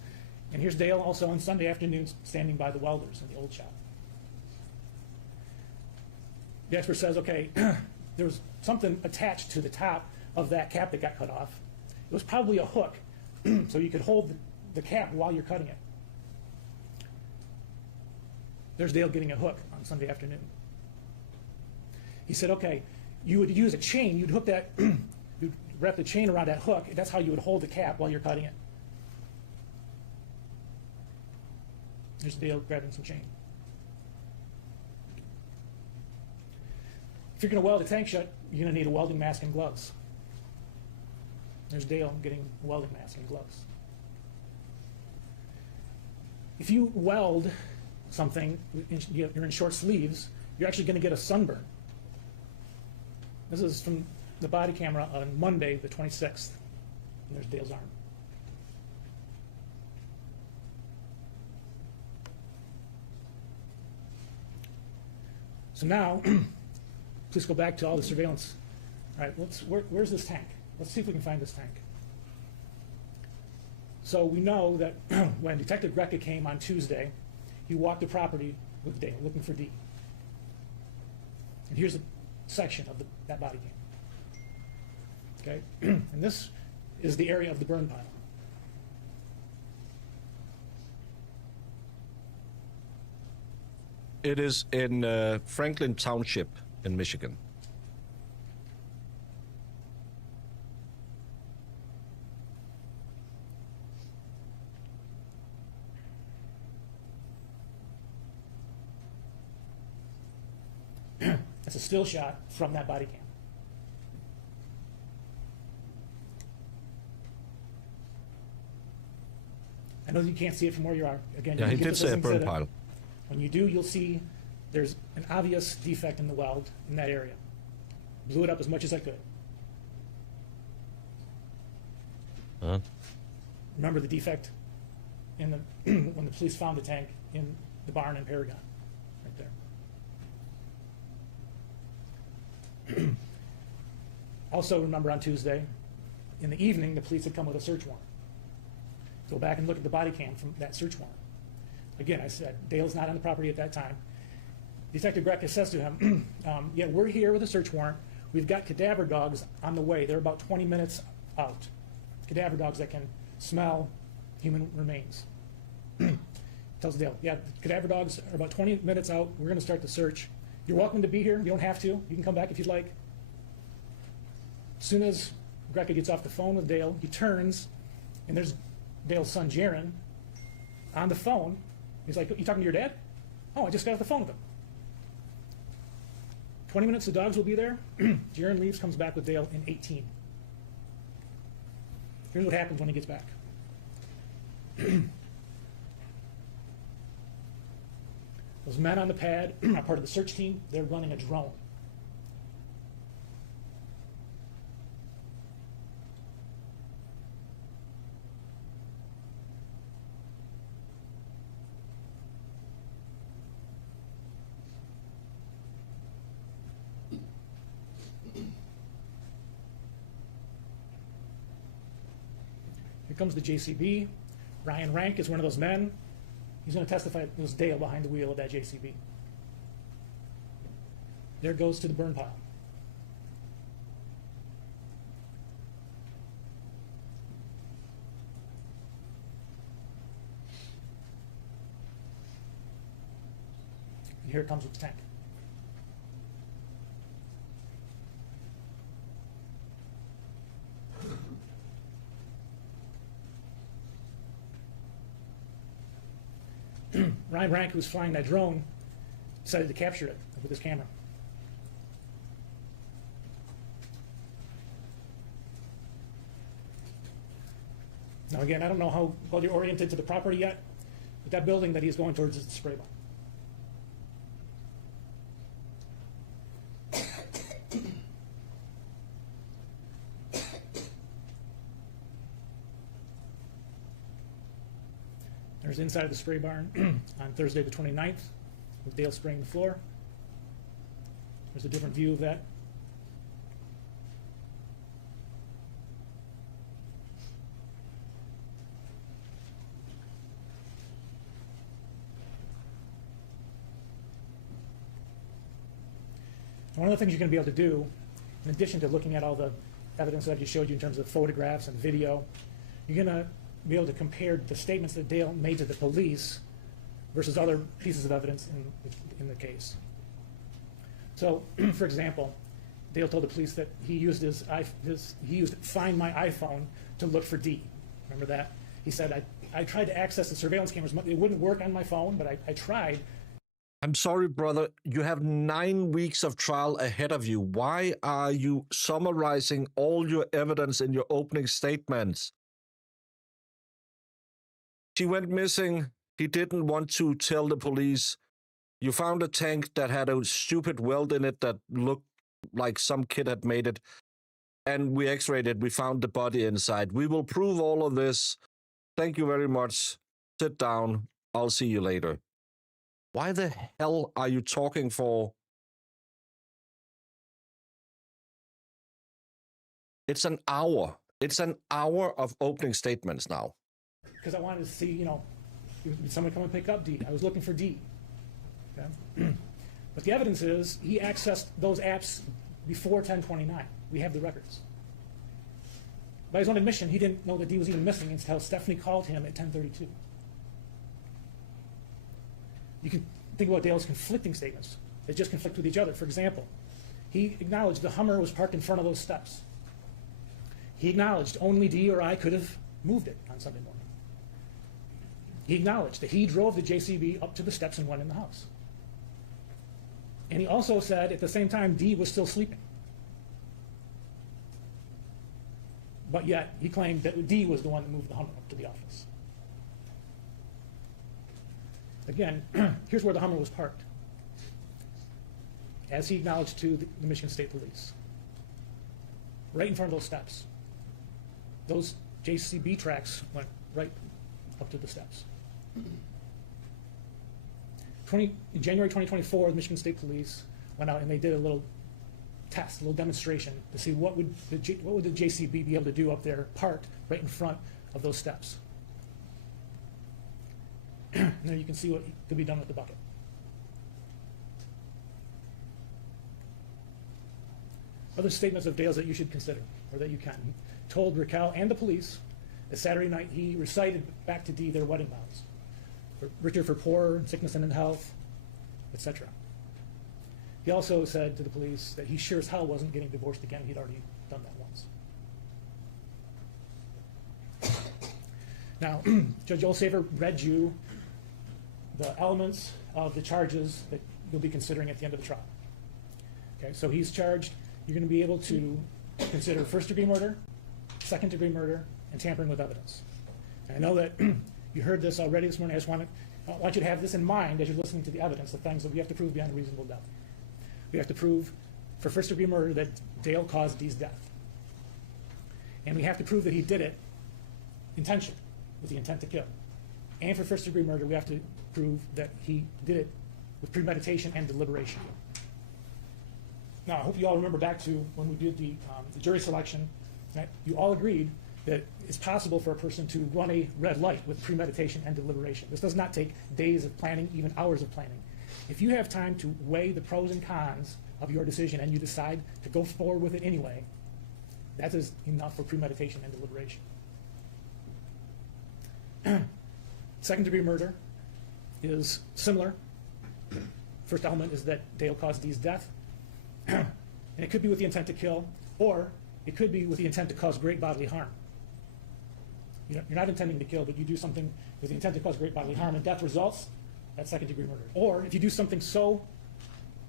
And here's Dale also on Sunday afternoons standing by the welders in the old shop. The expert says, okay, there was something attached to the top of that cap that got cut off. It was probably a hook, so you could hold the cap while you're cutting it. There's Dale getting a hook on Sunday afternoon. He said, okay, you would use a chain. You'd hook that, you'd wrap the chain around that hook. That's how you would hold the cap while you're cutting it. There's Dale grabbing some chain. If you're going to weld a tank shut, you're going to need a welding mask and gloves. There's Dale getting a welding mask and gloves. If you weld something, you're in short sleeves, you're actually going to get a sunburn. This is from the body camera on Monday, the 26th. And there's Dale's arm. So now, please go back to all the surveillance. All right, where's this tank? Let's see if we can find this tank. So we know that when Detective Greca came on Tuesday, he walked the property with Dale, looking for Dee. And here's a section of that body cam. Okay, and this is the area of the burn pile. It is in Franklin Township in Michigan. That's a still shot from that body cam. I know you can't see it from where you are. Again, Yeah, you he get did this say a thing burn set up. pile. When you do, you'll see there's an obvious defect in the weld in that area. Blew it up as much as I could. Remember the defect in the when the police found the tank in the barn in Paragon, right there. Also remember on Tuesday, in the evening, the police had come with a search warrant. Go back and look at the body cam from that search warrant. Again, I said, Dale's not on the property at that time. Detective Greca says to him, yeah, we're here with a search warrant. We've got cadaver dogs on the way. They're about 20 minutes out. Cadaver dogs that can smell human remains. Tells Dale, yeah, the cadaver dogs are about 20 minutes out. We're going to start the search. You're welcome to be here. You don't have to. You can come back if you'd like. As soon as Greca gets off the phone with Dale, he turns, and there's Dale's son, Jaron, on the phone. He's like, you talking to your dad? Oh, I just got off the phone with him. 20 minutes, the dogs will be there. Jaron leaves, comes back with Dale in 18. Here's what happens when he gets back. Those men on the pad are part of the search team. They're running a drone. Here comes the JCB. Ryan Rank is one of those men. He's going to testify it was Dale behind the wheel of that JCB. There it goes to the burn pile. And here it comes with the tank. Ryan Rank, who was flying that drone, decided to capture it with his camera. Now again, I don't know how well you're oriented to the property yet, but that building that he's going towards is the spray barn. There's the inside of the spray barn on Thursday the 29th with Dale spraying the floor. There's a different view of that. One of the things you're going to be able to do, in addition to looking at all the evidence that I just showed you in terms of photographs and video, you're going to be able to compare the statements that Dale made to the police versus other pieces of evidence in the case. So, for example, Dale told the police that he used he used Find My iPhone to look for Dee. Remember that? He said, I tried to access the surveillance cameras. It wouldn't work on my phone, but I tried. I'm sorry, brother. You have 9 weeks of trial ahead of you. Why are you summarizing all your evidence in your opening statements? She went missing. He didn't want to tell the police. You found a tank that had a stupid weld in it that looked like some kid had made it. And we x-rayed it. We found the body inside. We will prove all of this. Thank you very much. Sit down. I'll see you later. Why the hell are you talking for? It's an hour. It's an hour of opening statements now. Because I wanted to see, did someone come and pick up Dee? I was looking for Dee. Okay? But the evidence is he accessed those apps before 10/29. We have the records. By his own admission, he didn't know that Dee was even missing until Stephanie called him at 10:32. You can think about Dale's conflicting statements. They just conflict with each other. For example, he acknowledged the Hummer was parked in front of those steps. He acknowledged only Dee or I could have moved it on Sunday morning. He acknowledged that he drove the JCB up to the steps and went in the house. And he also said at the same time Dee was still sleeping. But yet he claimed that Dee was the one that moved the Hummer up to the office. Again, here's where the Hummer was parked, as he acknowledged to the Michigan State Police. Right in front of those steps. Those JCB tracks went right up to the steps. In January 2024, the Michigan State Police went out and they did a little test, a little demonstration to see what would the JCB be able to do up there, parked right in front of those steps. And then you can see what could be done with the bucket. Other statements of Dale's that you should consider, or that you can. He told Raquel and the police that Saturday night he recited back to Dee their wedding vows. Richer for poor, sickness and in health, etc. He also said to the police that he sure as hell wasn't getting divorced again. He'd already done that once. Now, Judge Olsaver read you the elements of the charges that you'll be considering at the end of the trial. Okay, so he's charged, you're going to be able to consider first-degree murder, second-degree murder, and tampering with evidence. And I know that you heard this already this morning. I just want you to have this in mind as you're listening to the evidence, the things that we have to prove beyond a reasonable doubt. We have to prove for first-degree murder that Dale caused Dee's death. And we have to prove that he did it intention, with the intent to kill. And for first-degree murder, we have to prove that he did it with premeditation and deliberation. Now, I hope you all remember back to when we did the jury selection, right? You all agreed that it's possible for a person to run a red light with premeditation and deliberation. This does not take days of planning, even hours of planning. If you have time to weigh the pros and cons of your decision and you decide to go forward with it anyway, that is enough for premeditation and deliberation. Second-degree murder is similar. First element is that Dale caused Dee's death. And it could be with the intent to kill, or it could be with the intent to cause great bodily harm. You're not intending to kill, but you do something with the intent to cause great bodily harm, and death results, that's second-degree murder. Or if you do something so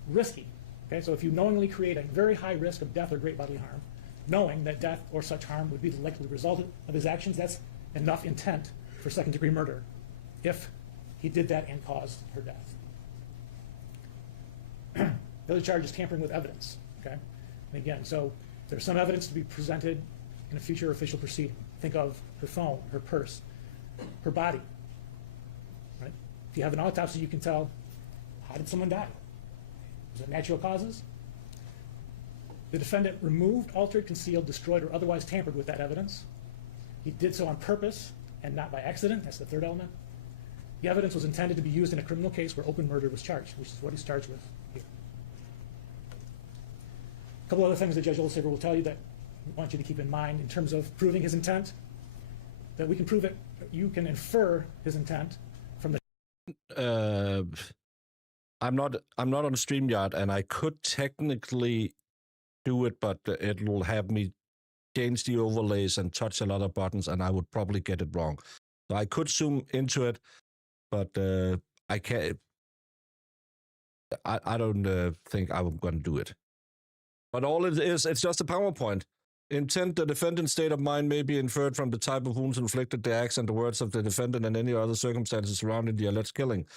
risky, okay, so if you knowingly create a very high risk of death or great bodily harm, knowing that death or such harm would be the likely result of his actions, that's enough intent for second-degree murder if he did that and caused her death. The other charge is tampering with evidence, okay? And again, so there's some evidence to be presented in a future official proceeding. Think of her phone, her purse, her body, right? If you have an autopsy, you can tell, how did someone die? Was it natural causes? The defendant removed, altered, concealed, destroyed, or otherwise tampered with that evidence. He did so on purpose and not by accident. That's the third element. The evidence was intended to be used in a criminal case where open murder was charged, which is what he's charged with here. A couple other things that Judge Olsaver will tell you that I want you to keep in mind in terms of proving his intent, that we can prove it, you can infer his intent from the I'm not on StreamYard, and I could technically do it, but it'll have me change the overlays and touch a lot of buttons, and I would probably get it wrong. So I could zoom into it, but I can't. I don't think I'm going to do it. But all it is, it's just a PowerPoint. Intent: the defendant's state of mind may be inferred from the type of wounds inflicted, the acts and the words of the defendant, and any other circumstances surrounding the alleged killing.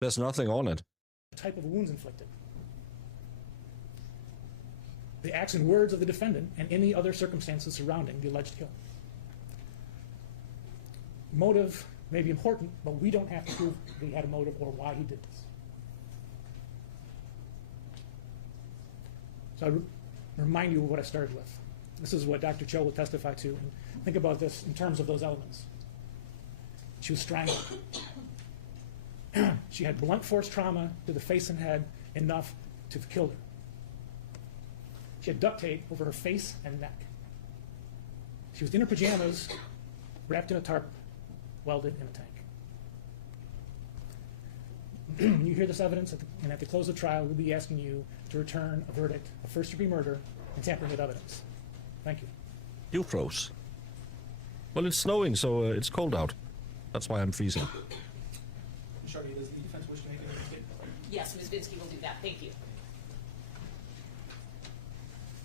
There's nothing on it. type of wounds inflicted, the acts and words of the defendant, and any other circumstances surrounding the alleged kill. Motive may be important, but we don't have to prove that he had a motive or why he did this. So I remind you of what I started with. This is what Dr. Cho will testify to. And think about this in terms of those elements. She was strangled. She had blunt force trauma to the face and head, enough to have killed her. She had duct tape over her face and neck. She was in her pajamas, wrapped in a tarp, welded in a tank. When you hear this evidence, and at the close of the trial, we'll be asking you to return a verdict of first-degree murder and tampering with evidence. Thank you. You froze. Well, it's snowing, so it's cold out. That's why I'm freezing. Ms. Sharkey, does the defense wish to make a statement? Yes, Ms. Vinsky will do that. Thank you.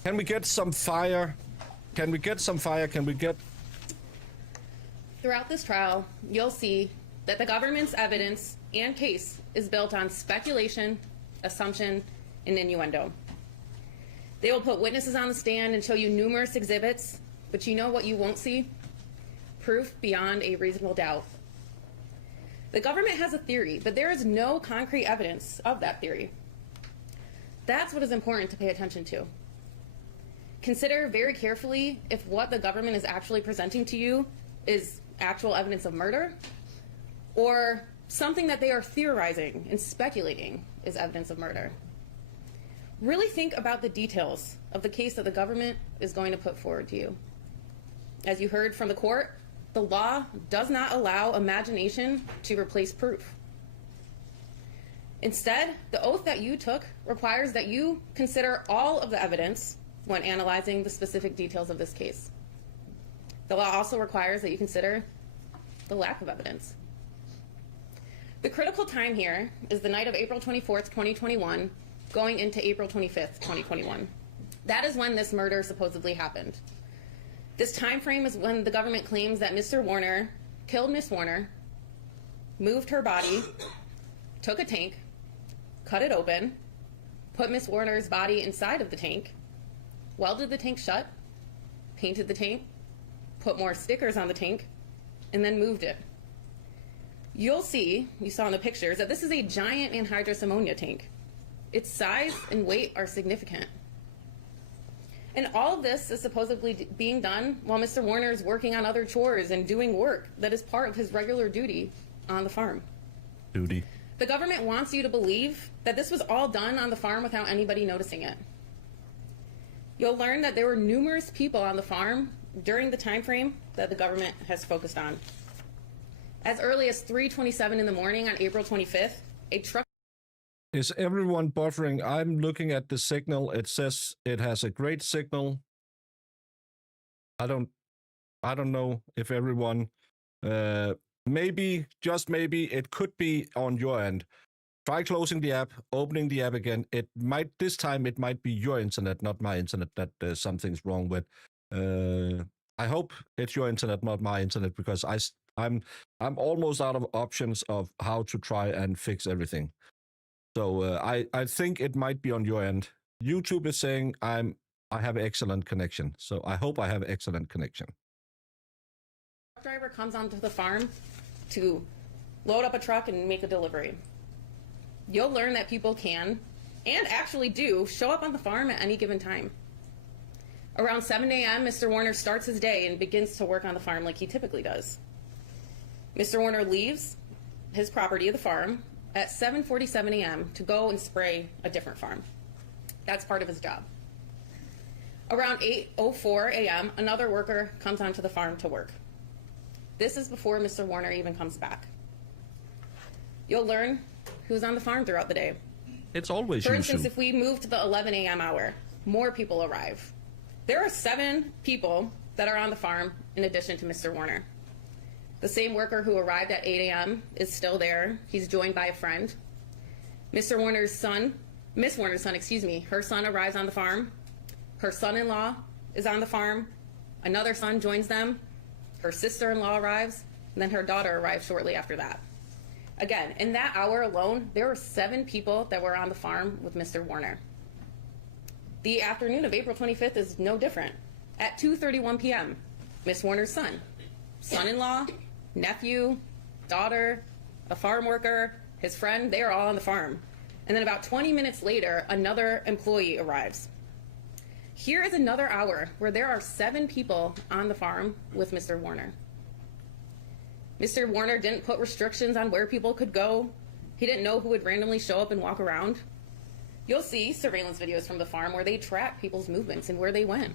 Can we get some fire? Can we get some fire? Can we get... Throughout this trial, you'll see that the government's evidence and case is built on speculation, assumption, and innuendo. They will put witnesses on the stand and show you numerous exhibits, but you know what you won't see? Proof beyond a reasonable doubt. The government has a theory, but there is no concrete evidence of that theory. That's what is important to pay attention to. Consider very carefully if what the government is actually presenting to you is actual evidence of murder, or something that they are theorizing and speculating is evidence of murder. Really think about the details of the case that the government is going to put forward to you. As you heard from the court, the law does not allow imagination to replace proof. Instead, the oath that you took requires that you consider all of the evidence when analyzing the specific details of this case. The law also requires that you consider the lack of evidence. The critical time here is the night of April 24th, 2021, going into April 25th, 2021. That is when this murder supposedly happened. This time frame is when the government claims that Mr. Warner killed Miss Warner, moved her body, took a tank, cut it open, put Miss Warner's body inside of the tank, welded the tank shut, painted the tank, put more stickers on the tank, and then moved it. You'll see, you saw in the pictures, that this is a giant anhydrous ammonia tank. Its size and weight are significant. And all of this is supposedly being done while Mr. Warner is working on other chores and doing work that is part of his regular duty on the farm. Duty. The government wants you to believe that this was all done on the farm without anybody noticing it. You'll learn that there were numerous people on the farm during the time frame that the government has focused on. As early as 3:27 in the morning on April 25th, a truck... Is everyone buffering? I'm looking at the signal. It says it has a great signal. I don't know if everyone, maybe, just maybe, it could be on your end. Try closing the app, opening the app again. This time it might be your internet, not my internet, that something's wrong with. I hope it's your internet, not my internet, because I'm almost out of options of how to try and fix everything. So I think it might be on your end. YouTube is saying I have excellent connection. So I hope I have excellent connection. The truck driver comes onto the farm to load up a truck and make a delivery. You'll learn that people can and actually do show up on the farm at any given time. Around 7 a.m., Mr. Warner starts his day and begins to work on the farm like he typically does. Mr. Warner leaves his property of the farm at 7:47 a.m. to go and spray a different farm. That's part of his job. Around 8:04 a.m., another worker comes onto the farm to work. This is before Mr. Warner even comes back. You'll learn who's on the farm throughout the day. It's always For you, instance, Sue. if we move to the 11 a.m. hour, more people arrive. There are 7 people that are on the farm in addition to Mr. Warner. The same worker who arrived at 8 a.m. is still there. He's joined by a friend. Miss Warner's son, her son arrives on the farm. Her son-in-law is on the farm. Another son joins them. Her sister-in-law arrives, and then her daughter arrives shortly after that. Again, in that hour alone, there were 7 people that were on the farm with Mr. Warner. The afternoon of April 25th is no different. At 2:31 p.m., Miss Warner's son-in-law, nephew, daughter, a farm worker, his friend, they are all on the farm. And then about 20 minutes later, another employee arrives. Here is another hour where there are 7 people on the farm with Mr. Warner. Mr. Warner didn't put restrictions on where people could go. He didn't know who would randomly show up and walk around. You'll see surveillance videos from the farm where they track people's movements and where they went.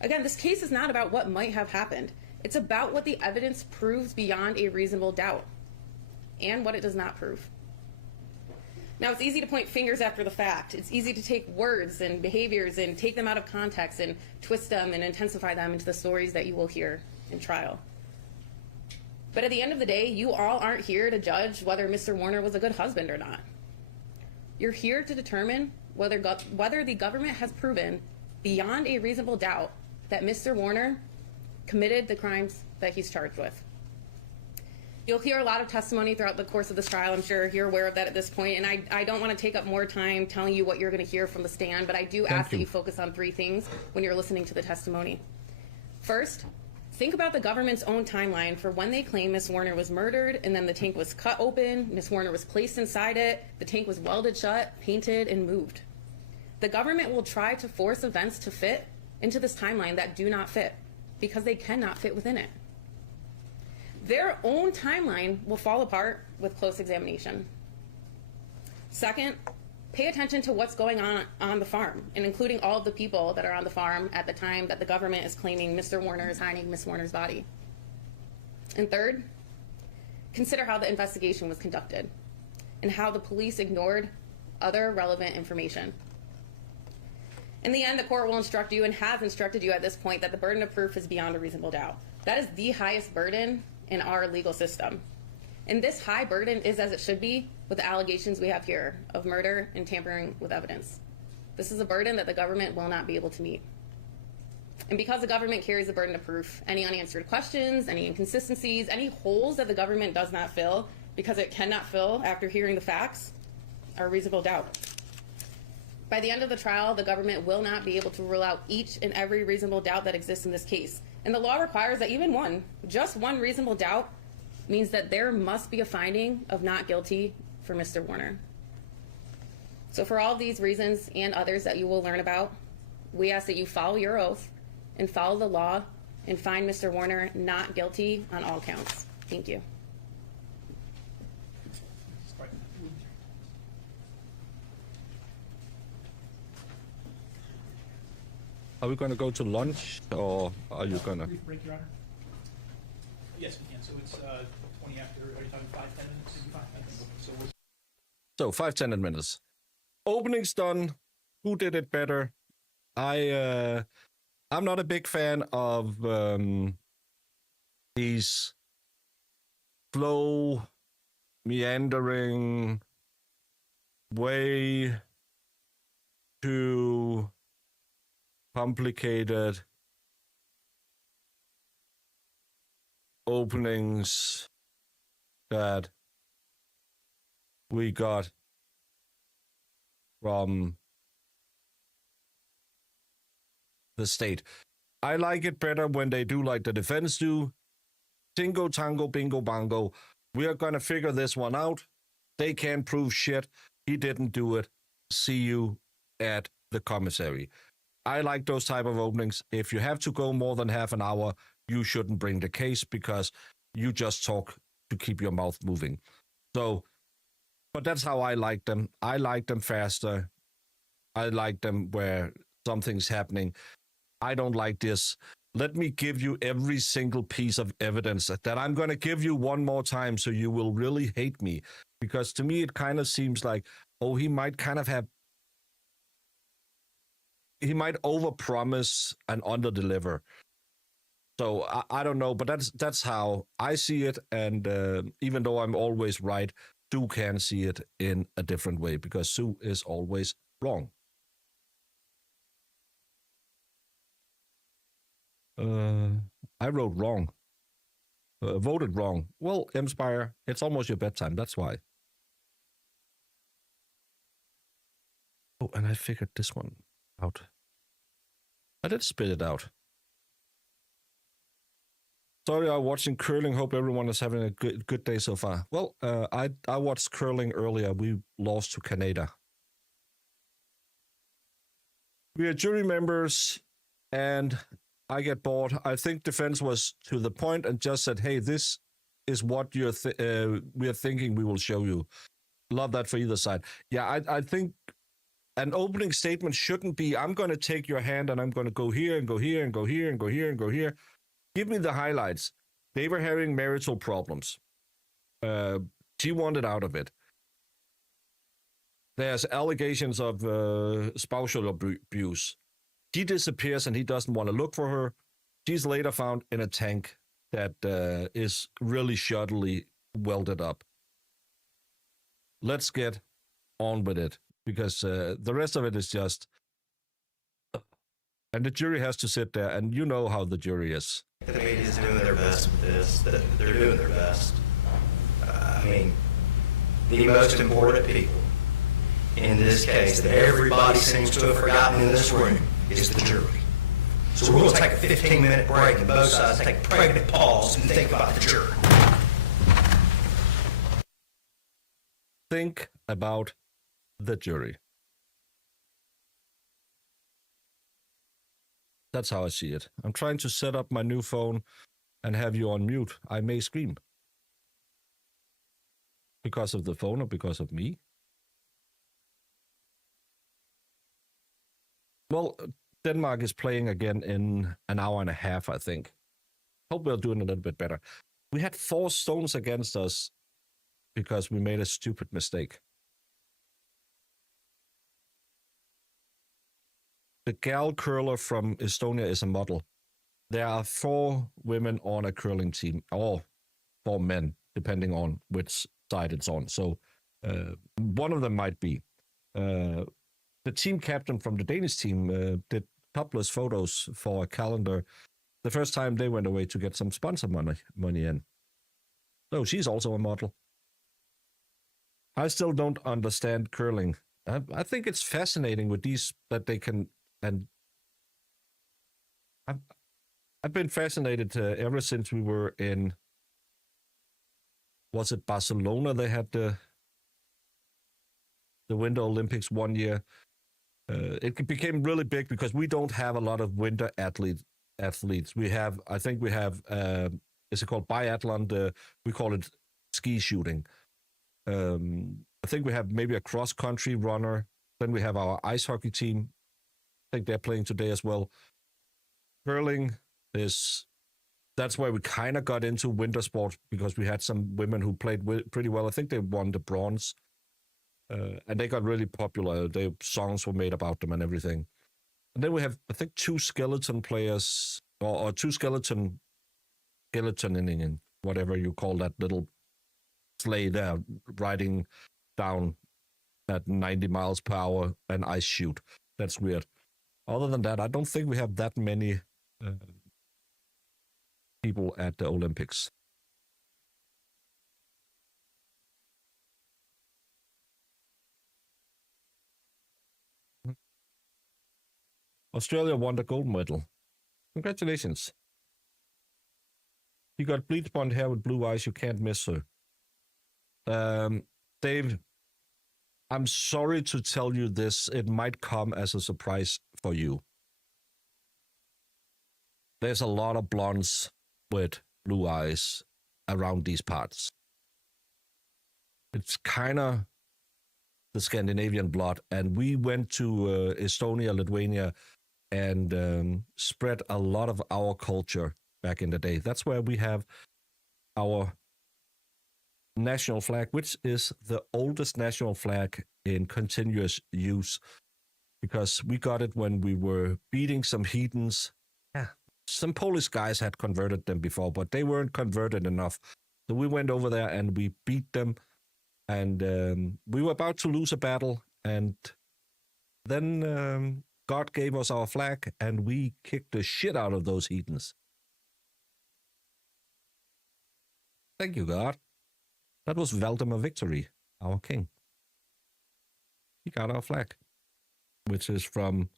Again, this case is not about what might have happened. It's about what the evidence proves beyond a reasonable doubt and what it does not prove. Now, it's easy to point fingers after the fact. It's easy to take words and behaviors and take them out of context and twist them and intensify them into the stories that you will hear in trial. But at the end of the day, you all aren't here to judge whether Mr. Warner was a good husband or not. You're here to determine whether the government has proven beyond a reasonable doubt that Mr. Warner committed the crimes that he's charged with. You'll hear a lot of testimony throughout the course of this trial. I'm sure you're aware of that at this point, and I don't want to take up more time telling you what you're going to hear from the stand, but I do ask that you focus on 3 things when you're listening to the testimony. First, think about the government's own timeline for when they claim Miss Warner was murdered, and then the tank was cut open, Miss Warner was placed inside it, the tank was welded shut, painted, and moved. The government will try to force events to fit into this timeline that do not fit, because they cannot fit within it. Their own timeline will fall apart with close examination. Second, pay attention to what's going on the farm, and including all of the people that are on the farm at the time that the government is claiming Mr. Warner is hiding Miss Warner's body. And third, consider how the investigation was conducted and how the police ignored other relevant information. In the end, the court will instruct you and has instructed you at this point that the burden of proof is beyond a reasonable doubt. That is the highest burden in our legal system. And this high burden is as it should be with the allegations we have here of murder and tampering with evidence. This is a burden that the government will not be able to meet. And because the government carries the burden of proof, any unanswered questions, any inconsistencies, any holes that the government does not fill because it cannot fill after hearing the facts are a reasonable doubt. By the end of the trial, the government will not be able to rule out each and every reasonable doubt that exists in this case. And the law requires that even just one reasonable doubt means that there must be a finding of not guilty for Mr. Warner. So for all of these reasons and others that you will learn about, we ask that you follow your oath and follow the law and find Mr. Warner not guilty on all counts. Thank you. Are we going to go to lunch, or are you going to? Brief break, Your Honor. Yes, we can. So it's 20 after. Are you talking 5-10 minutes? 5 minutes. So 5-10 minutes. Opening's done. Who did it better? I'm not a big fan of these slow, meandering, way too complicated openings that we got from the state. I like it better when they do like the defense do. Tingo, tango, bingo, bongo. We are going to figure this one out. They can't prove shit. He didn't do it. see you at the commissary. I like those type of openings. If you have to go more than half an hour, you shouldn't bring the case because you just talk to keep your mouth moving. So, but that's how I like them. I like them faster. I like them where something's happening. I don't like this. Let me give you every single piece of evidence that I'm going to give you one more time so you will really hate me. Because to me, it kind of seems like, oh, he might overpromise and underdeliver. So I don't know, but that's how I see it. And even though I'm always right, Sue can see it in a different way because Sue is always wrong. I wrote wrong. Voted wrong. Well, Inspire, it's almost your bedtime. That's why. Oh, and I figured this one out. I did spit it out. Sorry, I'm watching curling. Hope everyone is having a good day so far. Well, I watched curling earlier. We lost to Canada. We are jury members, and I get bored. I think defense was to the point and just said, "Hey, this is what we are thinking. We will show you." Love that for either side. Yeah, I think an opening statement shouldn't be, "I'm going to take your hand and I'm going to go here and go here and go here and go here and go here." Give me the highlights. They were having marital problems. She wanted out of it. There's allegations of spousal abuse. She disappears and he doesn't want to look for her. She's later found in a tank that is really shoddily welded up. Let's get on with it because the rest of it is just... And the jury has to sit there, and you know how the jury is. The media is doing their best with this. They're doing their best. I mean, the most important people in this case that everybody seems to have forgotten in this room is the jury. So we're going to take a 15-minute break and both sides take a pregnant pause and think about the jury. Think about the jury. That's how I see it. I'm trying to set up my new phone and have you on mute. I may scream. Because of the phone or because of me? Well, Denmark is playing again in an hour and a half, I think. Hope we're doing a little bit better. We had 4 stones against us because we made a stupid mistake. The gal curler from Estonia is a model. There are 4 women on a curling team, or 4 men, depending on which side it's on. So one of them might be. The team captain from the Danish team did topless photos for a calendar the first time they went away to get some sponsor money in. So she's also a model. I still don't understand curling. I think it's fascinating with these that they can... And I've been fascinated ever since we were in, was it Barcelona? They had the Winter Olympics one year. It became really big because we don't have a lot of winter athletes. We have, I think we have, is it called biathlon? We call it ski shooting. I think we have maybe a cross-country runner. Then we have our ice hockey team. I think they're playing today as well. Curling that's where we kind of got into winter sports because we had some women who played pretty well. I think they won the bronze. And they got really popular. Their songs were made about them and everything. And then we have, I think, 2 skeleton players, or 2 skeletoning, whatever you call that little sleigh there, riding down at 90 miles per hour and ice shoot. That's weird. Other than that, I don't think we have that many people at the Olympics. Australia won the gold medal. Congratulations. You got bleach blonde hair with blue eyes. You can't miss her. Dave, I'm sorry to tell you this. It might come as a surprise for you. There's a lot of blondes with blue eyes around these parts. It's kind of the Scandinavian blood. And we went to Estonia, Lithuania, and spread a lot of our culture back in the day. That's where we have our national flag, which is the oldest national flag in continuous use, because we got it when we were beating some heathens. Yeah, some Polish guys had converted them before, but they weren't converted enough. So we went over there and we beat them, and we were about to lose a battle, and then God gave us our flag, and we kicked the shit out of those heathens. Thank you, God. That was Valdemar Victory, our king. He got our flag, which is from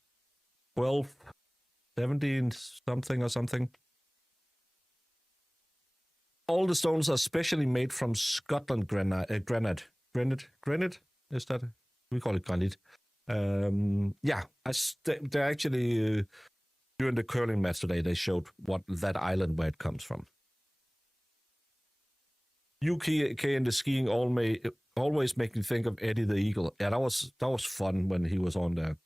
1217 something or something. All the stones are specially made from Scotland granite. Granite? Is that? We call it granite. Yeah, they're actually, during the curling match today, they showed what that island where it comes from. UK and the skiing always make me think of Eddie the Eagle. Yeah, that was fun when he was on there.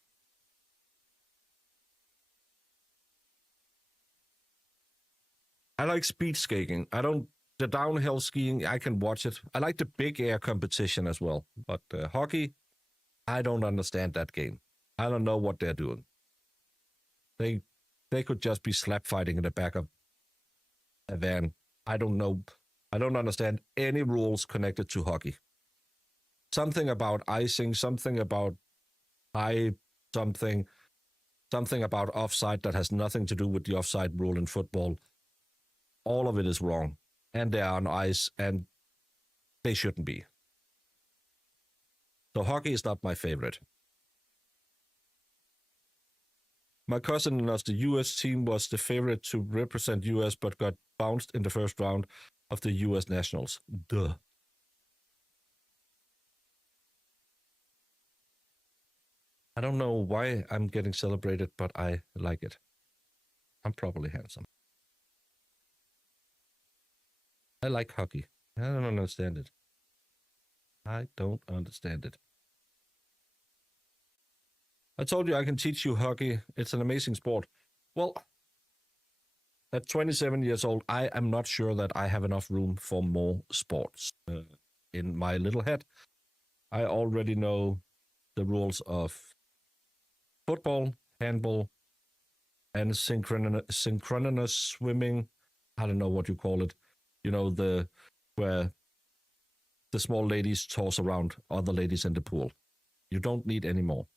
I like speed skating. The downhill skiing, I can watch it. I like the big air competition as well. But hockey, I don't understand that game. I don't know what they're doing. They could just be slap fighting in the back of a van. I don't know. I don't understand any rules connected to hockey. Something about icing, something about high, something about offside that has nothing to do with the offside rule in football. All of it is wrong. And they are on ice, and they shouldn't be. So hockey is not my favorite. My cousin in the U.S. team was the favorite to represent U.S., but got bounced in the first round of the U.S. Nationals. Duh. I don't know why I'm getting celebrated, but I like it. I'm probably handsome. I like hockey. I don't understand it. I don't understand it. I told you I can teach you hockey. It's an amazing sport. Well, at 27 years old, I am not sure that I have enough room for more sports in my little head. I already know the rules of football, handball, and synchronous swimming. I don't know what you call it. You know, where the small ladies toss around other ladies in the pool. You don't need any more.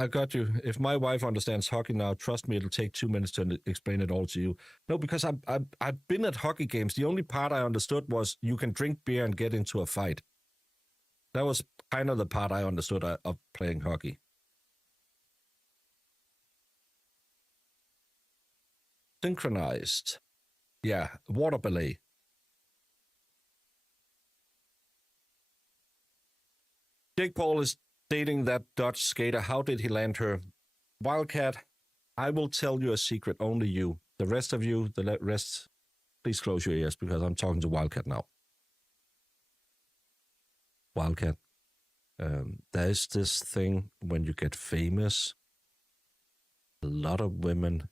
I got you. If my wife understands hockey now, trust me, it'll take 2 minutes to explain it all to you. No, because I've been at hockey games. The only part I understood was you can drink beer and get into a fight. That was kind of the part I understood of playing hockey. Synchronized. Yeah, water ballet. Jake Paul is dating that Dutch skater. How did he land her? Wildcat, I will tell you a secret, only you. The rest of you, the rest, please close your ears because I'm talking to Wildcat now. Wildcat, there is this thing when you get famous, a lot of women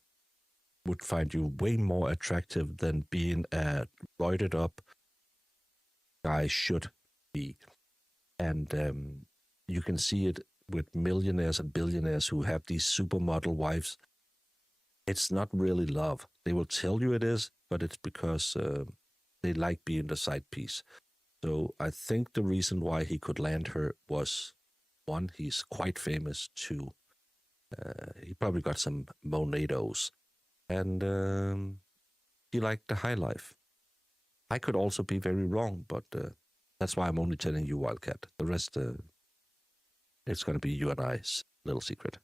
would find you way more attractive than being a roided up guy should be. And you can see it with millionaires and billionaires who have these supermodel wives. It's not really love. They will tell you it is, but it's because they like being the side piece. So I think the reason why he could land her was, one, he's quite famous. Two, he probably got some monados. And he liked the high life. I could also be very wrong, but that's why I'm only telling you, Wildcat. The rest, it's going to be you and I's little secret.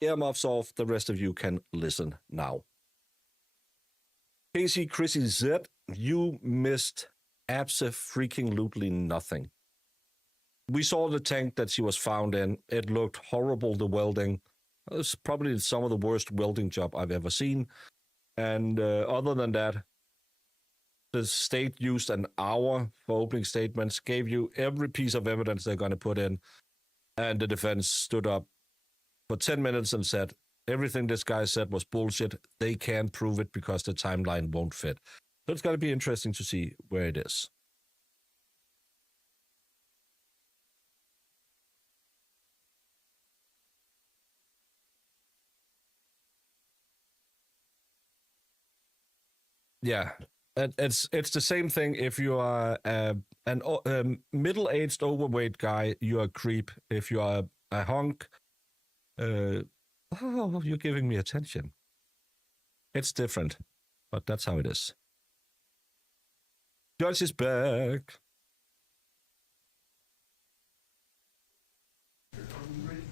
Earmuffs off. The rest of you can listen now. Casey Chrissy Z, you missed abso-freaking-lutely nothing. We saw the tank that she was found in. It looked horrible, the welding. It was probably some of the worst welding job I've ever seen. And other than that, the state used an hour for opening statements, gave you every piece of evidence they're going to put in, and the defense stood up for 10 minutes and said, everything this guy said was bullshit. They can't prove it because the timeline won't fit. So it's going to be interesting to see where it is. Yeah, it's the same thing. If you are an middle-aged, overweight guy, you're a creep. If you are a hunk, oh, you're giving me attention. It's different, but that's how it is. Judge is back. Are we ready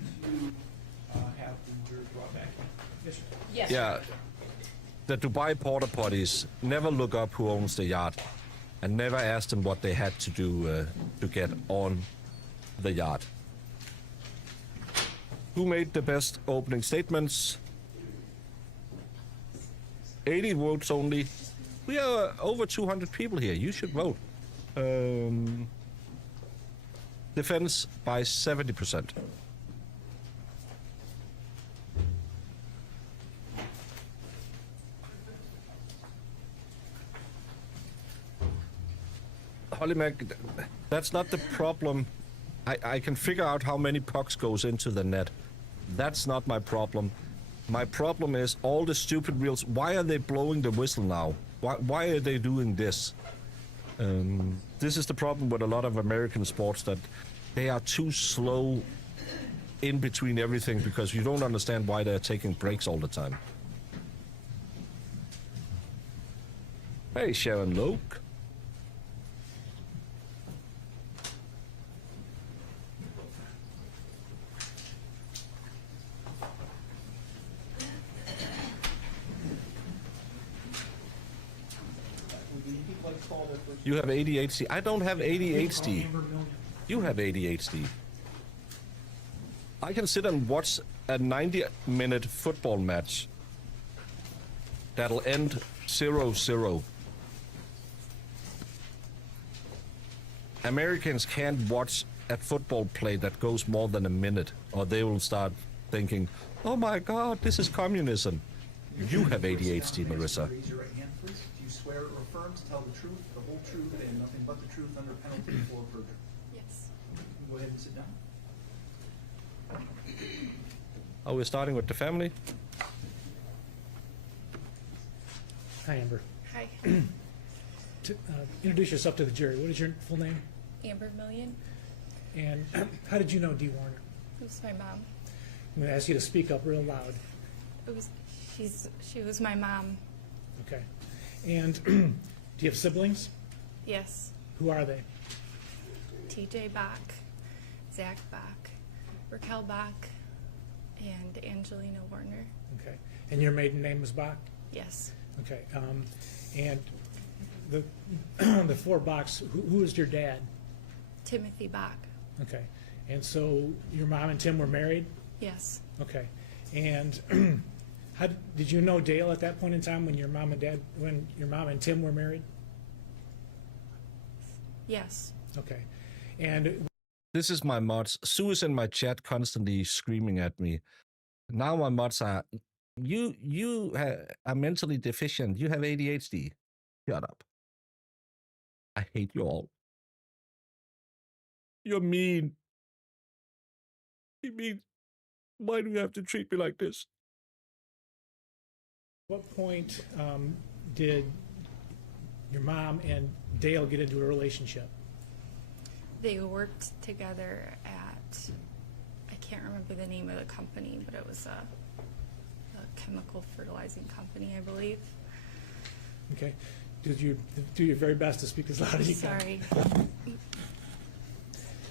to have the jurors brought back? Yes, sir. Yes. Yeah. The Dubai porta potties, never look up who owns the yacht and never ask them what they had to do to get on the yacht. Who made the best opening statements? 80 votes only. We are over 200 people here. You should vote. Defense by 70%. Holly Mac, that's not the problem. I can figure out how many pucks goes into the net. That's not my problem. My problem is all the stupid reels. Why are they blowing the whistle now? Why are they doing this? This is the problem with a lot of American sports, that they are too slow in between everything because you don't understand why they're taking breaks all the time. Hey, Sharon Loke. You have ADHD. I don't have ADHD. You have ADHD. I can sit and watch a 90-minute football match that'll end 0-0. Americans can't watch a football play that goes more than a minute, or they will start thinking, oh my God, this is communism. You have ADHD, Marissa. Raise your right hand, please. Do you swear or affirm to tell the truth, the whole truth, and nothing but the truth under penalty for perjury? Yes. Go ahead and sit down. Oh, we're starting with the family? Hi, Amber. Hi, Introduce yourself to the jury. What is your full name? Amber Million. And how did you know Dee Warner? It was my mom. I'm going to ask you to speak up real loud. She was my mom. Okay. And do you have siblings? Yes. Who are they? TJ Bach, Zach Bach, Raquel Bach, and Angelina Warner. Okay. And your maiden name is Bach? Yes. Okay. And the the four Bachs, who is your dad? Timothy Bach. Okay. And so your mom and Tim were married? Yes. Okay. And how did you know Dale at that point in time when your mom and Tim were married? Yes. Okay. And this is my mods. Sue is in my chat constantly screaming at me. Now my mods are, you are mentally deficient. You have ADHD. Shut up. I hate you all. You're mean. You mean, why do you have to treat me like this? what point did your mom and Dale get into a relationship? They worked together at, I can't remember the name of the company, but it was a chemical fertilizing company, I believe. Okay. Did you do your very best to speak as loud as you can? Sorry.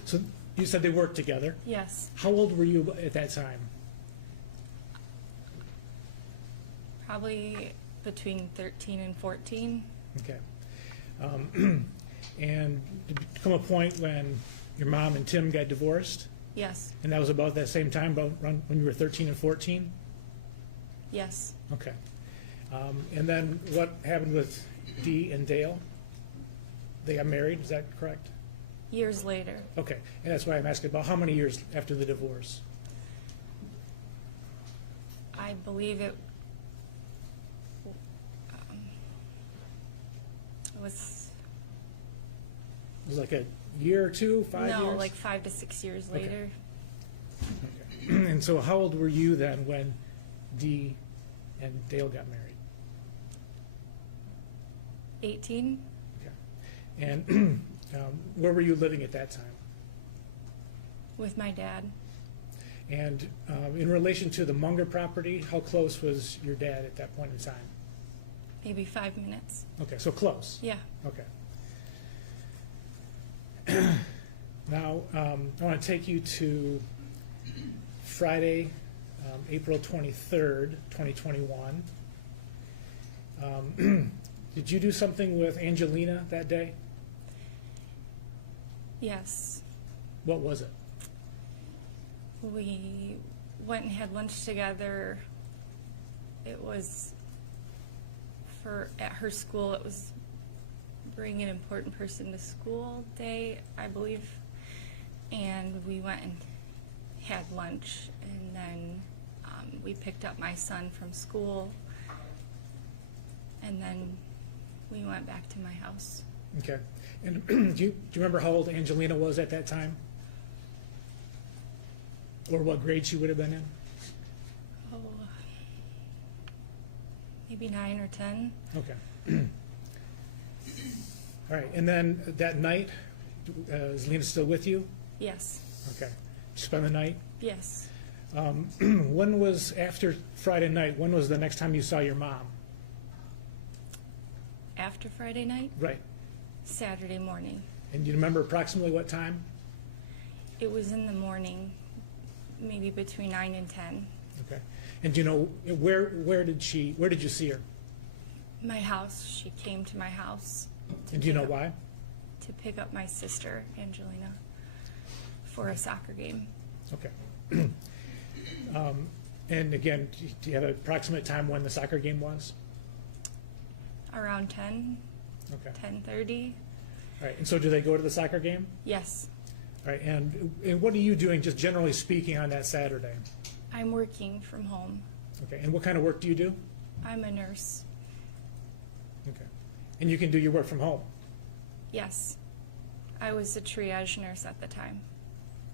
So you said they worked together? Yes. How old were you at that time? Probably between 13 and 14. Okay. And did it come a point when your mom and Tim got divorced? Yes. And that was about that same time, about around when you were 13 and 14? Yes. Okay. And then what happened with Dee and Dale? They got married, is that correct? Years later. Okay, and that's why I'm asking about how many years after the divorce? I believe it was. It was like a year or two, 5 years? No, like 5 to 6 years Okay. later. Okay. And so how old were you then when Dee and Dale got married? 18. Okay. And where were you living at that time? With my dad. And in relation to the Munger property, how close was your dad at that point in time? Maybe 5 minutes. Okay, so close. Yeah. Okay. Now, I want to take you to Friday, April 23rd, 2021. Did you do something with Angelina that day? Yes. What was it? We went and had lunch together. It was at her school. It was bring an important person to school day, I believe. And we went and had lunch, and then we picked up my son from school, and then we went back to my house. Okay. And do you remember how old Angelina was at that time? Or what grade she would have been in? Oh, maybe 9 or 10. Okay. All right. And then that night, is Lena still with you? Yes. Okay. Did you spend the night? Yes. When was, after Friday night, when was the next time you saw your mom? After Friday night? Right. Saturday morning. And do you remember approximately what time? It was in the morning, maybe between 9 and 10. Okay. And do you know, where did you see her? My house. She came to my house. And do you know why? To pick up my sister, Angelina, for a soccer game. Okay. And again, do you have an approximate time when the soccer game was? Around 10. Okay. 10:30. All right. And so do they go to the soccer game? Yes. All right. And what are you doing, just generally speaking, on that Saturday? I'm working from home. Okay. And what kind of work do you do? I'm a nurse. Okay. And you can do your work from home? Yes. I was a triage nurse at the time.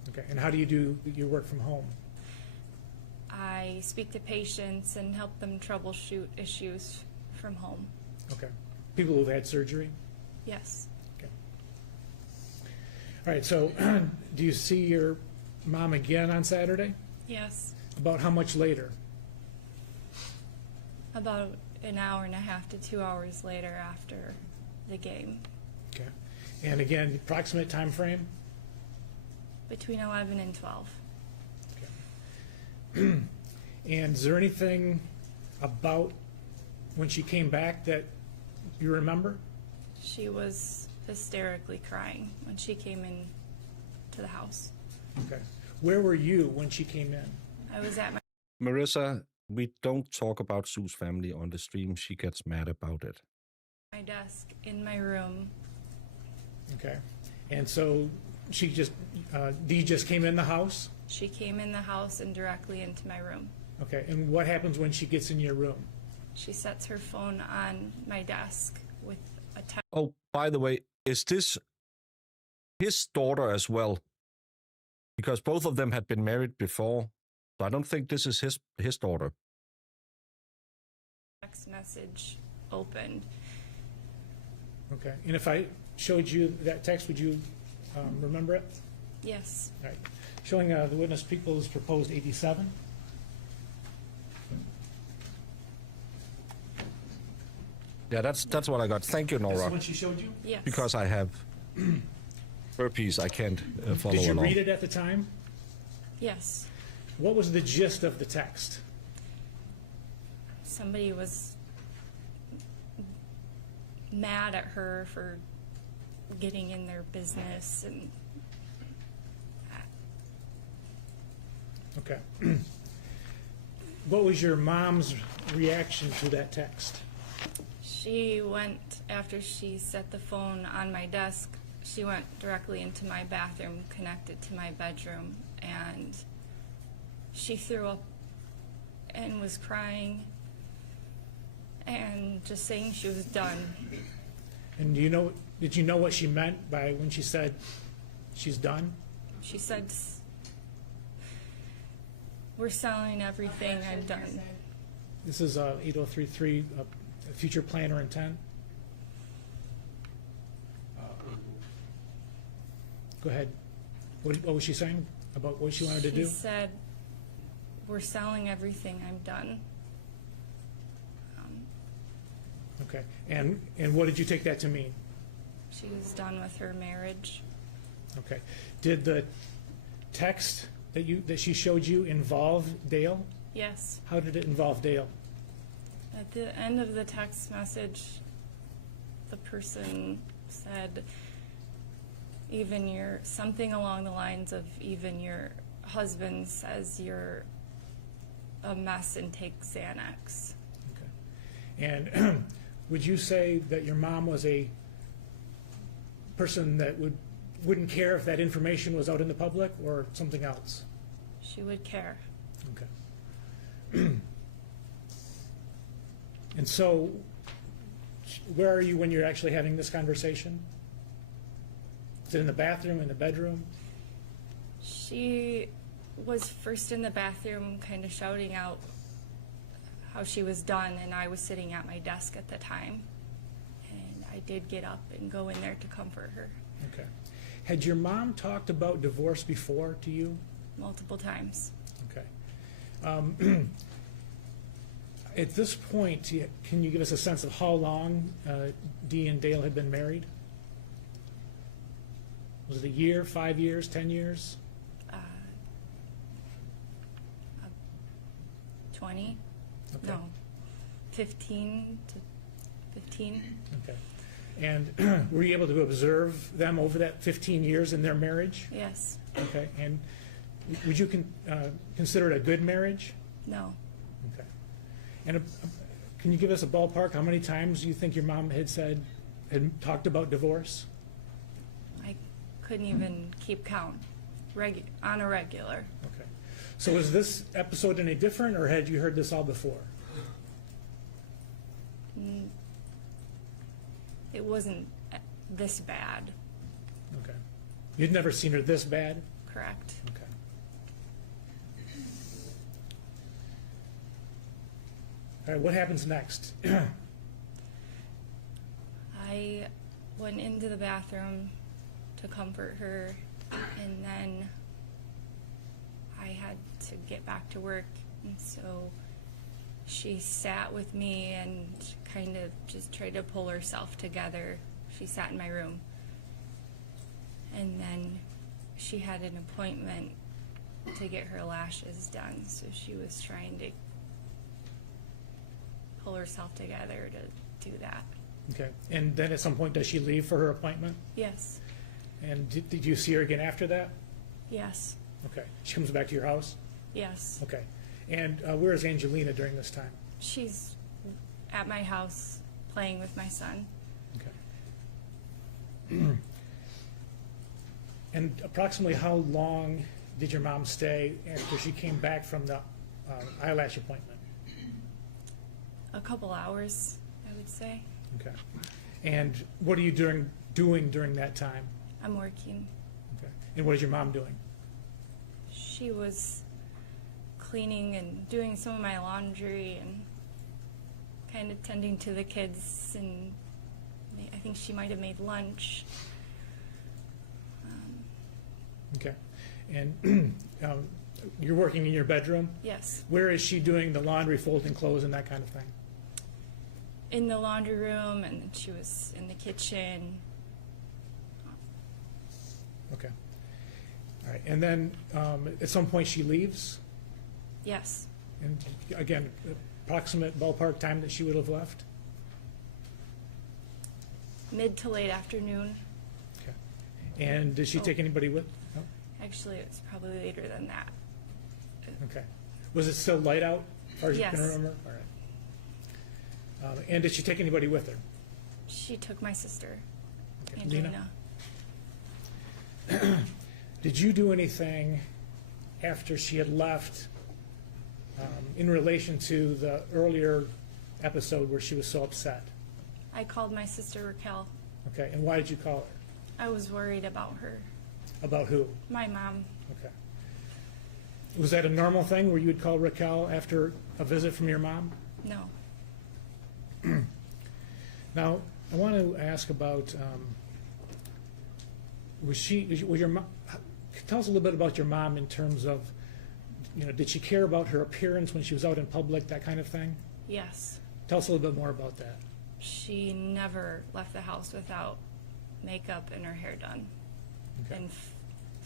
Okay. And how do you do your work from home? I speak to patients and help them troubleshoot issues from home. Okay. People who've had surgery? Yes. Okay. All right. So do you see your mom again on Saturday? Yes. About how much later? About an hour and a half to 2 hours later after the game. Okay. And again, approximate time frame? Between 11 and 12. Okay. And is there anything about when she came back that you remember? She was hysterically crying when she came in to the house. Okay. Where were you when she came in? I was at Marissa, we don't talk about Sue's family on the stream. She gets mad about it. my desk in my room. Okay. And so she just, Dee just came in the house? She came in the house and directly into my room. Okay. And what happens when she gets in your room? She sets her phone on my desk with a text. Oh, by the way, is this his daughter as well? Because both of them had been married before. So I don't think this is his daughter. Text message opened. Okay. And if I showed you that text, would you remember it? Yes. All right. Showing the witness people's proposed 87. Yeah, that's what I got. Thank you, This is Nora. what she showed you? Yes. Because I have herpes, I can't follow Did you along. read it at the time? Yes. What was the gist of the text? somebody was mad at her for getting in their business and Okay. What was your mom's reaction to that text? she went, after she set the phone on my desk, she went directly into my bathroom connected to my bedroom, and she threw up and was crying and just saying she was done. And did you know what she meant by when she said she's done? She said, "We're selling everything, I'm done." This is 8033, future plan or intent. Go ahead. What was she saying about what she wanted to do? She said, "We're selling everything, I'm done." Okay. And what did you take that to mean? She was done with her marriage. Okay. Did the text that she showed you involve Dale? Yes. How did it involve Dale? At the end of the text message, the person said, something along the lines of, even your husband says you're a mess and take Xanax. Okay. And would you say that your mom was a person that wouldn't care if that information was out in the public, or something else? She would care. Okay. And so, where are you when you're actually having this conversation? Is it in the bathroom, in the bedroom? She was first in the bathroom kind of shouting out how she was done, and I was sitting at my desk at the time. And I did get up and go in there to comfort her. Okay. Had your mom talked about divorce before to you? Multiple times. Okay. At this point, can you give us a sense of how long Dee and Dale had been married? Was it a year, 5 years, 10 years? 20? Okay. No, 15 to 15. Okay. And were you able to observe them over that 15 years in their marriage? Yes. Okay. And would you consider it a good marriage? No. Okay. And can you give us a ballpark? How many times do you think your mom had talked about divorce? I couldn't even keep count on a regular. Okay. So was this episode any different, or had you heard this all before? It wasn't this bad. Okay. You'd never seen her this bad? Correct. Okay. All right, what happens next? I went into the bathroom to comfort her, and then I had to get back to work, and so she sat with me and kind of just tried to pull herself together. She sat in my room, and then she had an appointment to get her lashes done, so she was trying to pull herself together to do that. Okay. And then at some point, does she leave for her appointment? Yes. And did you see her again after that? Yes. Okay. She comes back to your house? Yes. Okay. And where is Angelina during this time? She's at my house playing with my son. Okay. And approximately how long did your mom stay after she came back from the eyelash appointment? A couple hours, I would say. Okay. And what are you doing during that time? I'm working. Okay. And what is your mom doing? She was cleaning and doing some of my laundry and kind of tending to the kids, and I think she might have made lunch. Okay. And you're working in your bedroom? Yes. Where is she doing the laundry, folding clothes, and that kind of thing? In the laundry room, and then she was in the kitchen. Okay. All right. And then at some point she leaves? Yes. And again, approximate ballpark time that she would have left? Mid to late afternoon. Okay. And did she take anybody with? No? Actually, it was probably later than that. Okay. Was it still light out, as far as Yes. you can remember? All right. And did she take anybody with her? She took my sister, Okay. Angelina. Did you do anything after she had left in relation to the earlier episode where she was so upset? I called my sister Raquel. Okay, and why did you call her? I was worried about her. About who? My mom. Okay. Was that a normal thing where you would call Raquel after a visit from your mom? No. Now, I want to ask about, was your mom, tell us a little bit about your mom in terms of, did she care about her appearance when she was out in public, that kind of thing? Yes. Tell us a little bit more about that. She never left the house without makeup and her hair done. Okay. And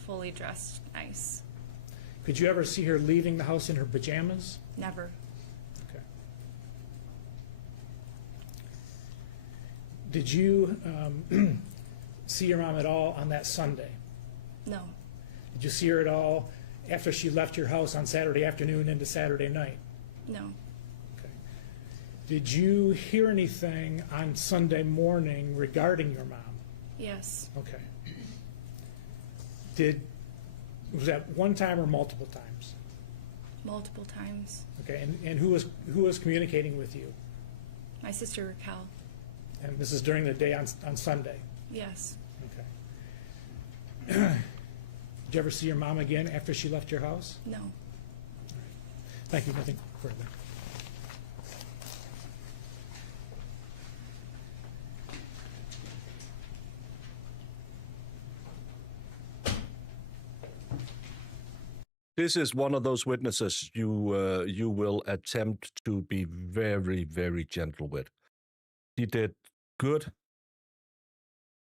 fully dressed nice. Could you ever see her leaving the house in her pajamas? Never. Okay. Did you see your mom at all on that Sunday? No. Did you see her at all after she left your house on Saturday afternoon into Saturday night? No. Okay. Did you hear anything on Sunday morning regarding your mom? Yes. Okay. Was that one time or multiple times? Multiple times. Okay, and who was communicating with you? My sister Raquel. And this is during the day on Sunday? Yes. Okay. Did you ever see your mom again after she left your house? No. Thank you, nothing further. This is one of those witnesses you will attempt to be very, very gentle with. She did good,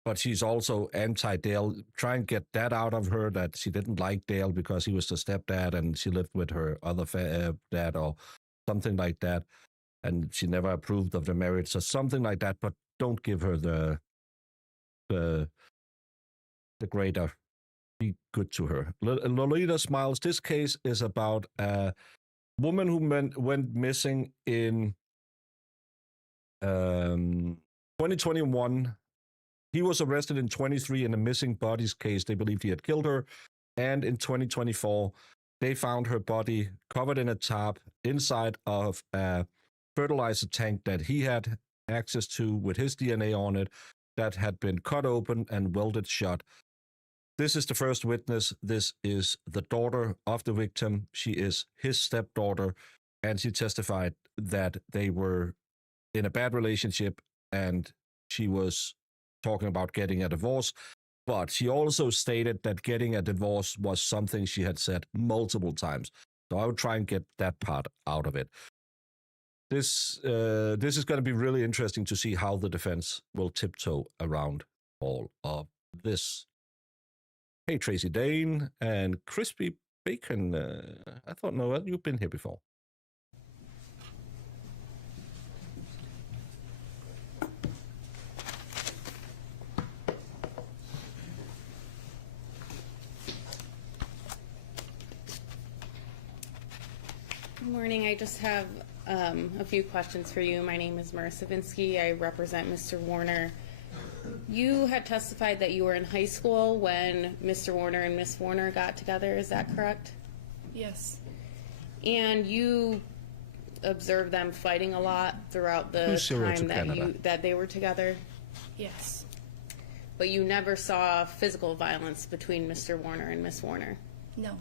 but she's also anti-Dale. Try and get that out of her, that she didn't like Dale because he was the stepdad and she lived with her other dad or something like that, and she never approved of the marriage or something like that. But don't give her the greater. Be good to her. Lolita smiles. This case is about a woman who went missing in 2021. He was arrested in 23 in a missing bodies case. They believed he had killed her. And in 2024, they found her body covered in a tarp inside of a fertilizer tank that he had access to with his DNA on it, that had been cut open and welded shut. This is the first witness. This is the daughter of the victim. She is his stepdaughter, and she testified that they were in a bad relationship and she was talking about getting a divorce. But she also stated that getting a divorce was something she had said multiple times. So I would try and get that part out of it. This is going to be really interesting to see how the defense will tiptoe around all of this. Hey, Tracy Dane and Crispy Bacon. I thought, Noel, you've been here before. Good morning. I just have a few questions for you. My name is Marissa Vinsky. I represent Mr. Warner. You had testified that you were in high school when Mr. Warner and Miss Warner got together. Is that correct? Yes. And you observed them fighting a lot throughout the time that they were together? Yes. But you never saw physical violence between Mr. Warner and Miss Warner? No.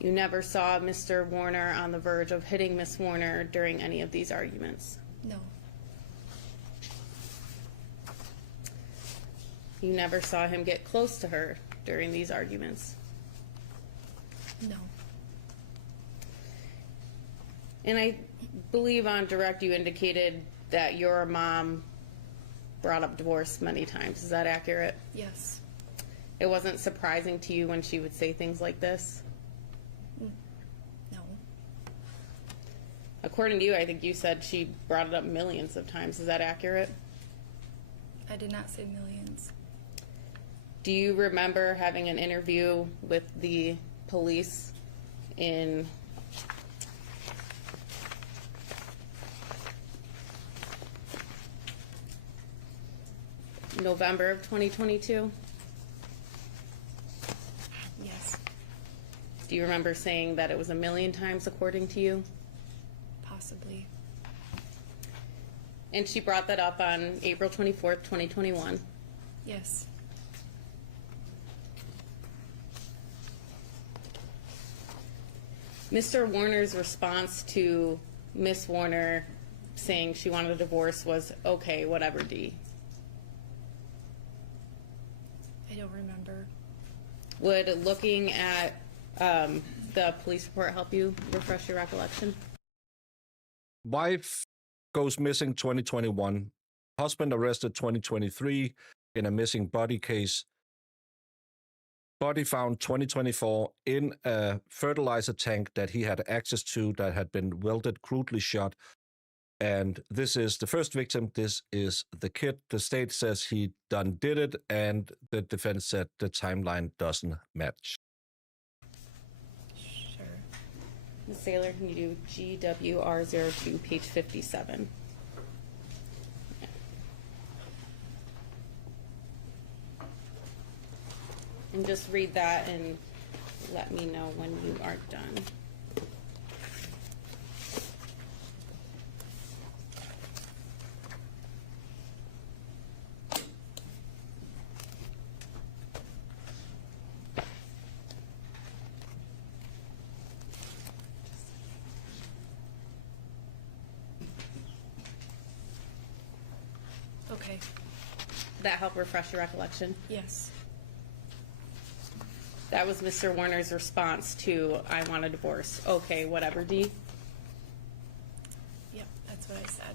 You never saw Mr. Warner on the verge of hitting Miss Warner during any of these arguments? No. You never saw him get close to her during these arguments? No. And I believe on direct you indicated that your mom brought up divorce many times. Is that accurate? Yes. It wasn't surprising to you when she would say things like this? No. According to you, I think you said she brought it up millions of times. Is that accurate? I did not say millions. Do you remember having an interview with the police in November of 2022? Yes, Do you remember saying that it was 1,000,000 times according to you? possibly. And she brought that up on April 24th, 2021. Yes. Mr. Warner's response to Miss Warner saying she wanted a divorce was, okay, whatever, Dee. I don't remember. Would looking at the police report help you refresh your recollection? Wife goes missing 2021. Husband arrested 2023 in a missing body case. Body found 2024 in a fertilizer tank that he had access to that had been welded, crudely shot. And this is the first victim. This is the kid. The state says he did it, and the defense said the timeline doesn't match. Sure. Ms. Saylor, can you do GWR02, page 57? And just read that and let me know when you are done. Okay. Did that help refresh your recollection? Yes. That was Mr. Warner's response to, I want a divorce. Okay, whatever, Dee. Yep, that's what I said.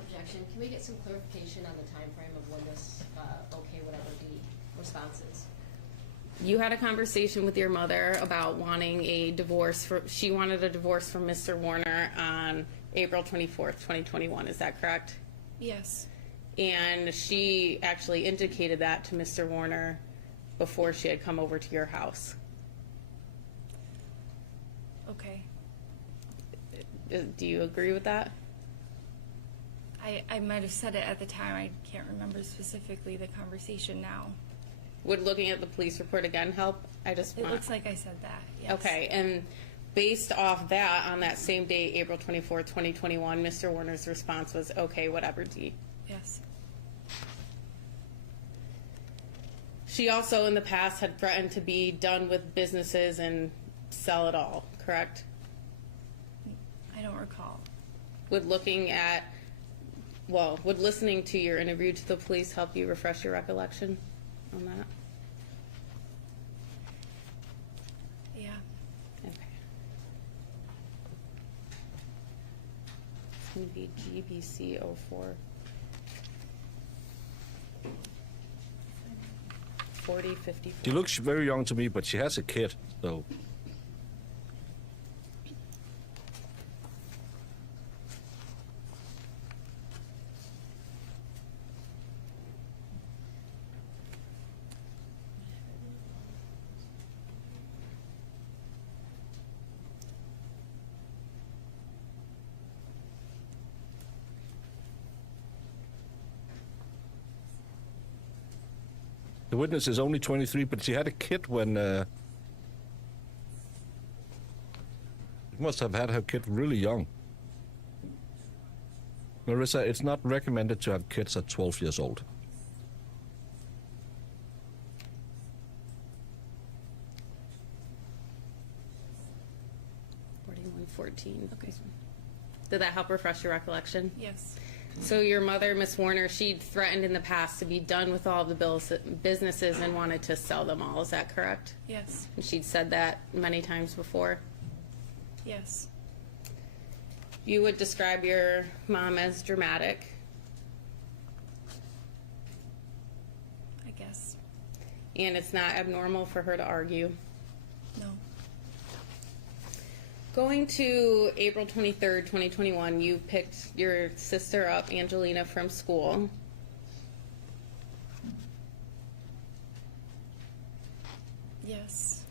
Objection. Can we get some clarification on the time frame of when this, okay, whatever the response is? You had a conversation with your mother about wanting a divorce. She wanted a divorce from Mr. Warner on April 24th, 2021. Is that correct? Yes. And she actually indicated that to Mr. Warner before she had come over to your house. Okay. Do you agree with that? I might have said it at the time. I can't remember specifically the conversation now. Would looking at the police report again help? It looks like I said that, yes. Okay, and based off that, on that same day, April 24th, 2021, Mr. Warner's response was, okay, whatever, Dee. Yes. She also, in the past, had threatened to be done with businesses and sell it all, correct? I don't recall. Would listening to your interview to the police help you refresh your recollection on that? Yeah. Okay. It's going to be GBC 04. 4054. She looks very young to me, but she has a kid, so. The witness is only 23, but she had a kid when. Must have had her kid really young. Marissa, it's not recommended to have kids at 12 years old. Okay. Did that help refresh your recollection? Yes. So your mother, Miss Warner, she'd threatened in the past to be done with all of the businesses and wanted to sell them all. Is that correct? Yes. And she'd said that many times before. Yes. You would describe your mom as dramatic. I guess. And it's not abnormal for her to argue. No. Going to April 23rd, 2021, you picked your sister up, Angelina, from school. Yes.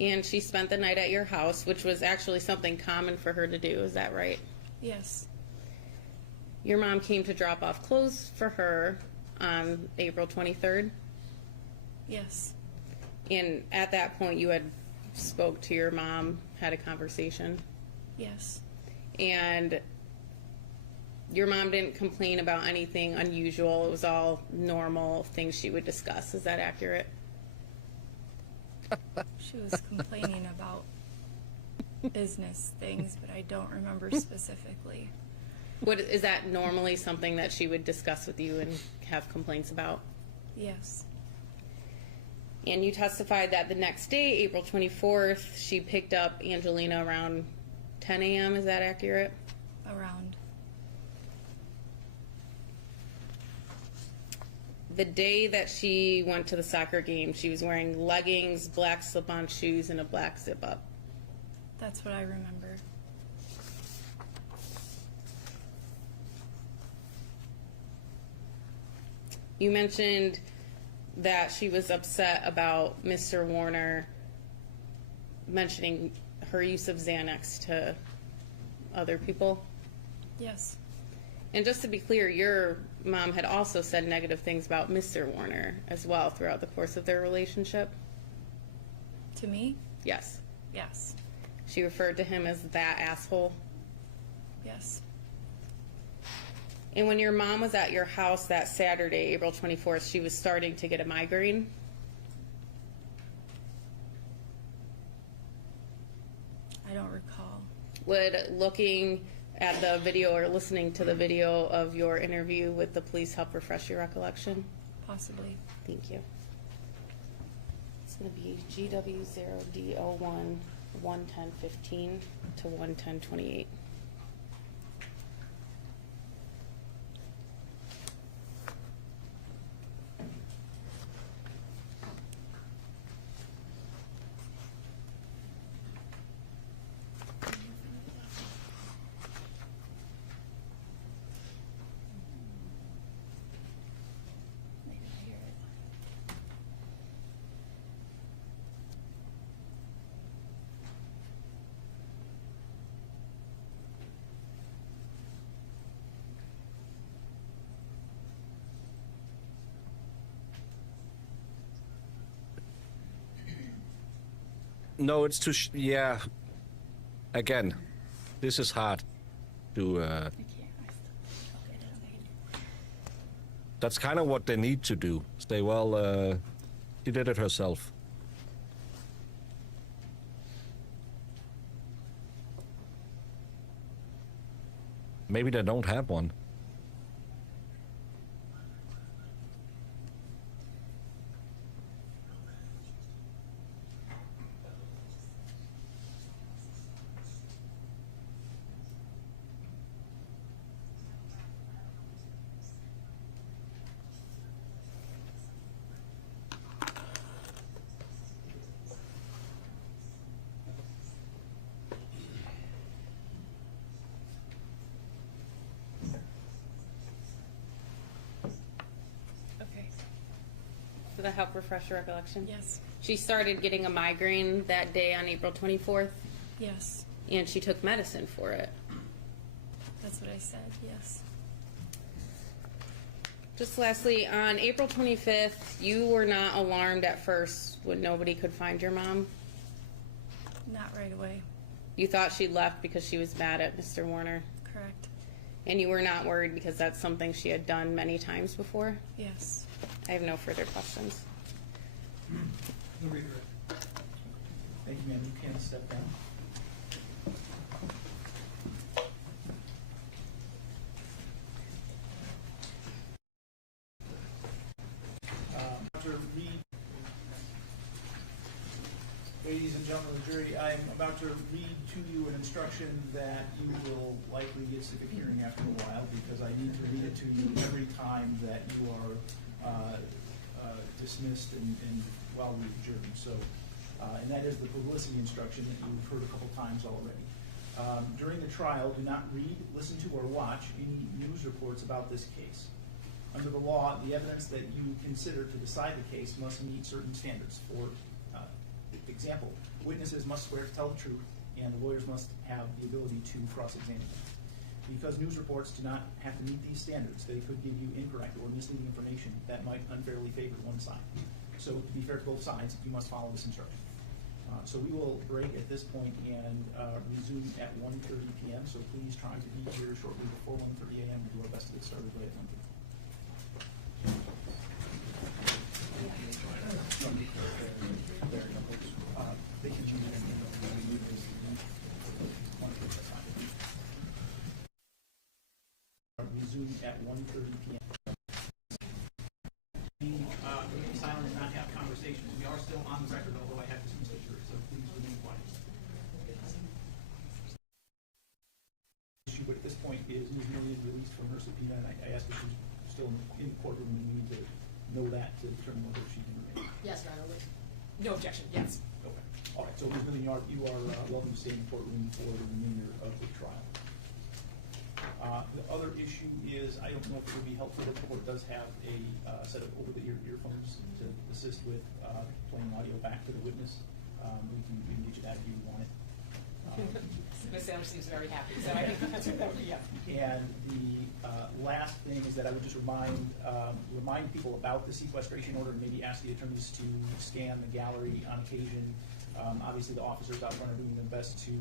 And she spent the night at your house, which was actually something common for her to do. Is that right? Yes. Your mom came to drop off clothes for her on April 23rd. Yes. And at that point, you had spoke to your mom, had a conversation. Yes. And your mom didn't complain about anything unusual. It was all normal things she would discuss. Is that accurate? She was complaining about business things, but I don't remember specifically. What is that normally something that she would discuss with you and have complaints about? Yes. And you testified that the next day, April 24th, she picked up Angelina around 10 a.m. Is that accurate? Around. The day that she went to the soccer game, she was wearing leggings, black slip-on shoes, and a black zip-up. That's what I remember. You mentioned that she was upset about Mr. Warner mentioning her use of Xanax to other people. Yes. And just to be clear, your mom had also said negative things about Mr. Warner as well throughout the course of their relationship. To me? Yes. Yes. She referred to him as that asshole. Yes. And when your mom was at your house that Saturday, April 24th, she was starting to get a migraine. I don't recall. Would looking at the video or listening to the video of your interview with the police help refresh your recollection? Possibly. Thank you. It's going to be GW0D01 11015 to 11028. No, it's too. Yeah. Again, this is hard to. That's kind of what they need to do. Say, well, she did it herself. Maybe they don't have one. Did that help refresh your recollection? Yes. She started getting a migraine that day on April 24th, Yes. and she took medicine for it. That's what I said. Yes. Just lastly, on April 25th, you were not alarmed at first when nobody could find your mom? Not right away. You thought she left because she was mad at Mr. Warner? Correct. And you were not worried because that's something she had done many times before? Yes. I have no further questions. Thank you, ma'am. You can step down. Dr. Reed, ladies and gentlemen of the jury, I'm about to read to you an instruction that you will likely get sick of hearing after a while because I need to read it to you every time that you are dismissed and while we adjourn. So, and that is the publicity instruction that you've heard a couple times already. During the trial, do not read, listen to, or watch any news reports about this case. Under the law, the evidence that you consider to decide the case must meet certain standards. For example, witnesses must swear to tell the truth, and the lawyers must have the ability to cross-examine them. Because news reports do not have to meet these standards, they could give you incorrect or misleading information that might unfairly favor one side. So to be fair to both sides, you must follow this instruction. So we will break at this point and resume at 1:30 p.m. So please try to be here shortly before 1:30 a.m. We'll do our best to get started right at 1:30. They can choose resume at 1:30 p.m. Be silent and not have conversations. We are still on the record, although I have to speak to the jury, so please remain quiet. But at this point, is Ms. Millian released from her subpoena? And I asked if she's still in the courtroom, and we need to know that to determine whether she can remain. Yes, Your Honor. No objection, yes. Okay. All right, so Ms. Millian, you are welcome to stay in the courtroom for the remainder of the trial. The other issue is, I don't know if it would be helpful, but the court does have a set of over-the-ear earphones to assist with playing audio back to the witness. We can get you that if you want it. Ms. Sanders seems very happy, so I think that's what that would be. Yeah. And the last thing is that I would just remind people about the sequestration order and maybe ask the attorneys to scan the gallery on occasion. Obviously, the officers out front are doing their best to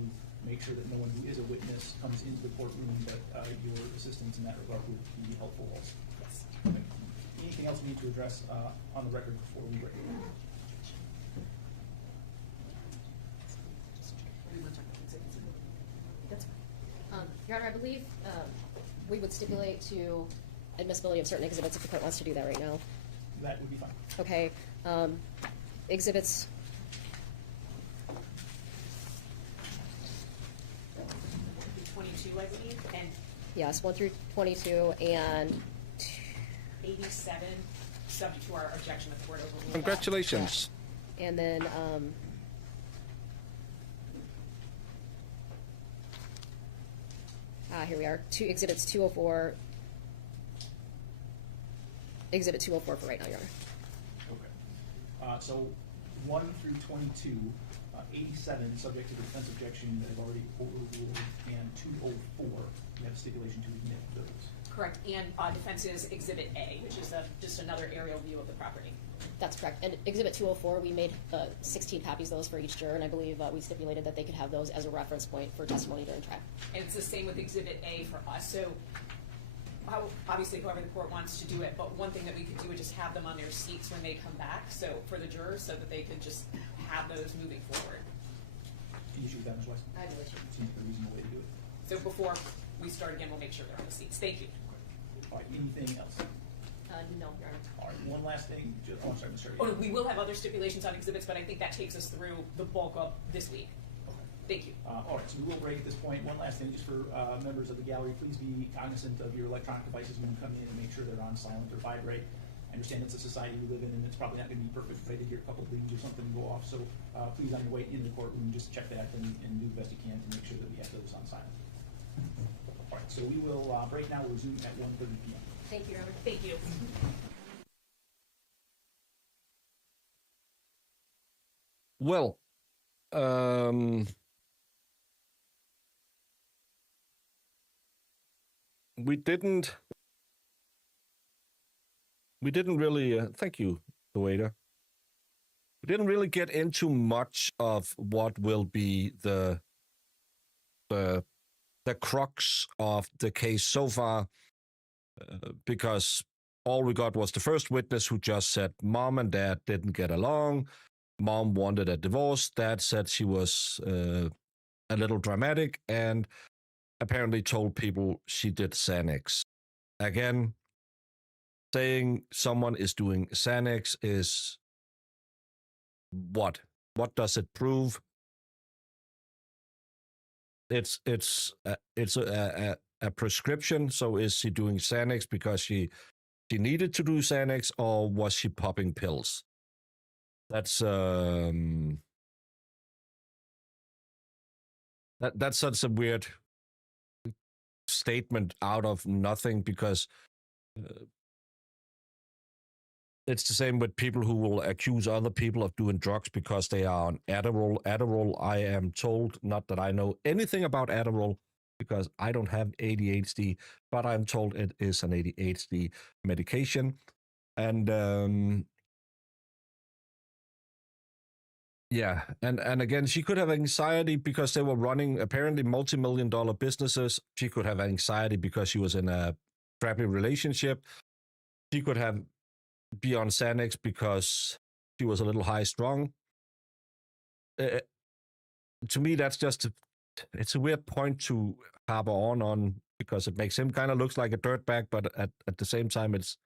make sure that no one who is a witness comes into the courtroom, but your assistance in that regard would be helpful also. Yes. Anything else we need to address on the record before we break? Your Honor, I believe we would stipulate to admissibility of certain exhibits if the court wants to do that right now. That would be fine. Okay. Exhibits. I believe, and Yes, 1 through 22 and 87, subject to our objection of the court overruled. Congratulations. And then here we are. Exhibits 204. Exhibit 204 for right now, Your Honor. Okay. So 1 through 22, 87 subject to the defense objection that have already overruled, and 204 we have a stipulation to admit those. Correct, and defense is Exhibit A, which is just another aerial view of the property. That's correct. And Exhibit 204, we made 16 copies of those for each juror, and I believe we stipulated that they could have those as a reference point for testimony during trial. And it's the same with Exhibit A for us. So obviously, whoever the court wants to do it, but one thing that we could do is just have them on their seats when they come back, so for the jurors, so that they could just have those moving forward. Any issue with that, Ms. Weiss? I have no issue. Seems like a reasonable way to do it. So before we start again, we'll make sure they're on the seats. Thank you. All right, anything else? No, Your Honor. All right, one last thing. I'm sorry, Mr. Oh, no, we will have other stipulations on exhibits, but I think that takes us through the bulk of this week. Okay. Thank you. All right, so we will break at this point. One last thing, just for members of the gallery, please be cognizant of your electronic devices when you come in and make sure they're on silent or vibrate. I understand it's a society we live in, and it's probably not going to be perfect if I did hear a couple of dings or something go off. So please, on your way into the courtroom, just check that and do the best you can to make sure that we have those on silent. All right, so we will break now. We'll resume at 1:30 p.m. Thank you, Your Honor. Thank you. Well, we didn't really, thank you, the waiter. We didn't really get into much of what will be the crux of the case so far, because all we got was the first witness who just said mom and dad didn't get along. Mom wanted a divorce. Dad said she was a little dramatic and apparently told people she did Xanax. Again, saying someone is doing Xanax is what? What does it prove? It's a prescription. So is she doing Xanax because she needed to do Xanax, or was she popping pills? That's That's such a weird statement out of nothing, because it's the same with people who will accuse other people of doing drugs because they are on Adderall. Adderall, I am told, not that I know anything about Adderall because I don't have ADHD, but I'm told it is an ADHD medication. And yeah, and again, she could have anxiety because they were running apparently multi-million-dollar businesses. She could have anxiety because she was in a crappy relationship. She could have be on Xanax because she was a little high-strung. To me, that's just it's a weird point to harbor on because it makes him kind of looks like a dirtbag, but at the same time, it's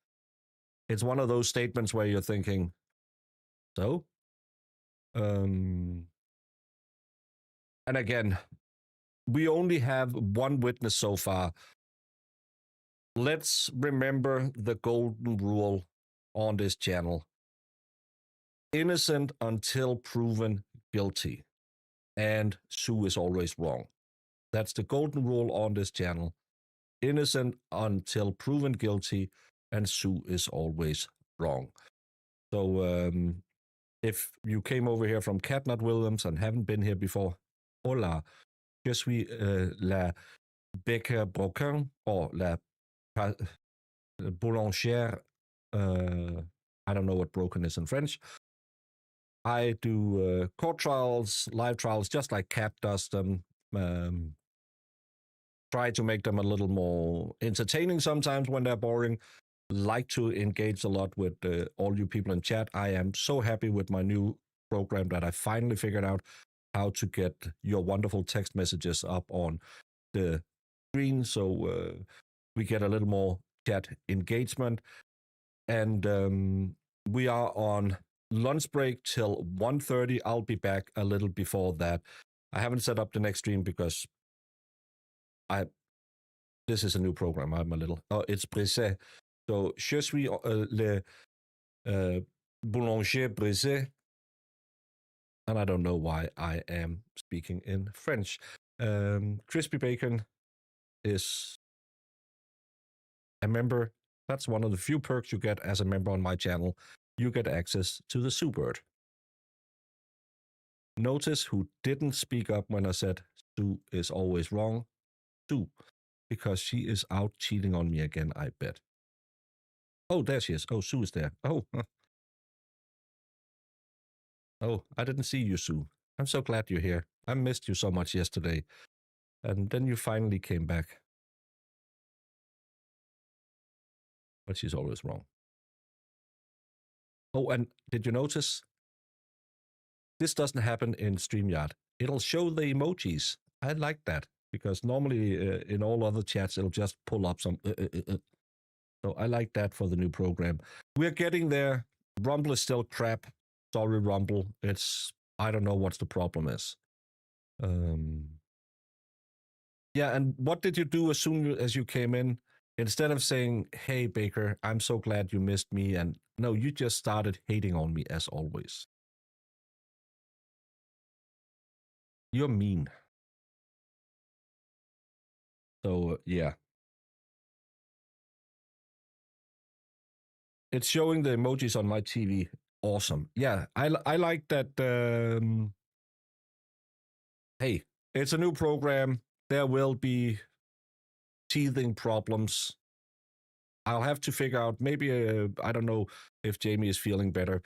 one of those statements where you're thinking, so. And again, we only have one witness so far. Let's remember the golden rule on this channel. Innocent until proven guilty. And Sue is always wrong. That's the golden rule on this channel. Innocent until proven guilty, and Sue is always wrong. So if you came over here from Catnut Williams and haven't been here before, hola, je suis la Becca Broquin, or la boulangère. I don't know what broken is in French. I do court trials, live trials, just like Kat does them. Try to make them a little more entertaining sometimes when they're boring. Like to engage a lot with all you people in chat. I am so happy with my new program that I finally figured out how to get your wonderful text messages up on the screen, so we get a little more chat engagement. And we are on lunch break till 1:30. I'll be back a little before that. I haven't set up the next stream because this is a new program. I'm a little... Oh, it's brisé. So, je suis le boulanger brisé. And I don't know why I am speaking in French. Crispy Bacon is a member. That's one of the few perks you get as a member on my channel. You get access to the Sue Bird. Notice who didn't speak up when I said Sue is always wrong. Sue, because she is out cheating on me again, I bet. Oh, there she is. Oh, Sue is there. Oh. Oh, I didn't see you, Sue. I'm so glad you're here. I missed you so much yesterday. And then you finally came back. But she's always wrong. Oh, and did you notice? This doesn't happen in StreamYard. It'll show the emojis. I like that, because normally in all other chats, it'll just pull up some... So I like that for the new program. We're getting there. Rumble is still crap. Sorry, Rumble. I don't know what the problem is. Yeah, and what did you do as soon as you came in? Instead of saying, hey, Baker, I'm so glad you missed me, and no, you just started hating on me as always. You're mean. So, yeah. It's showing the emojis on my TV. Awesome. Yeah, I like that. Hey, it's a new program. There will be teething problems. I'll have to figure out, maybe, I don't know if Jamie is feeling better.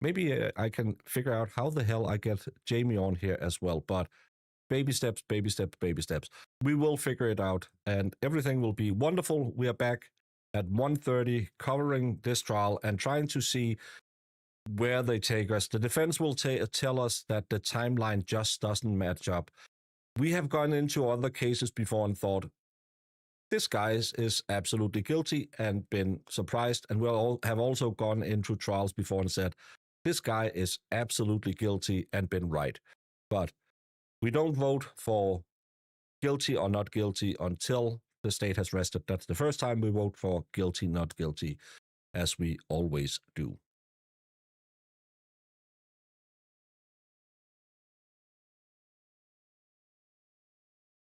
Maybe I can figure out how the hell I get Jamie on here as well. But baby steps, baby steps, baby steps. We will figure it out, and everything will be wonderful. We are back at 1:30 covering this trial and trying to see where they take us. The defense will tell us that the timeline just doesn't match up. We have gone into other cases before and thought, this guy is absolutely guilty, and been surprised. And we'll have also gone into trials before and said, this guy is absolutely guilty, and been right. But we don't vote for guilty or not guilty until the state has rested. That's the first time we vote for guilty, not guilty, as we always do.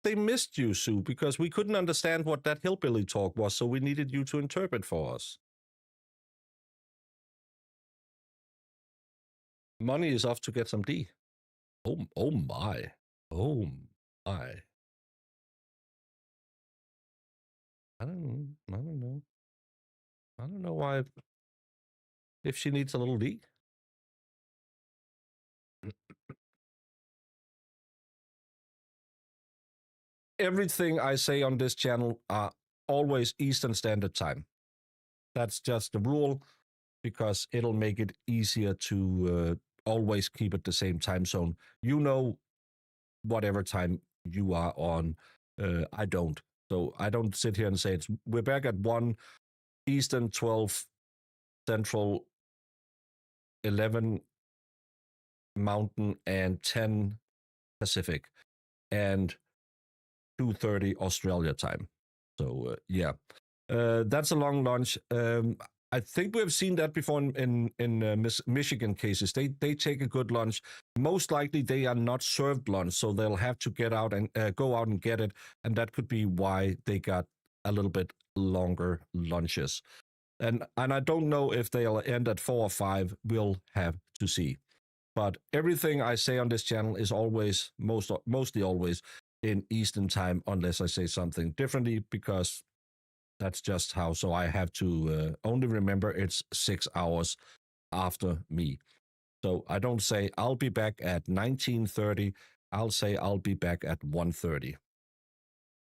they missed you, Sue, because we couldn't understand what that hillbilly talk was, so we needed you to interpret for us. Money is off to get some D. Oh my. Oh my. I don't know. I don't know why. If she needs a little D. Everything I say on this channel are always Eastern Standard Time. That's just the rule, because it'll make it easier to always keep it the same time zone. You know whatever time you are on. I don't. So I don't sit here and say we're back at 1 Eastern, 12 Central, 11 Mountain, and 10 Pacific, and 2:30 Australia time. So yeah, that's a long lunch. I think we've seen that before in Michigan cases. They take a good lunch. Most likely they are not served lunch, so they'll have to get out and go out and get it, and that could be why they got a little bit longer lunches. And I don't know if they'll end at 4 or 5. We'll have to see. But everything I say on this channel is always, mostly always, in Eastern time, unless I say something differently, because that's just how. So I have to only remember it's 6 hours after me. So I don't say I'll be back at 19:30. I'll say I'll be back at 1:30.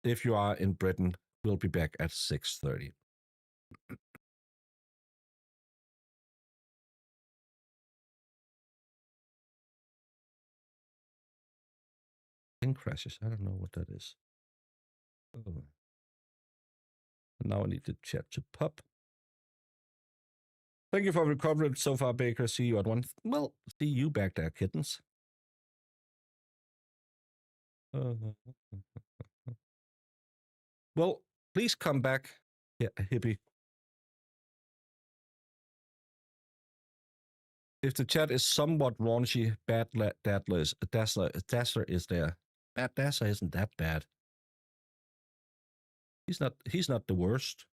If you are in Britain, we'll be back at 6:30. Thing crashes. I don't know what that is. Oh. Now I need the chat to pop. Thank you for recovering so far, Baker. See you at 1. Well, see you back there, kittens. Well, please come back. Yeah, hippie. If the chat is somewhat raunchy, Bad Dassler is there. Bad Dassler isn't that bad. He's not the worst.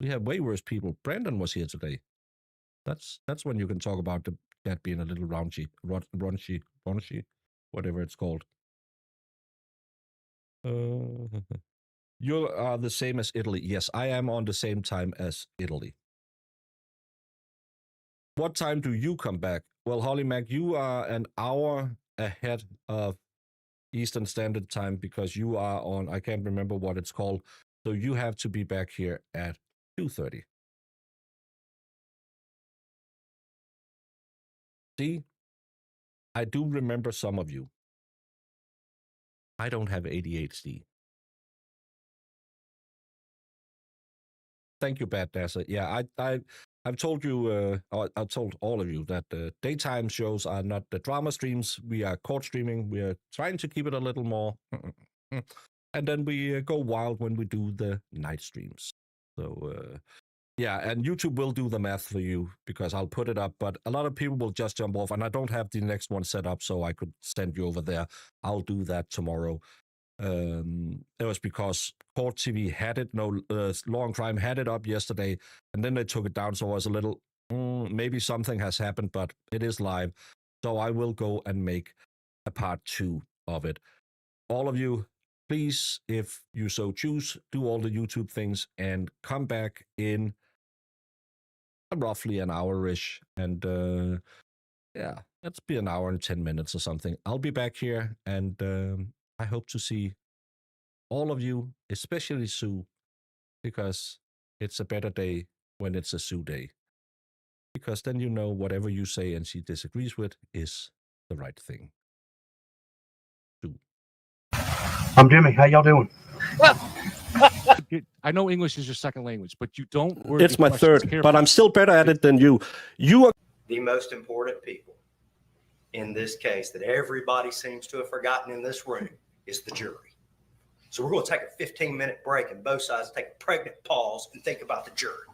We have way worse people. Brandon was here today. That's when you can talk about the chat being a little raunchy, whatever it's called. You are the same as Italy. Yes, I am on the same time as Italy. What time do you come back? Well, Holly Mac, you are an hour ahead of Eastern Standard Time because you are on, I can't remember what it's called. So you have to be back here at 2:30. See, I do remember some of you. I don't have ADHD. Thank you, Bad Dazzler. Yeah, I've told you, I've told all of you that daytime shows are not the drama streams. We are court streaming. We are trying to keep it a little more. And then we go wild when we do the night streams. So, yeah, and YouTube will do the math for you because I'll put it up, but a lot of people will just jump off, and I don't have the next one set up, so I could send you over there. I'll do that tomorrow. It was because Court TV had it, Law and Crime had it up yesterday, and then they took it down, so I was a little, maybe something has happened, but it is live, so I will go and make a part 2 of it. All of you, please, if you so choose, do all the YouTube things and come back in roughly an hour-ish, and yeah, let's be an hour and 10 minutes or something. I'll be back here, and I hope to see all of you, especially Sue, because it's a better day when it's a Sue day. Because then you know whatever you say and she disagrees with is the right thing. Sue. I'm Jimmy. How y'all doing? I know English is your second language, but you don't. It's my third, but I'm still better at it than you. You are the most important people in this case that everybody seems to have forgotten in this room is the jury. So we're going to take a 15-minute break and both sides take a pregnant pause and think about the jury.